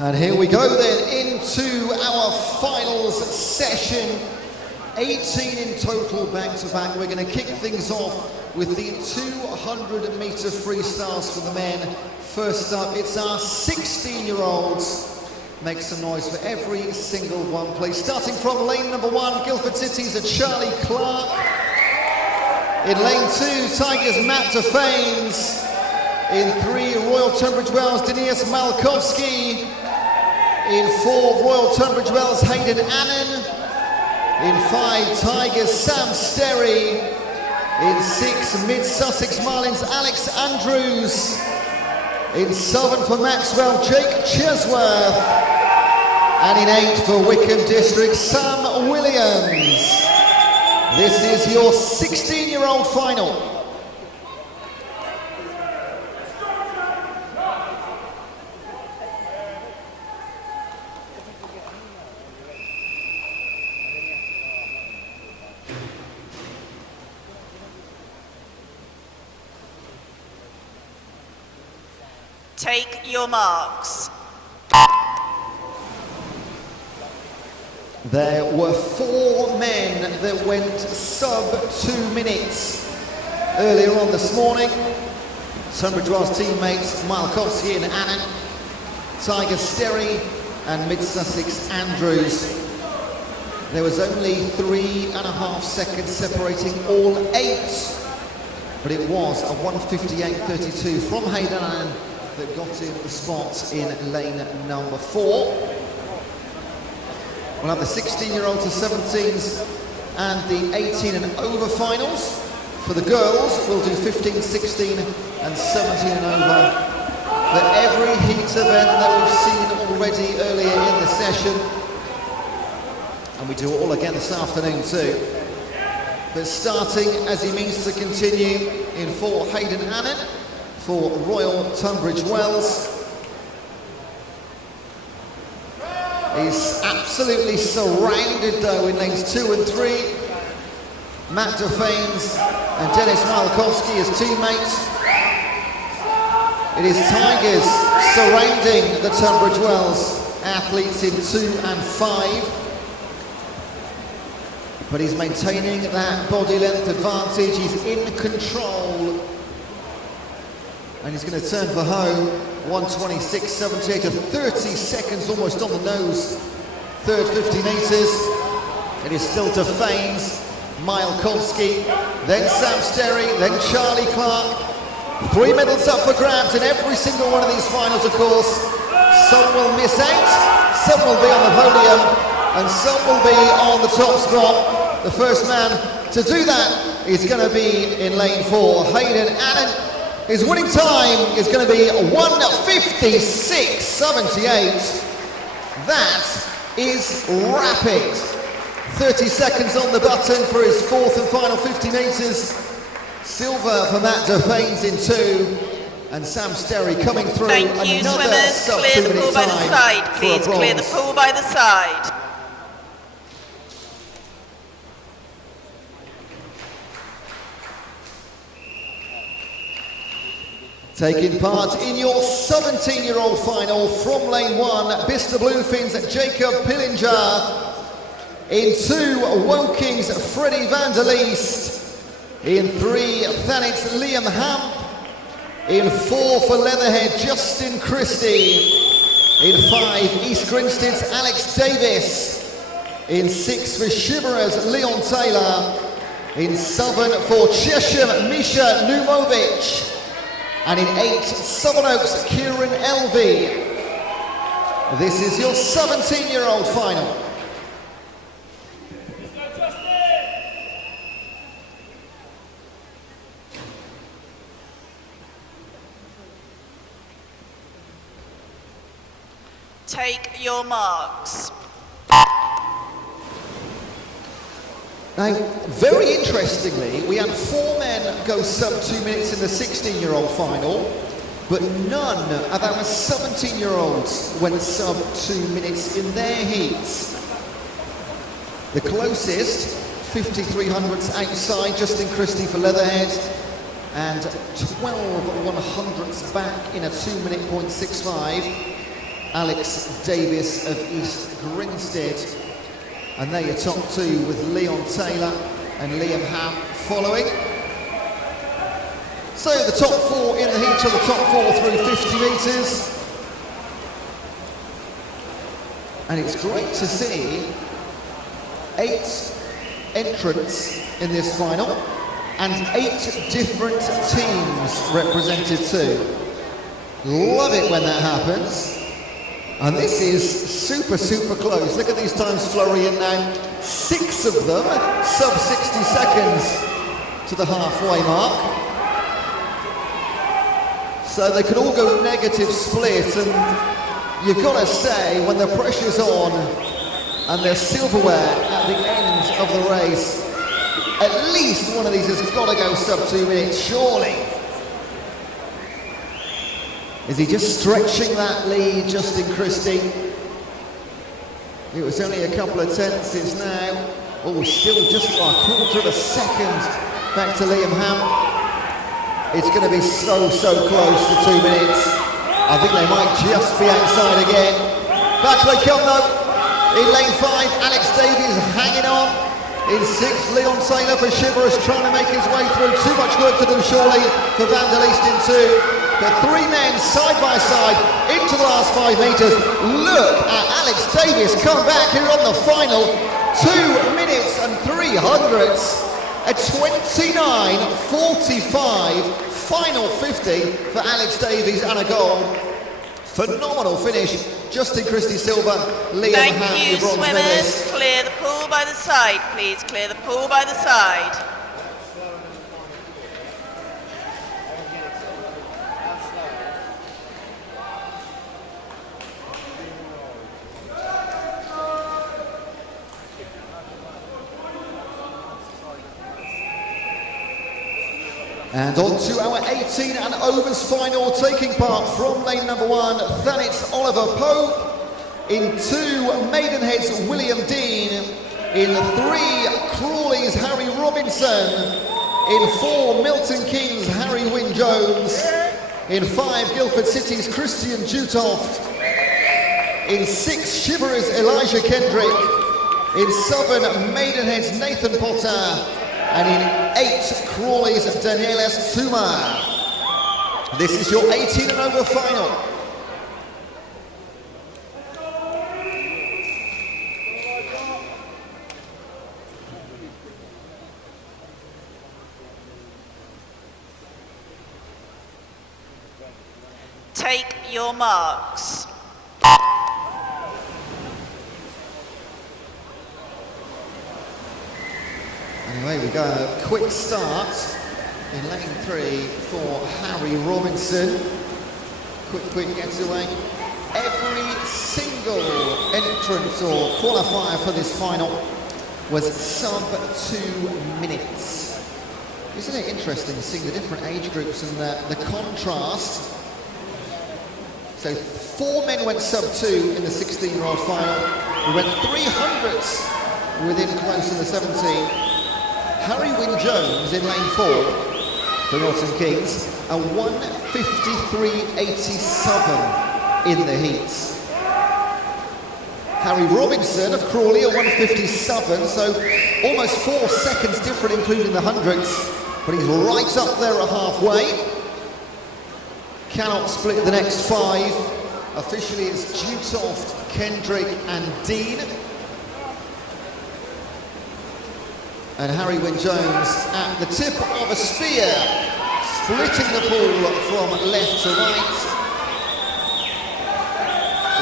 And here we go then into our finals session. 18 in total back-to-back. We're going to kick things off with the 200-meter freestyles for the men. First up, it's our 16-year-olds. Make some noise for every single one, please. Starting from lane number 1, Guildford City's Charlie Clark. In lane 2, Tigers Matt Defanes. In 3, Royal Tunbridge Wells, Denise Malkowski. In 4, Royal Tunbridge Wells, Hayden Annan. In 5, Tigers Sam Sterry. In 6, Mid Sussex Marlins, Alex Andrews. In 7 for Maxwell, Jake Chesworth. And in 8 for Wickham District, Sam Williams. This is your 16-year-old final. Take your marks. There were 4 men that went sub 2 minutes earlier on this morning. Tunbridge Wells teammates Malkowski and Annan, Tiger Sterry and Mid Sussex Andrews. There was only 3.5 seconds separating all 8, but it was a 1:58.32 from Hayden Annan that got him the spot in lane number 4. We'll have the 16-year-olds to 17s and the 18 and over finals. For the girls, we'll do 15, 16 and 17 and over for every heat event that we've seen already earlier in the session. And we do it all again this afternoon too. But starting, as he means to continue, in for Hayden Annan for Royal Tunbridge Wells. He's absolutely surrounded though in lanes 2 and 3. Matt Defanes and Dennis Malkowski as teammates. It is Tigers surrounding the Tunbridge Wells athletes in 2 and 5. But he's maintaining that body length advantage. He's in control. And he's going to turn for home. 1:26.78 to 30 seconds almost on the nose. Third 50 metres. It is still Defanes, Malkowski, then Sam Sterry, then Charlie Clark. 3 medals up for grabs in every single one of these finals, of course. Some will miss out, some will be on the podium, and some will be on the top spot. The first man to do that is going to be in lane 4, Hayden Annan. His winning time is going to be 1:56.78. That is rapid. 30 seconds on the button for his 4th and final 50 metres. Silver for Matt Defanes in 2. And Sam Sterry coming through. Thank you, swimmers. Clear the pool by the side, please. Clear the pool by the side. Taking part in your 17-year-old final from lane 1, Bicester Bluefins Jacob Pillinger. In 2, Woking's Freddie van der Leest. In 3, Thanet's Liam Hamp. In 4 for Leatherhead, Justin Christie. In 5, East Grinstead's Alex Davis. In 6 for Shiverers, Leon Taylor. In 7 for Chesham, Misha Numovic. And in 8, Sevenoaks, Kieran Elvey. This is your 17-year-old final. Take your marks. Now, very interestingly, we had 4 men go sub 2 minutes in the 16-year-old final, but none of our 17-year-olds went sub 2 minutes in their heats. The closest, 5300s outside, Justin Christie for Leatherhead, and 12 100s back in a 2-minute .65, Alex Davis of East Grinstead. And they're your top 2 with Leon Taylor and Liam Hamp following. So the top 4 in the heat are the top 4 through 50 metres. And it's great to see 8 entrants in this final and 8 different teams represented too. Love it when that happens. And this is super, super close. Look at these times flurrying now. 6 of them sub 60 seconds to the halfway mark. So they could all go negative split, and you've got to say, when the pressure's on and there's silverware at the end of the race, at least one of these has got to go sub 2 minutes, surely. Is he just stretching that lead, Justin Christie? It was only a couple of tenths now. Oh, still just a quarter of a second back to Liam Hamp. It's going to be so, so close to 2 minutes. I think they might just be outside again. Back they come though. In lane 5, Alex Davies hanging on. In 6, Leon Taylor for Shiverers trying to make his way through. Too much work to do surely for Van der Leest in 2. But 3 men side by side into the last 5 metres. Look at Alex Davis come back here on the final. 2 minutes and 300ths. A 29.45 final 50 for Alex Davies and a goal. Phenomenal finish. Justin Christie silver, Liam Thank Ham, you, your bronze swimmers. medalist. Clear the pool by the side, please. Clear the pool by the side. And on to our 18 and overs final, taking part from lane number 1, Thanit's Oliver Pope. In 2, Maidenhead's William Dean. In 3, Crawley's Harry Robinson. In 4, Milton Keynes' Harry Wynne Jones. In 5, Guildford City's Christian Jutoft. In 6, Shiver's Elijah Kendrick. In 7, Maidenhead's Nathan Potter. And in 8, Crawley's Danielas Tuma. This is your 18 and over final. Take your marks. Anyway, we go a quick start in lane 3 for Harry Robinson. Quick getaway. Every single entrant or qualifier for this final was sub 2 minutes. Isn't it interesting seeing the different age groups and the contrast? So 4 men went sub 2 in the 16-year-old final. We went 300s within close in the 17. Harry Wynne Jones in lane 4 for Milton Keynes, a 1:53.87 in the heats. Harry Robinson of Crawley, a 1:57, so almost 4 seconds different, including the hundreds, but he's right up there at halfway. Cannot split the next 5. Officially it's Jutoft, Kendrick and Dean. And Harry Wynne Jones at the tip of a spear, splitting the pool from left to right.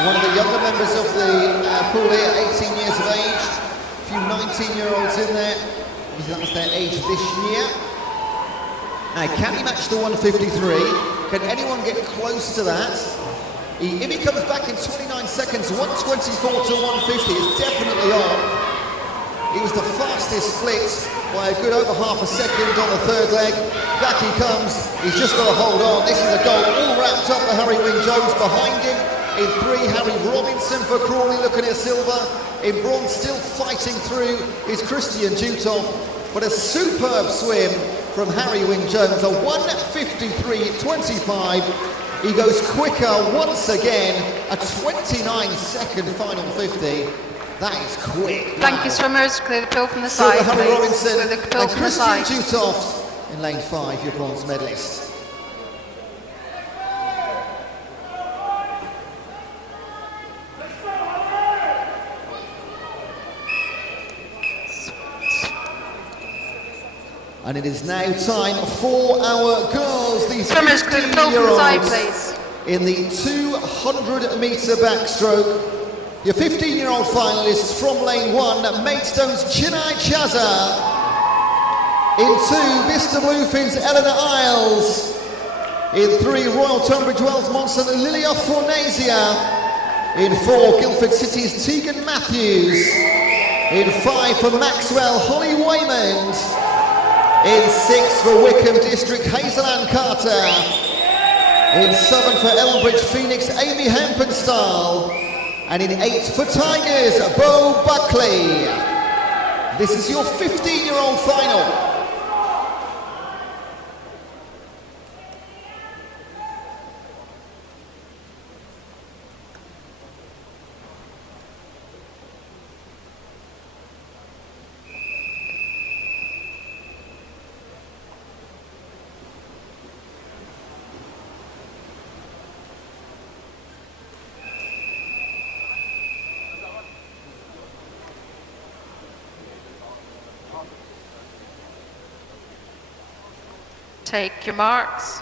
One of the younger members of the pool here, 18 years of age. A few 19-year-olds in there, because that's their age this year. Now, can he match the 1:53? Can anyone get close to that? If he comes back in 29 seconds, 1:24 to 1:50 is definitely on. He was the fastest split by a good over half a second on the third leg. Back he comes, he's just got to hold on. This is a goal all wrapped up for Harry Wynne Jones. Behind him in 3, Harry Robinson for Crawley looking at silver. In bronze, still fighting through, is Christian Jutoft. But a superb swim from Harry Wynne Jones, a 1:53.25. He goes quicker once again, a 29-second final 50. That is quick. Thank you, swimmers. Clear the pool from the Silver side, Harry please. Robinson Clear the pool and from the Christian side. Jutoft in lane 5, your bronze medalist. And it is now time for our girls, the Swimmers, clear the pool from the side, 15-year-olds please. in the 200-metre backstroke. Your 15-year-old finalists from lane 1, Maidstone's Chinai Chaza. In 2, Bicester Bluefin's Eleanor Isles. In 3, Royal Tunbridge Wells Monson Lilia Fornasia. In 4, Guildford City's Tegan Matthews. In 5 for Maxwell, Holly Waymond. In 6 for Wickham District, Hazel Ann Carter. In 7 for Elmbridge Phoenix, Amy Hempenstall. And in 8 for Tigers, Bo Buckley. This is your 15-year-old final. Take your marks.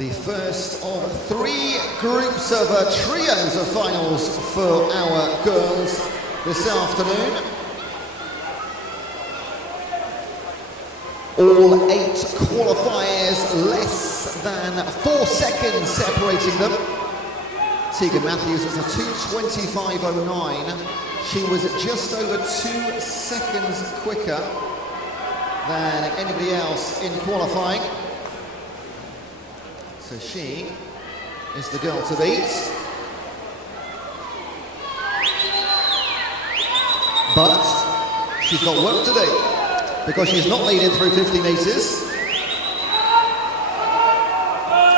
The first of 3 groups of trios of finals for our girls this afternoon. All 8 qualifiers, less than 4 seconds separating them. Tegan Matthews was a 2:25.09. She was just over 2 seconds quicker than anybody else in qualifying. So she is the girl to beat. But she's got work to do because she's not leading through 50 metres.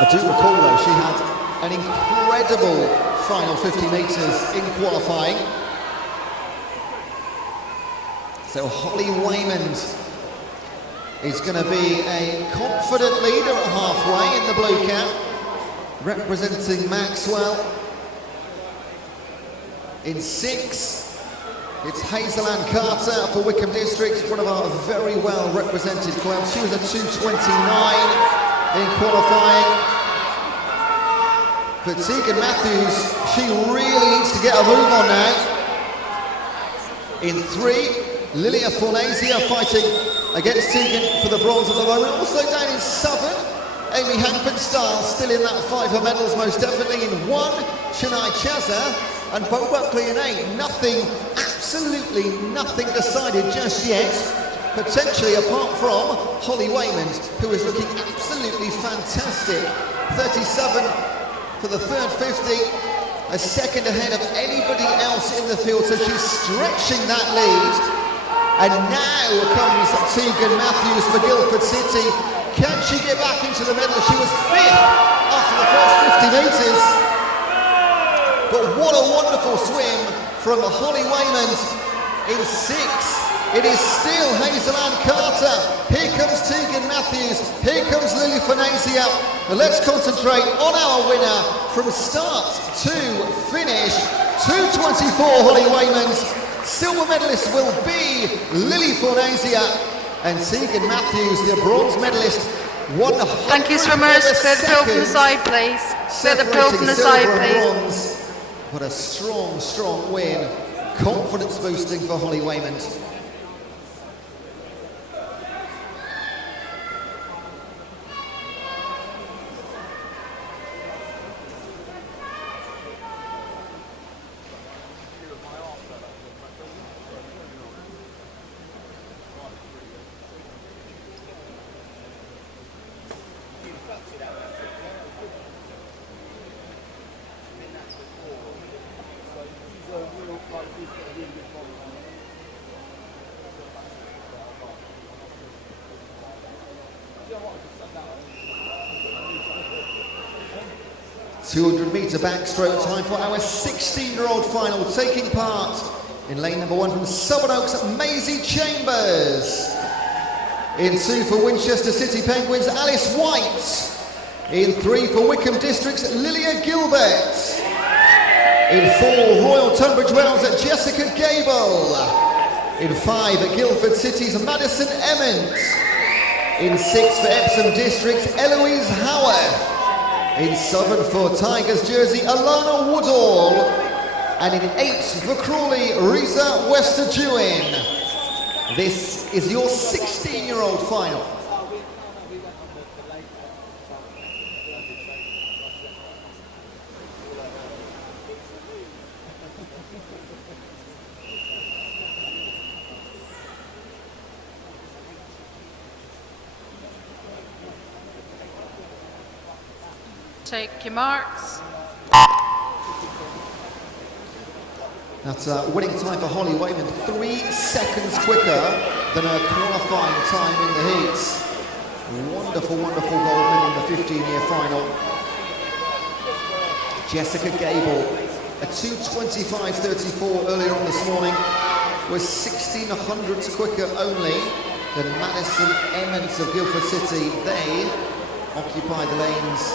I do recall though, she had an incredible final 50 metres in qualifying. So Holly Waymond is going to be a confident leader at halfway in the blue cap, representing Maxwell. In 6, it's Hazel Ann Carter for Wickham District, one of our very well represented clubs. She was a 2:29 in qualifying. But Tegan Matthews, she really needs to get a move on now. In 3, Lilia Fornasia fighting against Tegan for the bronze at the moment. Also down in Southern, Amy Hampenstyle still in that fight for medals most definitely. In 1, Chennai Chaza and Bo Buckley in 8. Nothing, absolutely nothing decided just yet. Potentially apart from Holly Waymond, who is looking absolutely fantastic. 37 for the third 50. A second ahead of anybody else in the field, so she's stretching that lead. And now comes Tegan Matthews for Guildford City. Can she get back into the medal? She was 5th after the first 50 metres. But what a wonderful swim from Holly Waymond in 6. It is still Hazel Ann Carter. Here comes Tegan Matthews. Here comes Lily Fornasia. And let's concentrate on our winner from start to finish. 2:24 Holly Waymond. Silver medalist will be Lily Fornasia, and Tegan Matthews, the bronze medalist, 100. Thank you, swimmers. Clear the pool from the side, please. Clear the pool from the side, please. Bronze. What a strong, strong win. Confidence boosting for Holly Waymond. .200-metre backstroke time for our 16-year-old final, taking part in lane number 1 from Southern Oaks, Maisie Chambers. In 2 for Winchester City Penguins, Alice White. In 3 for Wickham Districts, Lilia Gilbert. In 4, Royal Tunbridge Wells, Jessica Gable. In 5, at Guildford City's Madison Emmett. In 6 for Epsom District, Eloise Howarth. In 7 for Tigers jersey, Alana Woodall. And in 8 for Crawley, Risa Westerjewin. This is your 16-year-old final. Take your marks. That's a winning time for Holly Waymond, 3 seconds quicker than her qualifying time in the heats. Wonderful, wonderful gold medal in the 15-year final. Jessica Gable, a 2:25.34 earlier on this morning, was 1600ths quicker only than Madison Emmons of Guildford City. They occupied the lanes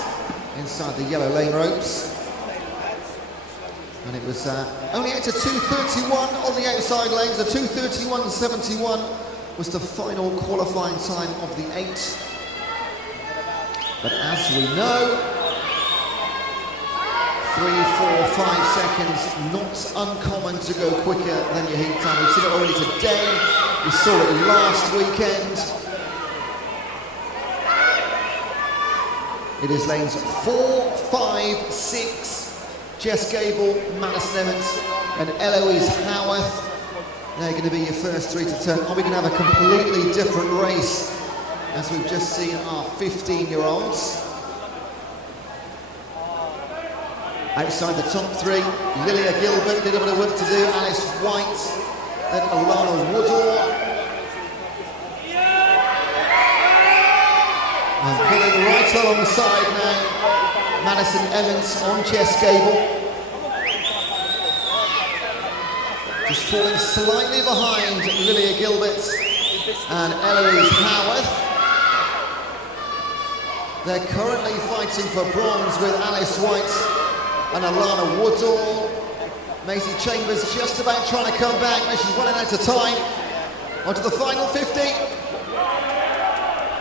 inside the yellow lane ropes. And it was only out to 2:31 on the outside lanes. A 2:31.71 was the final qualifying time of the 8. But as we know, 3, 4, 5 seconds, not uncommon to go quicker than your heat time. We've seen it already today, we saw it last weekend. It is lanes 4, 5, 6, Jess Gable, Madison Emmons and Eloise Howarth. They're going to be your first 3 to turn. Are we going to have a completely different race as we've just seen our 15-year-olds? Outside the top 3, Lilia Gilbert, little bit of work to do, Alice White and Alana Woodall. And pulling right along the side now, Madison Emmons on Jess Gable. Just falling slightly behind Lilia Gilbert and Eloise Howarth. They're currently fighting for bronze with Alice White and Alana Woodall. Maisie Chambers just about trying to come back, but she's running out of time. Onto the final 50.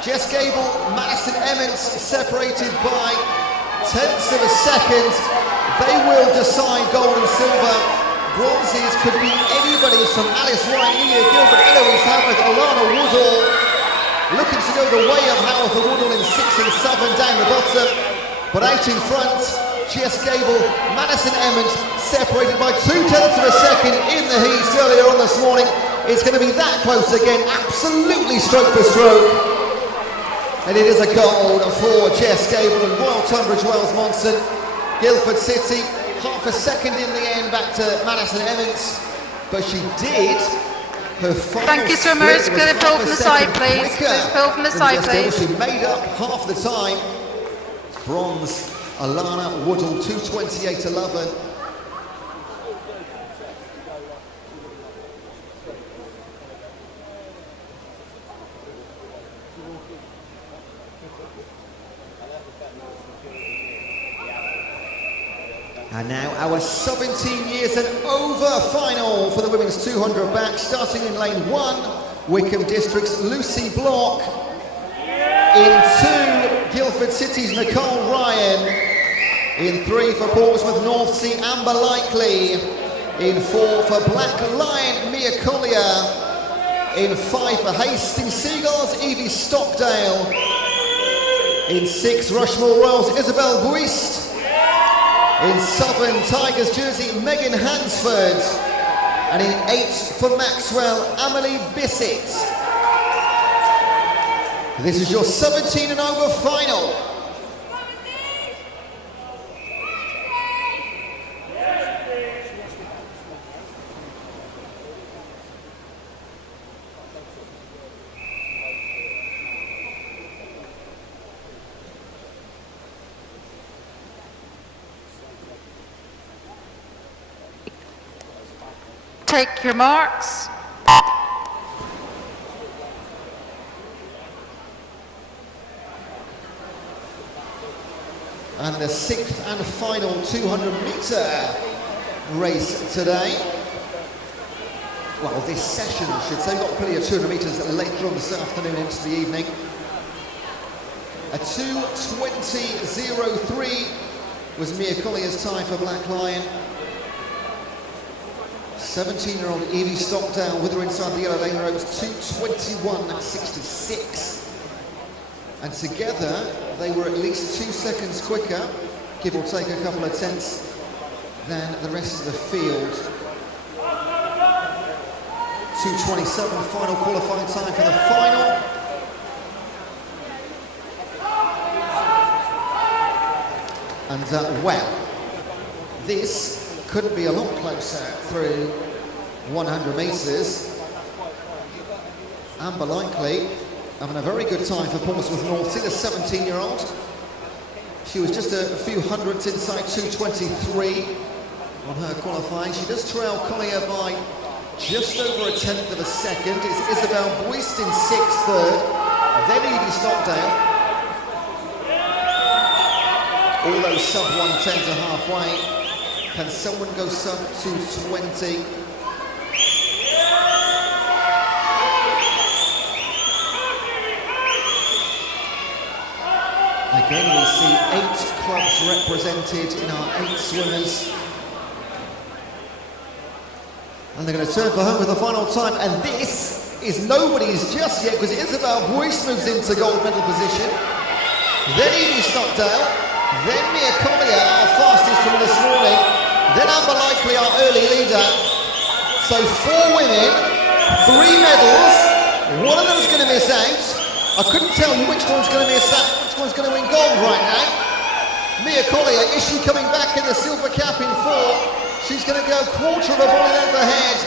Jess Gable, Madison Emmons separated by tenths of a second. They will decide gold and silver. Bronzes could be anybody from Alice White, Lilia Gilbert, Eloise Howarth, Alana Woodall. Looking to go the way of Howarth and Woodall in 6 and 7 down the bottom. But out in front, Jess Gable, Madison Emmons separated by 0.2 of a second in the heat earlier on this morning. It's going to be that close again, absolutely stroke for stroke. And it is a gold for Jess Gable and Royal Tunbridge Wells Monson. Guildford City, half a second in the end back to Madison Emmons, but she did her final. Thank you, swimmers. Clear the pool from the side, please. Clear the pool from the side, please. She made up half the time. Bronze, Alana Woodall, 2:28.11. And now our 17 years and over final for the women's 200 back, starting in lane 1, Wickham District's Lucy Block. In 2, Guildford City's Nicole Ryan. In 3 for Portsmouth North Sea, Amber Likely. In 4 for Black Lion, Mia Collier. In 5 for Hastings Seagulls, Evie Stockdale. In 6, Rushmore Royals, Isabel Buist. In Southern Tigers jersey, Megan Hansford. And in 8 for Maxwell, Amelie Bissett. This is your 17 and over final. Take your marks. And the 6th and final 200-metre race today. Well, this session, I should say. We've got plenty of 200 metres later on this afternoon into the evening. A 2:20.03 was Mia Collier's time for Black Lion. 17-year-old Evie Stockdale with her inside the yellow lane ropes, 2:21.66. And together, they were at least 2 seconds quicker, give or take a couple of tenths, than the rest of the field. 2:27, final qualifying time for the final. And well, this couldn't be a lot closer through 100 metres. Amber Likely having a very good time for Portsmouth North Sea, the 17-year-old. She was just a few hundredths inside 2:23 on her qualifying. She does trail Collier by just over a tenth of a second. It's Isabel Buist in 6th, 3rd, then Evie Stockdale. All those sub 110 to halfway. Can someone go sub 2:20? Again, we see 8 clubs represented in our 8 swimmers. And they're going to turn for home with the final time. And this is nobody's just yet, because Isabel Boyce moves into gold medal position. Then Evie Stockdale. Then Mia Collier, our fastest swimmer this morning. Then Amber Likely, our early leader. So 4 women, 3 medals. One of them's going to miss out. I couldn't tell you which one's going to miss out, which one's going to win gold right now. Mia Collier, is she coming back in the silver cap in 4? She's going to go a quarter of a body length ahead.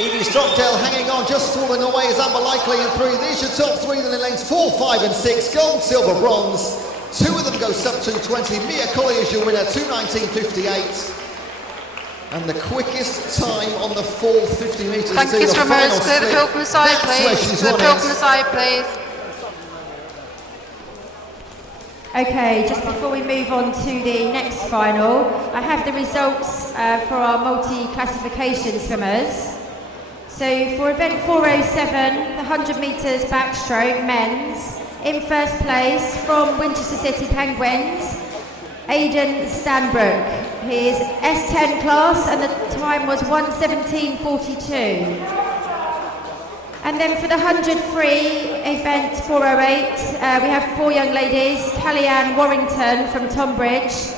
Evie Stockdale hanging on, just falling away as Amber Likely in 3. These are your top 3 then in lanes 4, 5 and 6. Gold, silver, bronze. 2 of them go sub 2:20. Mia Collier is your winner, 2:19.58. And the quickest time on the 4th 50 metres. Thank you, swimmers. Clear the pool from the side, please. Clear the pool from the side, please. Okay, just before we move on to the next final, I have the results for our multi-classification swimmers. So for event 407, the 100 metres backstroke men's, in first place from Winchester City Penguins, Aidan Stanbrook. He is S10 class and the time was 1:17.42. And then for the 100 free, event 408, we have 4 young ladies, Kellyanne Warrington from Tonbridge,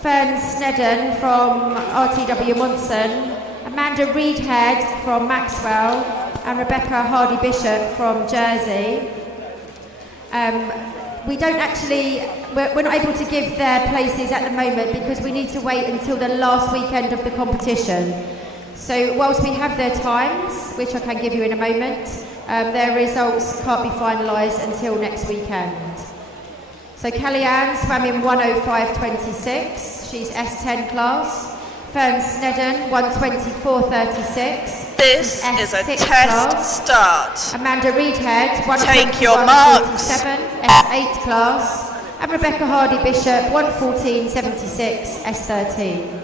Fern Snedden from RTW Monson, Amanda Reedhead from Maxwell, and Rebecca Hardy-Bishop from Jersey. We're not able to give their places at the moment because we need to wait until the last weekend of the competition. So whilst we have their times, which I can give you in a moment, their results can't be finalised until next weekend. So Kellyanne swam in 1:05.26, she's S10 class. Fern Snedden, 1:24.36. This is a test class. start. Amanda Reedhead, Take your marks. 1:21.47, S8 class. And Rebecca Hardy-Bishop, 1:14.76, S13.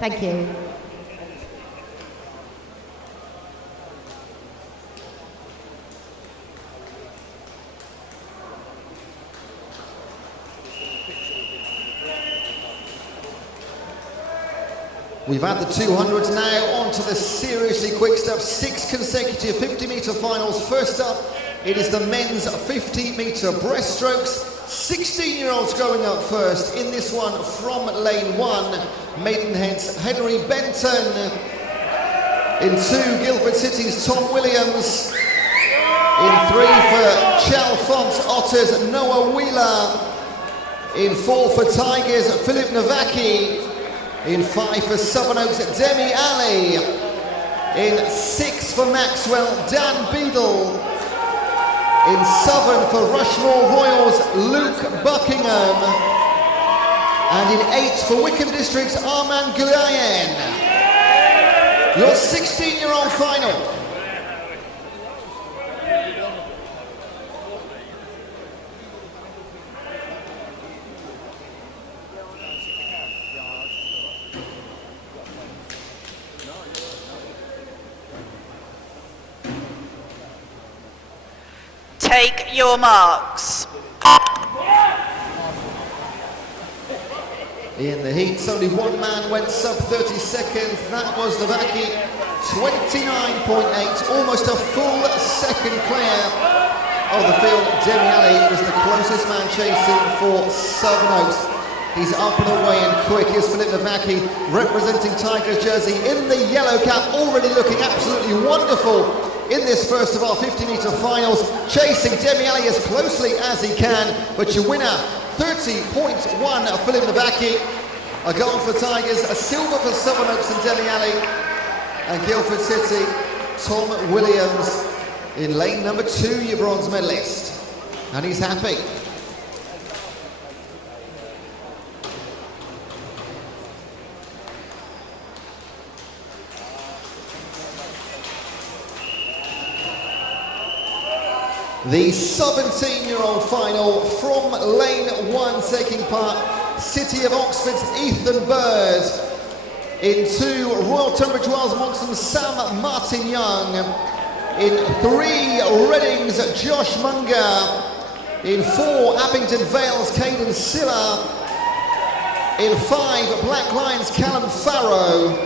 Thank you. We've had the 200s now, on to the seriously quick stuff. 6 consecutive 50-metre finals. First up, it is the men's 50-metre breaststrokes. 16-year-olds going up first in this one from lane 1. Maidenhead's Henry Benton. In 2, Guildford City's Tom Williams. In 3 for Chalfont Otters, Noah Wheeler. In 4 for Tigers, Philip Nowacki. In 5 for Sevenoaks, Demi Ali. In 6 for Maxwell, Dan Beadle. In 7 for Rushmore Royals, Luke Buckingham. And in 8 for Wickham District's Arman Gulayen. Your 16-year-old final. Take your marks. In the heats, only one man went sub 30 seconds. That was Nowacki, 29.8, almost a full second clear of the field. Demi Ali was the closest man chasing for Sevenoaks. He's up and away and quick. Here's Philip Nowacki representing Tigers jersey in the yellow cap, already looking absolutely wonderful in this first of our 50-metre finals, chasing Demi Ali as closely as he can. But your winner, 30.1 of Philip Nowacki. A gold for Tigers, a silver for Sevenoaks and Demi Ali. And Guildford City, Tom Williams in lane number 2, your bronze medalist. And he's happy. The 17-year-old final from lane 1 taking part, City of Oxford's Ethan Bird. In 2, Royal Tunbridge Wells Monson, Sam Martin Young. In 3, Reading's Josh Munger. In 4, Abingdon Vale's Caden Silla. In 5, Black Lions Callum Farrow.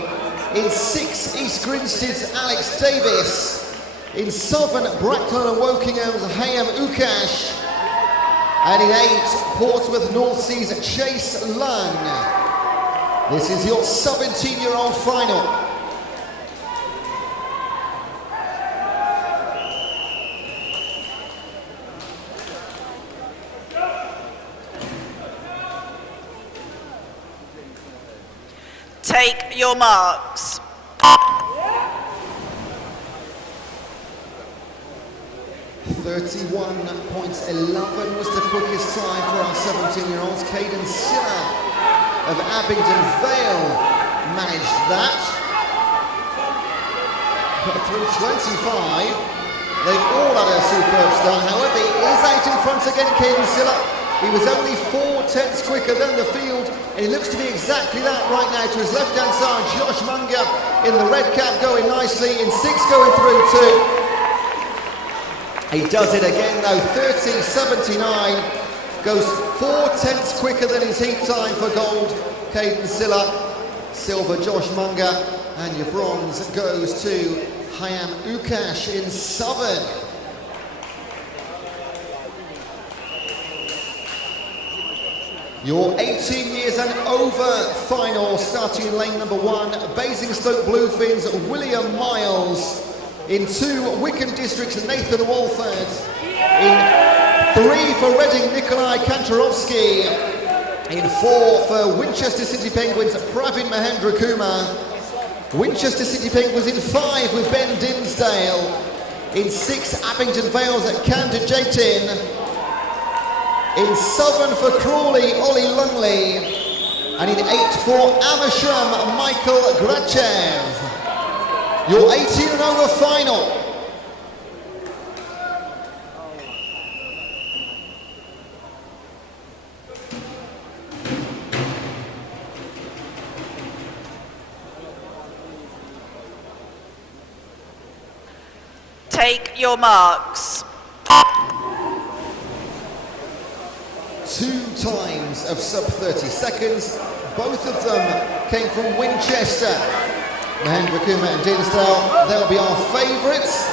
In 6, East Grinstead's Alex Davis. In 7, Bracknell and Wokingham's Hayam Ukash. And in 8, Portsmouth North Sea's Chase Lunn. This is your 17-year-old final. Take your marks. 31.11 was the quickest time for our 17-year-olds. Caden Silla of Abingdon Vale managed that. But through 25, they all had a superb start. However, he is out in front again, Caden Silla. He was only 4/10 quicker than the field, and he looks to be exactly that right now. To his left-hand side, Josh Munger in the red cap going nicely, in 6 going through 2. He does it again though, 30.79, goes 4/10 quicker than his heat time for gold, Caden Silla. Silver, Josh Munger, and your bronze goes to Hayam Ukash in Southern. Your 18 years and over final, starting in lane number 1, Basingstoke Bluefins, William Miles. In 2, Wickham District's Nathan Walford. In 3 for Reading, Nikolai Kantarovsky. In 4 for Winchester City Penguins, Pravin Mahendra Kumar. Winchester City Penguins in 5 with Ben Dinsdale. In 6, Abingdon Vale's Kanda Jaitin. In 7 for Crawley, Ollie Lungley. And in 8 for Amersham, Michael Grachev. Your 18 and over final. Take your marks. 2 times of sub 30 seconds. Both of them came from Winchester. Mahendra Kumar and Dinsdale, they'll be our favourites.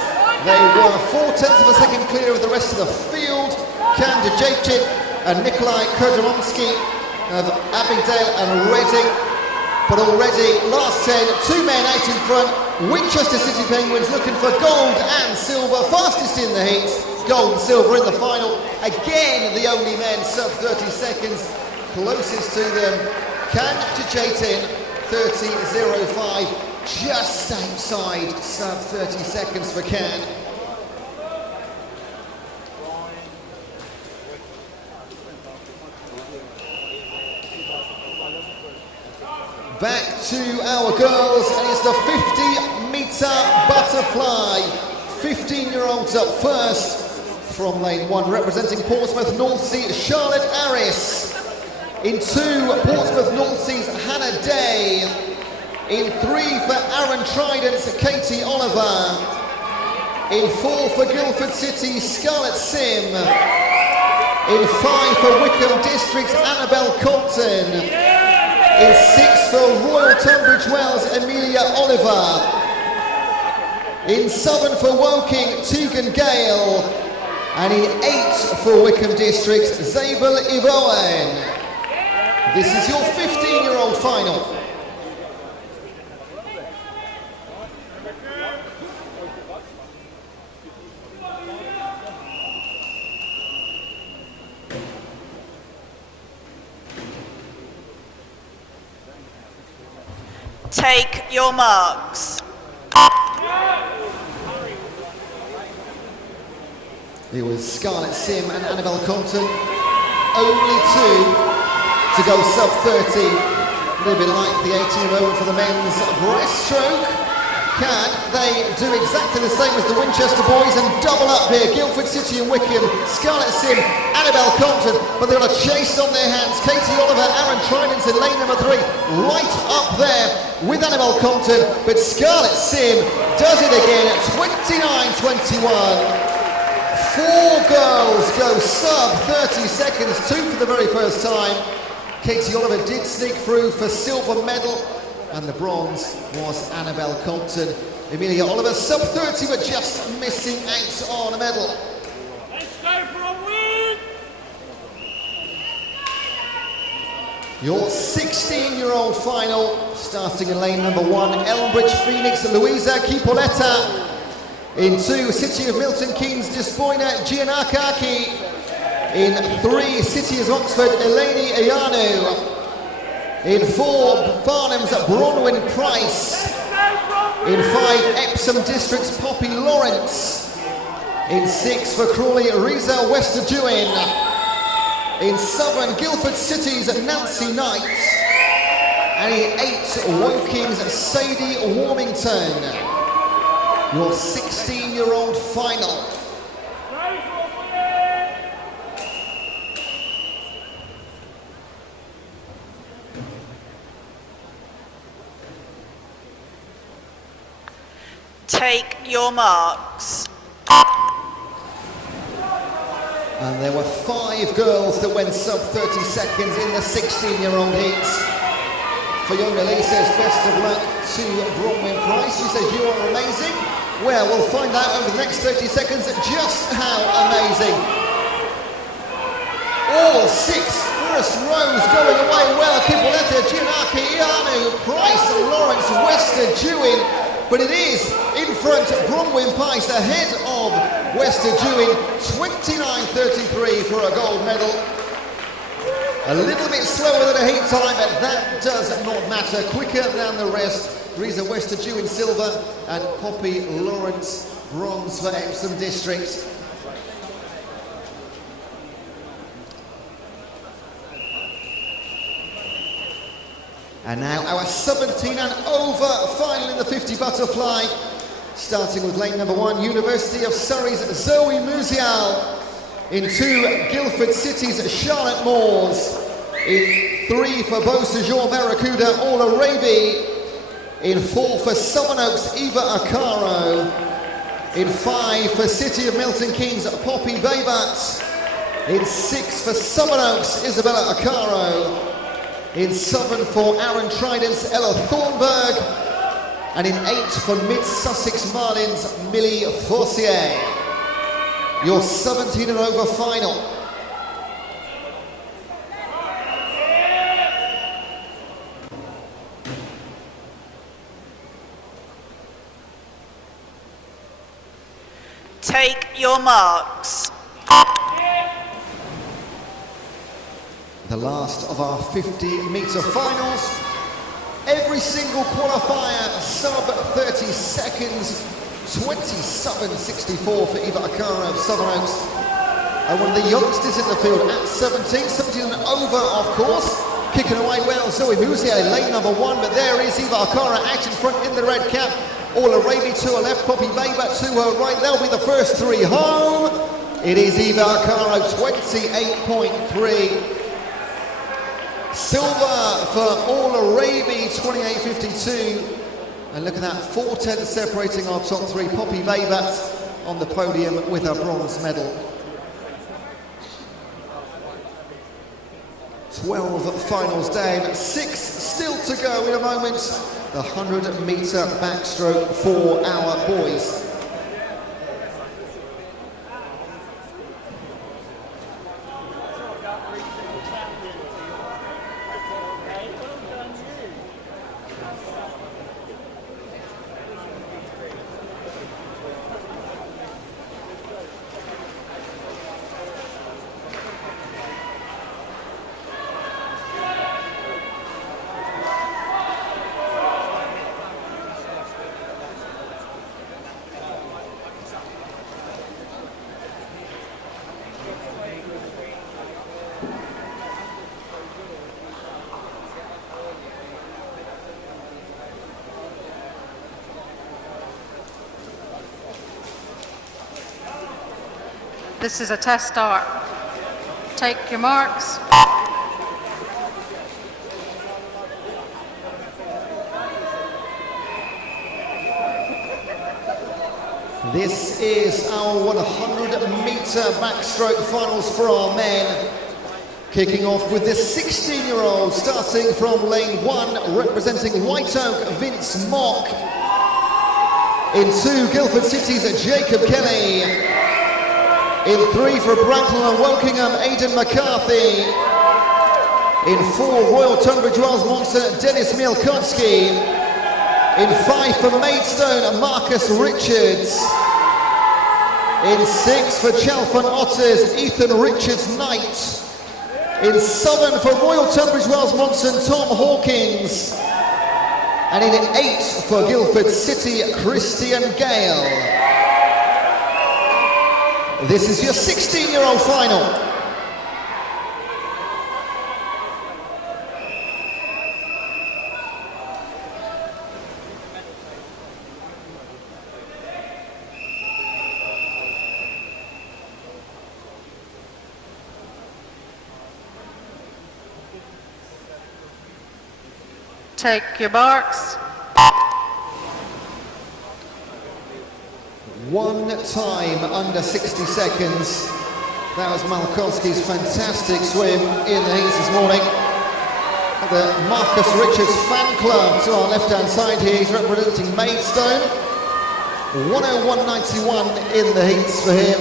They were 4/10 of a second clear of the rest of the field. Kanda Jaitin and Nikolai Kurdomonsky of Abingdale and Reading. But already, last 10, 2 men out in front. Winchester City Penguins looking for gold and silver. Fastest in the heats, gold and silver in the final. Again, the only men sub 30 seconds. Closest to them, Kanda Jaitin, 30.05. Just outside sub 30 seconds for Can. Back to our girls, and it's the 50-metre butterfly. 15-year-olds up first from lane 1, representing Portsmouth North Sea, Charlotte Harris. In 2, Portsmouth North Sea's Hannah Day. In 3 for Aaron Trident's Katie Oliver. In 4 for Guildford City, Scarlett Sim. In 5 for Wickham District's Annabelle Compton. In 6 for Royal Tunbridge Wells, Amelia Oliver. In 7 for Woking, Tegan Gale. And in 8 for Wickham District, Zabel Ivoen. This is your 15-year-old final. Take your marks. It was Scarlett Sim and Annabelle Compton. Only 2 to go sub 30. A little bit like the 18 over for the men's breaststroke. Can they do exactly the same as the Winchester boys and double up here? Guildford City and Wickham, Scarlett Sim, Annabelle Compton, but they've got a chase on their hands. Katie Oliver, Aaron Trident's in lane number 3, right up there with Annabelle Compton, but Scarlett Sim does it again at 29.21. 4 girls go sub 30 seconds, 2 for the very first time. Katie Oliver did sneak through for silver medal, and the bronze was Annabelle Compton. Amelia Oliver sub 30, but just missing out on a medal. Let's go for a win! Your 16-year-old final, starting in lane number 1, Elmbridge Phoenix, Louisa Kipoletta. In 2, City of Milton Keynes, Despoina Giannakaki. In 3, City of Oxford, Eleni Ayanu. In 4, Farnham's Bronwyn Price. In 5, Epsom District's Poppy Lawrence. In 6, for Crawley, Riza Westerduin. In 7, Guildford City's Nancy Knight. And in 8, Woking's Sadie Warmington. Your 16-year-old final. Take your marks. And there were 5 girls that went sub 30 seconds in the 16-year-old heat. Fiona Lee says best of luck to Bronwyn Price. She says you are amazing. Well, we'll find out over the next 30 seconds just how amazing. All 6 first rows going away well. Kipoletta, Giannaki, Ianu, Price, Lawrence, Westerduin. But it is in front, Bronwyn Price ahead of Westerduin, 29.33 for a gold medal. A little bit slower than a heat time, but that does not matter. Quicker than the rest. Riza Westerduin silver and Poppy Lawrence bronze for Epsom District. And now our 17 and over final in the 50 butterfly. Starting with lane number 1, University of Surrey's Zoe Musial. In 2, Guildford City's Charlotte Moores. In 3, for Beausejour Barracuda, Orla Raby. In 4, for Sevenoaks, Eva Acaro. In 5, for City of Milton Keynes, Poppy Baybat. In 6, for Sevenoaks, Isabella Acaro. In 7, for Aaron Trident's Ella Thornburg. And in 8, for Mid-Sussex Marlin's Millie Forcier. Your 17 and over final. Take your marks. The last of our 50-metre finals. Every single qualifier sub 30 seconds. 27.64 for Eva Acaro of Sevenoaks. And one of the youngsters in the field at 17 and over, of course. Kicking away well, Zoe Musier, lane number 1, but there is Eva Acaro out in front in the red cap. Orla Raby to her left, Poppy Baybat to her right. They'll be the first 3 home. It is Eva Acaro, 28.3. Silver for Orla Raby, 28.52. And look at that, 4 tenths separating our top 3. Poppy Baybat on the podium with her bronze medal. 12 finals down, 6 still to go in a moment. The 100-metre backstroke for our boys. This is a test start. Take your marks. This is our 100-meter backstroke finals for our men. Kicking off with the 16-year-old, starting from lane 1, representing White Oak, Vince Mock. In 2, Guildford City's Jacob Kelly. In 3, for Bracknell and Wokingham, Aidan McCarthy. In 4, Royal Tunbridge Wells Monster, Dennis Mielkowski. In 5, for Maidstone, Marcus Richards. In 6, for Chalfont Otters, Ethan Richards-Knight. In 7, for Royal Tunbridge Wells Monson, Tom Hawkins. And in 8, for Guildford City, Christian Gale. This is your 16-year-old final. Take your marks. One time under 60 seconds. That was Malkowski's fantastic swim in the heats this morning. The Marcus Richards fan club to our left-hand side here. He's representing Maidstone. 101.91 in the heats for him.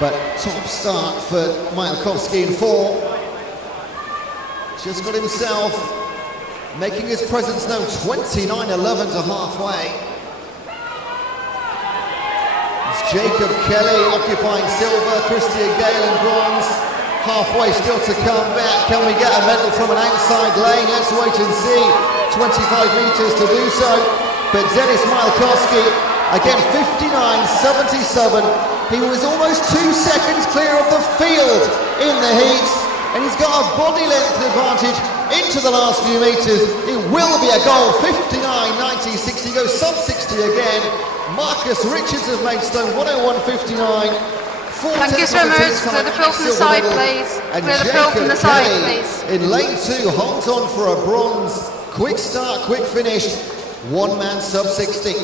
But top start for Malkowski in 4. Just got himself making his presence known, 29.11 to halfway. It's Jacob Kelly occupying silver, Christian Gale in bronze. Halfway still to come back. Can we get a medal from an outside lane? Let's wait and see. 25 metres to do so. But Dennis Mielkowski, again 59.77. He was almost 2 seconds clear of the field in the heat. And he's got a body length advantage into the last few metres. It will be a goal, 59.90, 60, goes sub 60 again. Marcus Richards of Maidstone, 101.59. Thank you, swimmers. Clear the pool from the side, please. Clear the pool from the side, please. In lane 2, holds on for a bronze. Quick start, quick finish. One man sub 60.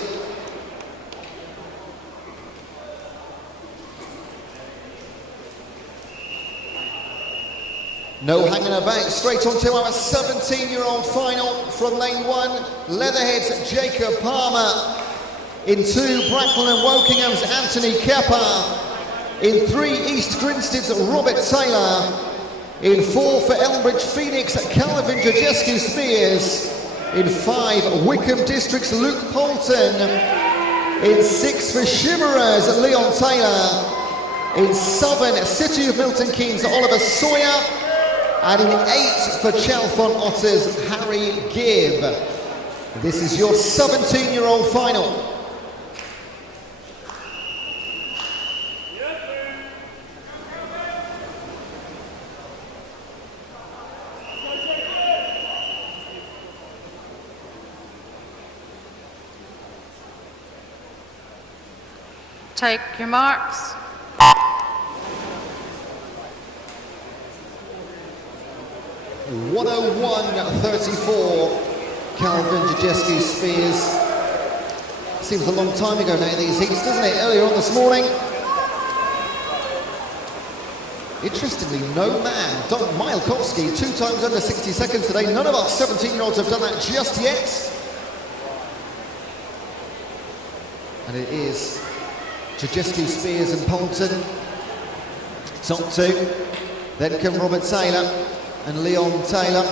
No hanging about, straight on to our 17-year-old final from lane 1, Leatherhead's Jacob Palmer. In 2, Bracknell and Wokingham's Anthony Kepper. In 3, East Grinstead's Robert Taylor. In 4, for Elmbridge Phoenix, Calvin Jajescu Spears. In 5, Wickham District's Luke Poulton. In 6, for Shimmerers, Leon Taylor. In 7, City of Milton Keynes, Oliver Sawyer. And in 8, for Chalfont Otters, Harry Gibb. This is your 17-year-old final. Take your marks. 101.34, Calvin Jajescu Spears. Seems a long time ago now, these heats, doesn't it? Earlier on this morning. Interestingly, no man, Don Mielkowski, 2 times under 60 seconds today. None of our 17-year-olds have done that just yet. And it is Jajescu Spears and Poulton. Top 2. Then come Robert Taylor and Leon Taylor.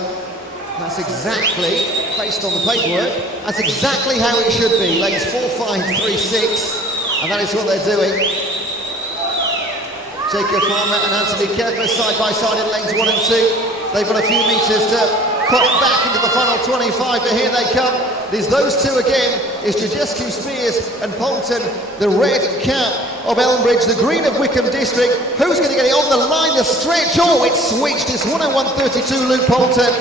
That's exactly, based on the paperwork, that's exactly how it should be. Lanes 4, 5, 3, 6, and that is what they're doing. Jacob Palmer and Anthony Kepper side by side in lanes 1 and 2. They've got a few metres to put back into the final 25, but here they come. There's those 2 again. It's Jajescu Spears and Poulton, the red cap of Elmbridge, the green of Wickham District. Who's going to get it on the line, the stretch? Oh, it's switched. It's 101.32, Luke Poulton.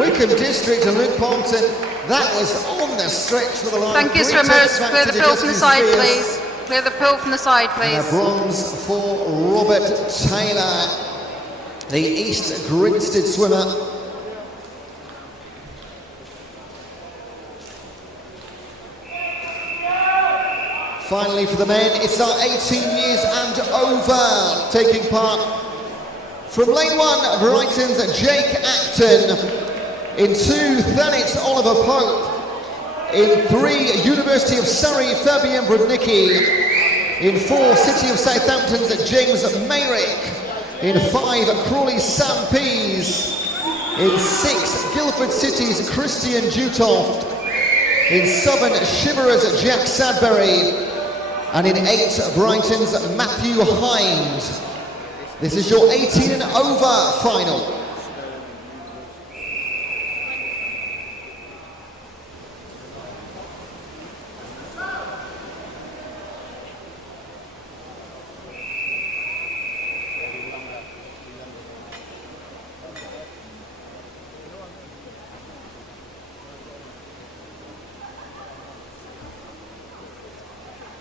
Wickham District and Luke Poulton. That was on the stretch for the line. Thank you, swimmers. Clear the pool from the side, please. Clear the pool from the side, please. And a bronze for Robert Taylor, the East Grinstead swimmer. Finally for the men, it's our 18 years and over. Taking part from lane 1, Brighton's Jake Acton. In 2, Thanet Oliver Pope. In 3, University of Surrey, Fabian Brudnicki. In 4, City of Southampton's James Mayrick. In 5, Crawley Sam Pease. In 6, Guildford City's Christian Dutoft. In 7, Shiverers Jack Sadbury. And in 8, Brighton's Matthew Hind. This is your 18 and over final.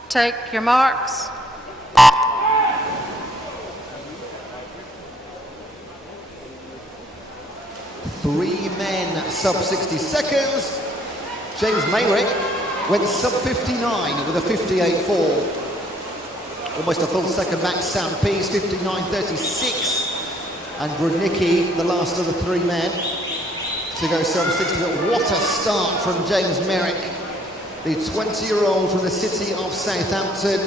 Take your marks. 3 men, sub 60 seconds. James Mayrick went sub 59 with a 58.4. Almost a full second back, Sam Pease, 59.36. And Brudnicki, the last of the 3 men, to go sub 60. But what a start from James Mayrick, the 20-year-old from the city of Southampton.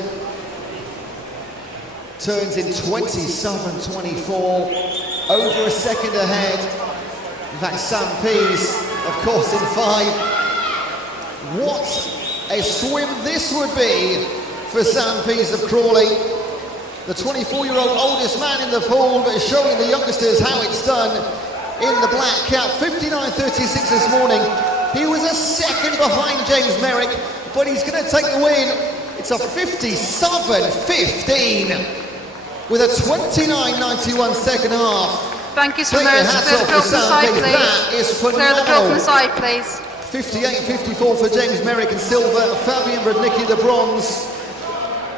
Turns in 27.24, over a second ahead. In fact, Sam Pease, of course, in 5. What a swim this would be for Sam Pease of Crawley. The 24-year-old oldest man in the pool, but showing the youngsters how it's done in the black cap. 59.36 this morning. He was a second behind James Mayrick, but he's going to take the win. It's a 57.15 with a 29.91 second half. Thank you, swimmers. Clear the field from the side, please. That is phenomenal. Clear the field from the side, please. 58.54 for James Mayrick in silver, Fabian Brudnicki the bronze.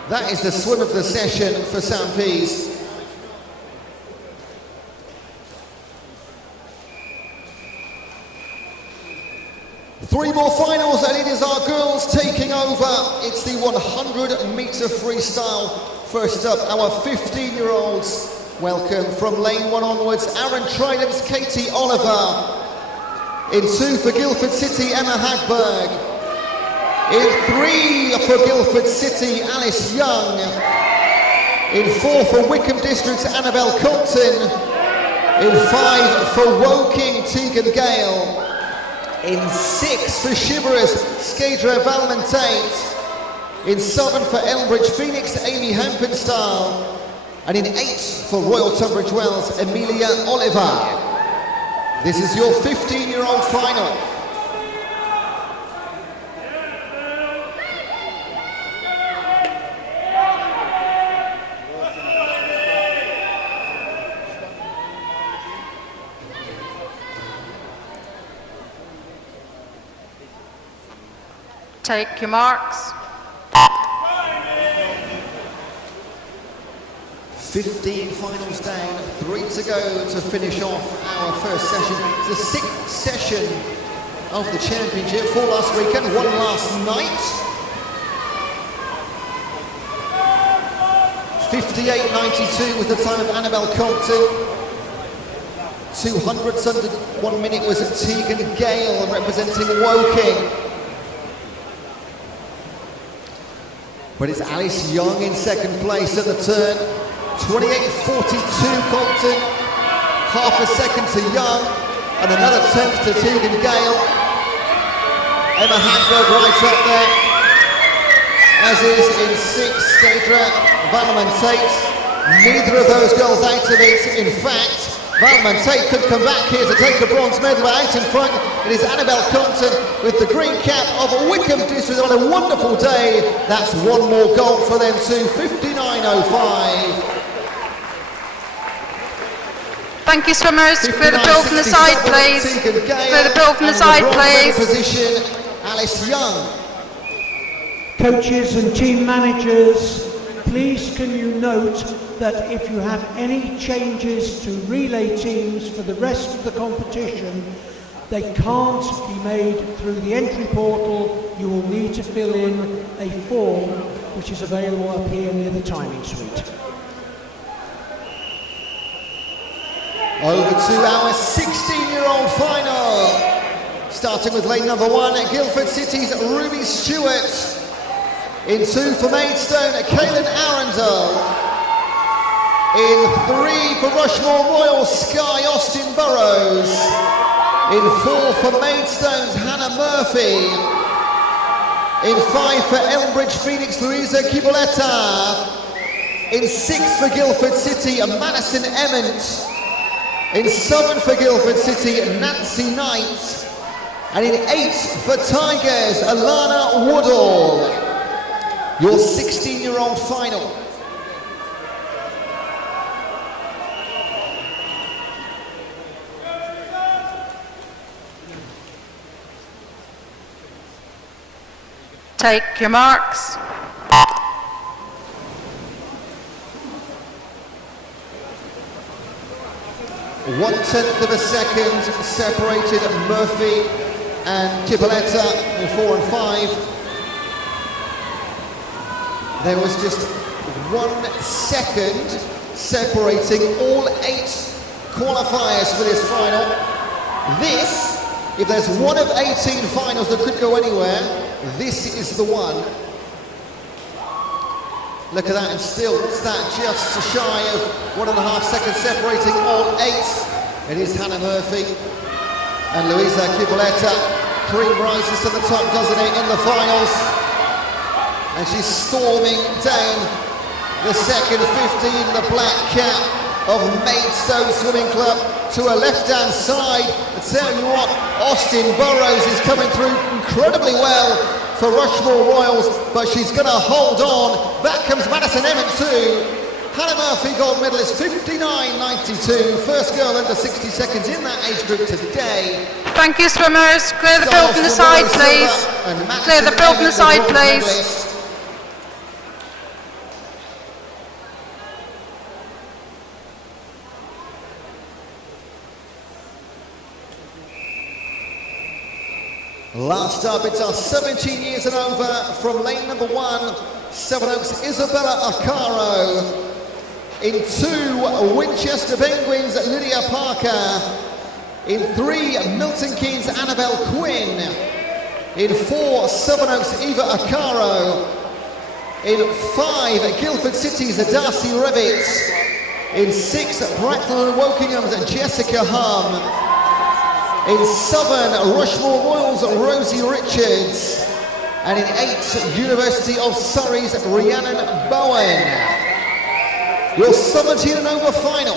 That is the swim of the session for Sam Pease. Three more finals and it is our girls taking over. It's the 100-meter freestyle. First up, our 15-year-olds. Welcome from lane 1 onwards, Aaron Trident's Katie Oliver. In 2 for Guildford City, Emma Hagberg. In 3 for Guildford City, Alice Young. In 4 for Wickham District's Annabelle Compton. In 5 for Woking, Tegan Gale. In 6 for Shiverers, Skadra Valmentate. In 7 for Elmbridge Phoenix, Amy Hempenstall. And in 8 for Royal Tunbridge Wells, Amelia Oliver. This is your 15-year-old final. Take your marks. 15 finals down, 3 to go to finish off our first session. It's the 6th session of the championship. 4 last weekend, 1 last night. 58.92 was the time of Annabelle Compton. 200ths under 1 minute was Tegan Gale representing Woking. But it's Alice Young in second place at the turn. 28.42 Compton, half a second to Young, and another tenth to Tegan Gale. Emma Hagberg right up there, as is in 6 Skadra Valmentate. Neither of those girls out of it. In fact, Valmentate could come back here to take the bronze medal, but out in front it is Annabelle Compton with the green cap of Wickham District on a wonderful day. That's 1 more gold for them too, 59.05. Thank you, swimmers. Clear the field from the side, please. Clear the field from the side, please. Position, Alice Young. Coaches and team managers, please can you note that if you have any changes to relay teams for the rest of the competition, they can't be made through the entry portal. You will need to fill in a form which is available up here near the timing suite. Over to our 16-year-old final. Starting with lane number 1, Guildford City's Ruby Stewart. In 2 for Maidstone, Kaylin Arundel. In 3 for Rushmore Royal, Sky Austin Burrows. In 4 for Maidstone's Hannah Murphy. In 5 for Elmbridge Phoenix, Louisa Kiboleta. In 6 for Guildford City, Madison Emmett. In 7 for Guildford City, Nancy Knight. And in 8 for Tigers, Alana Woodall. Your 16-year-old final. Take your marks. 1/10 of a second separated Murphy and Kiboleta in 4 and 5. There was just 1 second separating all 8 qualifiers for this final. This, if there's one of 18 finals that could go anywhere, this is the one. Look at that, and still, what's that? Just shy of 1.5 seconds separating all 8. It is Hannah Murphy and Louisa Kiboleta. Cream rises to the top, doesn't it, in the finals? And she's storming down the second 15, the black cap of Maidstone Swimming Club to her left-hand side. I tell you what, Austin Burrows is coming through incredibly well for Rushmore Royals, but she's going to hold on. Back comes Madison Emmett too. Hannah Murphy, gold medalist, 59.92. First girl under 60 seconds in that age group today. Thank you, swimmers. Clear the pool from the side, please. Clear the pool from the side, please. Last up, it's our 17 years and over from lane number 1, Sevenoaks, Isabella Acaro. In 2, Winchester Penguins, Lydia Parker. In 3, Milton Keynes, Annabelle Quinn. In 4, Sevenoaks, Eva Acaro. In 5, Guildford City's Darcy Revitz. In 6, Bracknell and Wokingham's Jessica Hum. In 7, Rushmore Royals, Rosie Richards. And in 8, University of Surrey's Rhiannon Bowen. Your 17 and over final.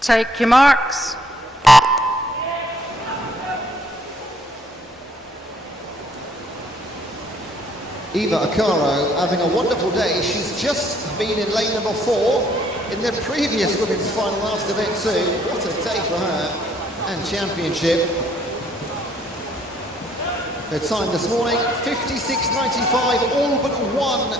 Take your marks. Eva Acaro having a wonderful day. She's just been in lane number 4 in the previous women's final last event too. What a day for her and championship. Her time this morning, 56.95, all but 1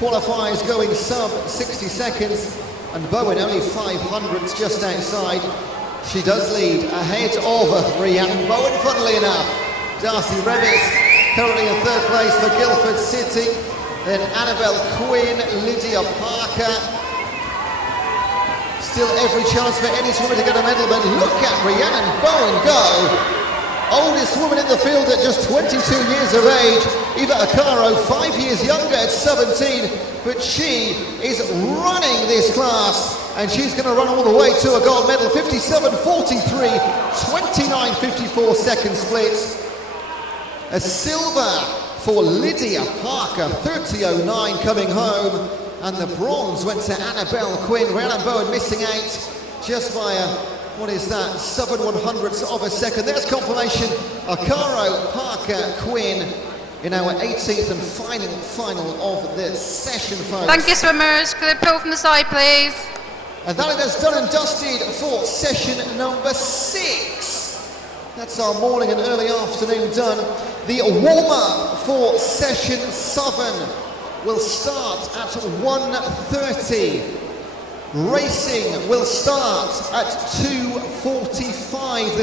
qualifiers going sub 60 seconds, and Bowen only 500ths just outside. She does lead ahead of Rhiannon Bowen, funnily enough. Darcy Revitz currently in 3rd place for Guildford City. Then Annabelle Quinn, Lydia Parker. Still every chance for any swimmer to get a medal, but look at Rhiannon Bowen go. Oldest woman in the field at just 22 years of age. Eva Acaro, 5 years younger at 17, but she is running this class, and she's going to run all the way to a gold medal. 57.43, 29.54 second splits. A silver for Lydia Parker, 30.09 coming home, and the bronze went to Annabelle Quinn. Rhiannon Bowen missing out just by a, what is that, 7/100ths of a second. There's confirmation. Acaro, Parker, Quinn in our 18th and final of the session, folks. Thank you, swimmers. Clear the pool from the side, please. And that it has done and dusted for session number 6. That's our morning and early afternoon done. The warm-up for session 7 will start at 1:30. Racing will start at 2:45.